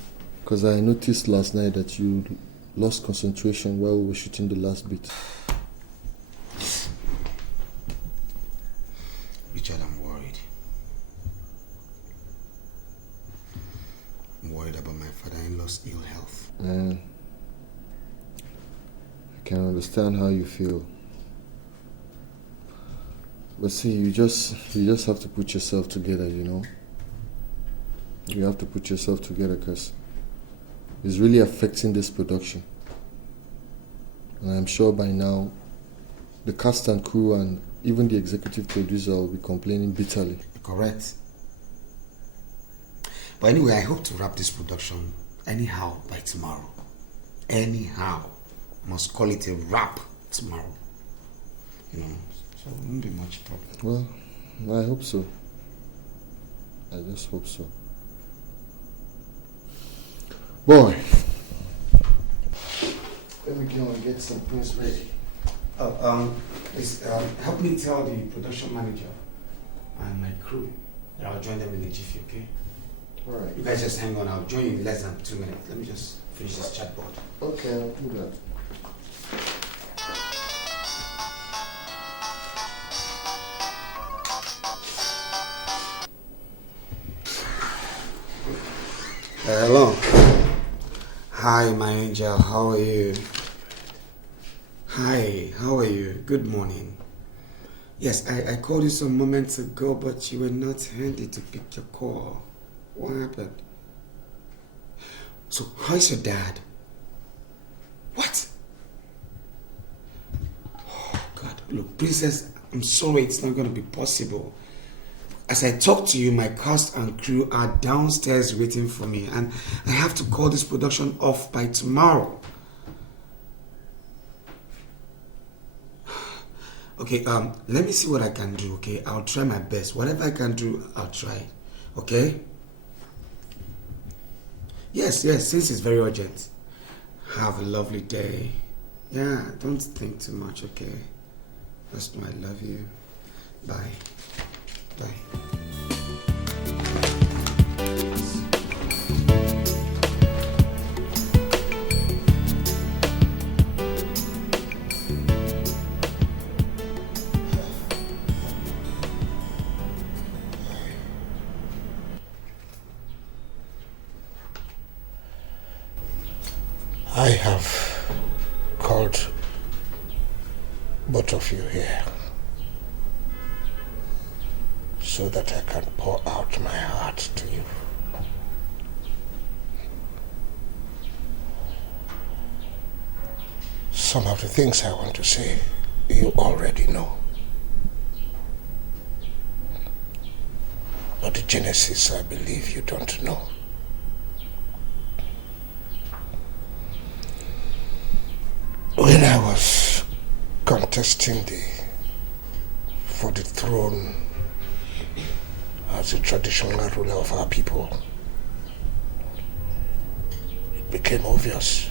Because I noticed last night that you lost concentration while we were shooting the last bit. Richard, I'm worried. I'm worried about my father-in-law's ill health. I can understand how you feel. But see, you just have to put yourself together, you know. You have to put yourself together because it's really affecting this production. And I'm sure by now, the cast and crew and even the executive producer will be complaining bitterly. Correct. But anyway, I hope to wrap this production anyhow by tomorrow. Anyhow. I must call it a wrap tomorrow. You know, so it won't be much problem. Well, I hope so. I just hope so. Boy, let me go and get some things ready. Please help me tell the production manager and my crew that I'll join them in a jiffy, okay? Alright. You guys just hang on, I'll join you in less than 2 minutes. Let me just finish this chat board. Okay, I'll do that. Hello. Hi, my angel. How are you? Hi, how are you? Good morning. Yes, I called you some moments ago, but you were not handy to pick your call. What happened? So, how's your dad? What? Oh, God. Look, Princess, I'm sorry it's not going to be possible. As I talk to you, my cast and crew are downstairs waiting for me, and I have to call this production off by tomorrow. Okay, let me see what I can do, okay? I'll try my best. Whatever I can do, I'll try. Okay? Yes, since it's very urgent. Have a lovely day. Yeah, don't think too much, okay? Just know I love you. Bye. Bye. I have called both of you here so that I can pour out my heart to you. Some of the things I want to say, you already know. But the genesis, I believe you don't know. When I was contesting for the throne as a traditional ruler of our people, it became obvious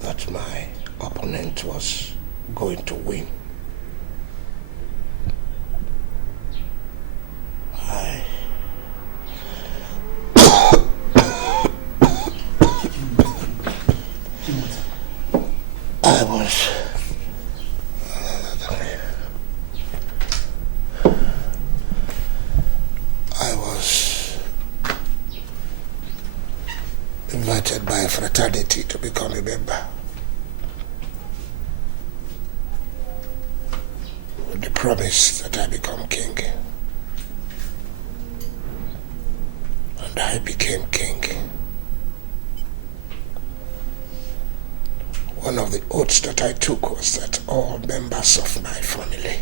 that my opponent was going to win. I was invited by a fraternity to become a member, with the promise that I become king. And I became king. One of the oaths that I took was that all members of my family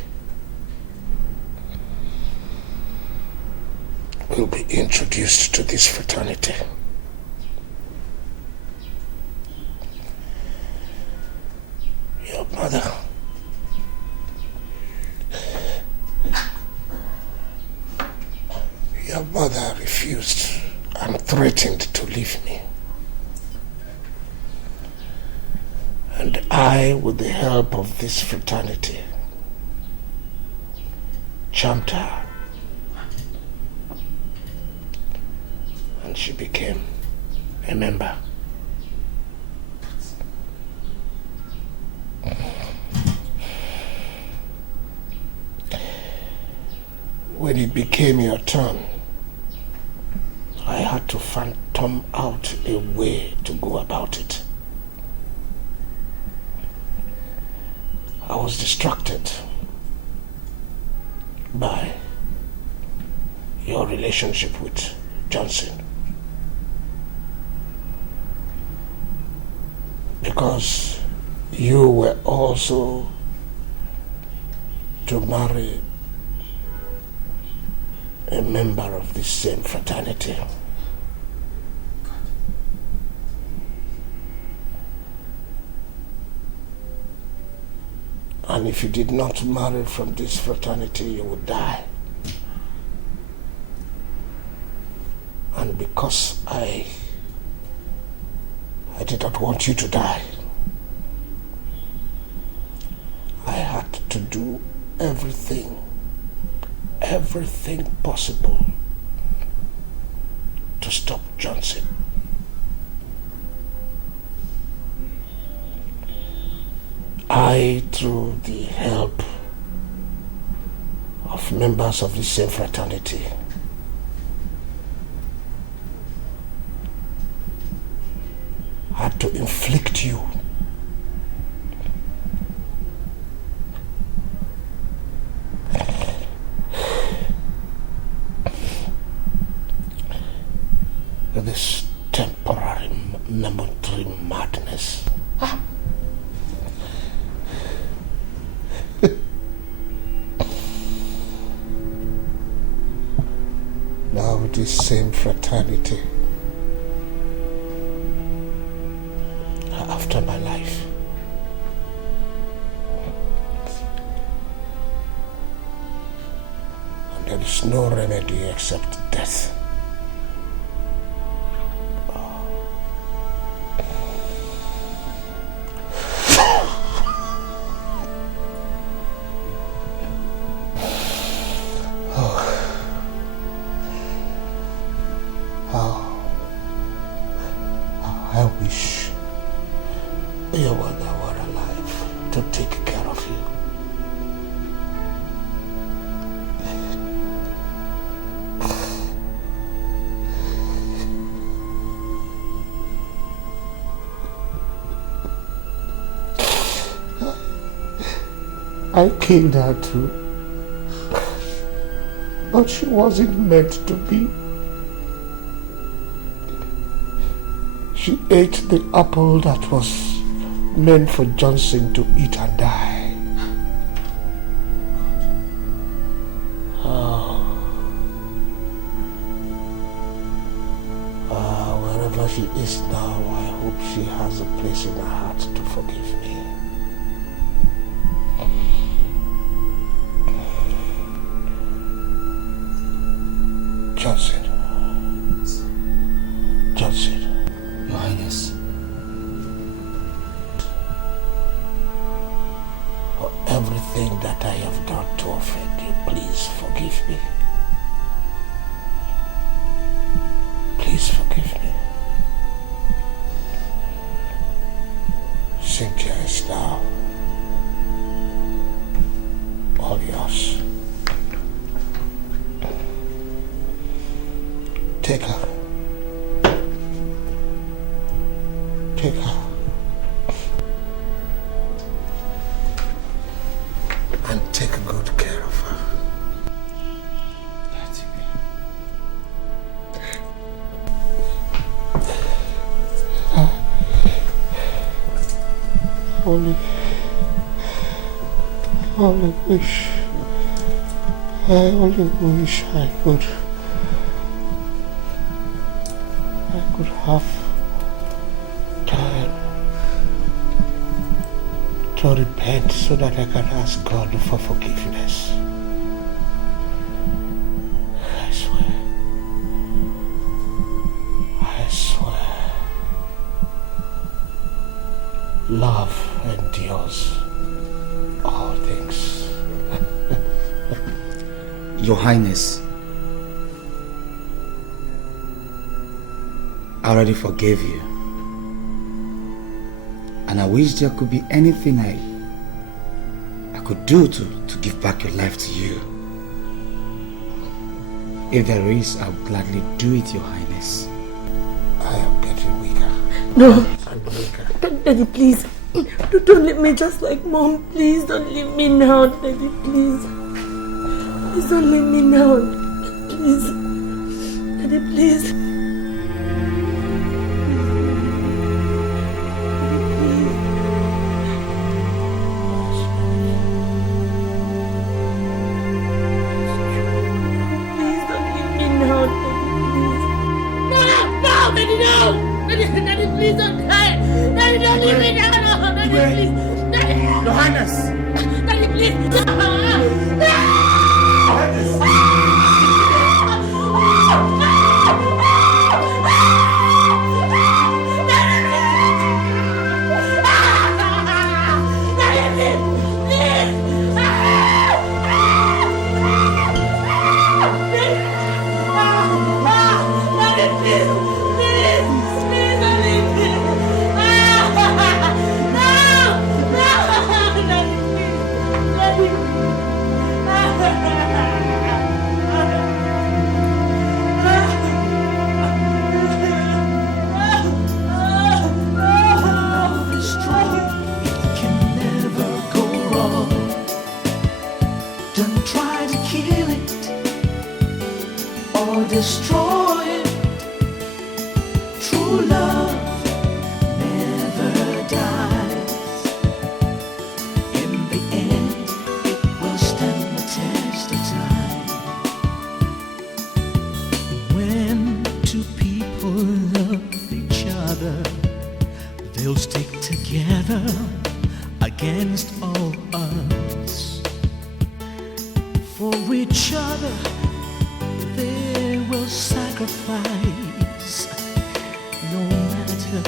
will be introduced to this fraternity. Your mother refused and threatened to leave me. And I, with the help of this fraternity, charmed her. And she became a member. When it became your turn, I had to phantom out a way to go about it. I was distracted by your relationship with Johnson, because you were also to marry a member of the same fraternity. And if you did not marry from this fraternity, you would die. And because I did not want you to die, I had to do everything possible to stop Johnson. I, through the help of members of the same fraternity, had to inflict you this temporary, momentary madness. Now this same fraternity are after my life. And there is no remedy except death. I wish your mother were alive to take care of you. I killed her too, but she wasn't meant to be. She ate the apple that was meant for Johnson to eat and die. Wherever she is now, I hope she has a place in her heart to forgive me. Johnson. Your Highness. For everything that I have done to offend you, please forgive me. Please forgive me. Cynthia is now all yours. Take her. Take her. And take good care of her. I only wish I could have time to repent so that I can ask God for forgiveness. I swear. Love endures all things. Your Highness, I already forgave you. And I wish there could be anything I could do to give back your life to you. If there is, I will gladly do it, Your Highness. I am getting weaker. No. I'm weaker. Daddy, please. Don't leave me just like Mom. Please don't leave me now, Daddy, please. Please don't leave me now. Please. Daddy, please. Daddy, please. leave me now. Daddy, please. Daddy. Your Highness. Daddy, please. Destroy it. True love never dies. In the end, it will stand the test of time. When two people love each other, they'll stick together against all odds. For each other, they will sacrifice, no matter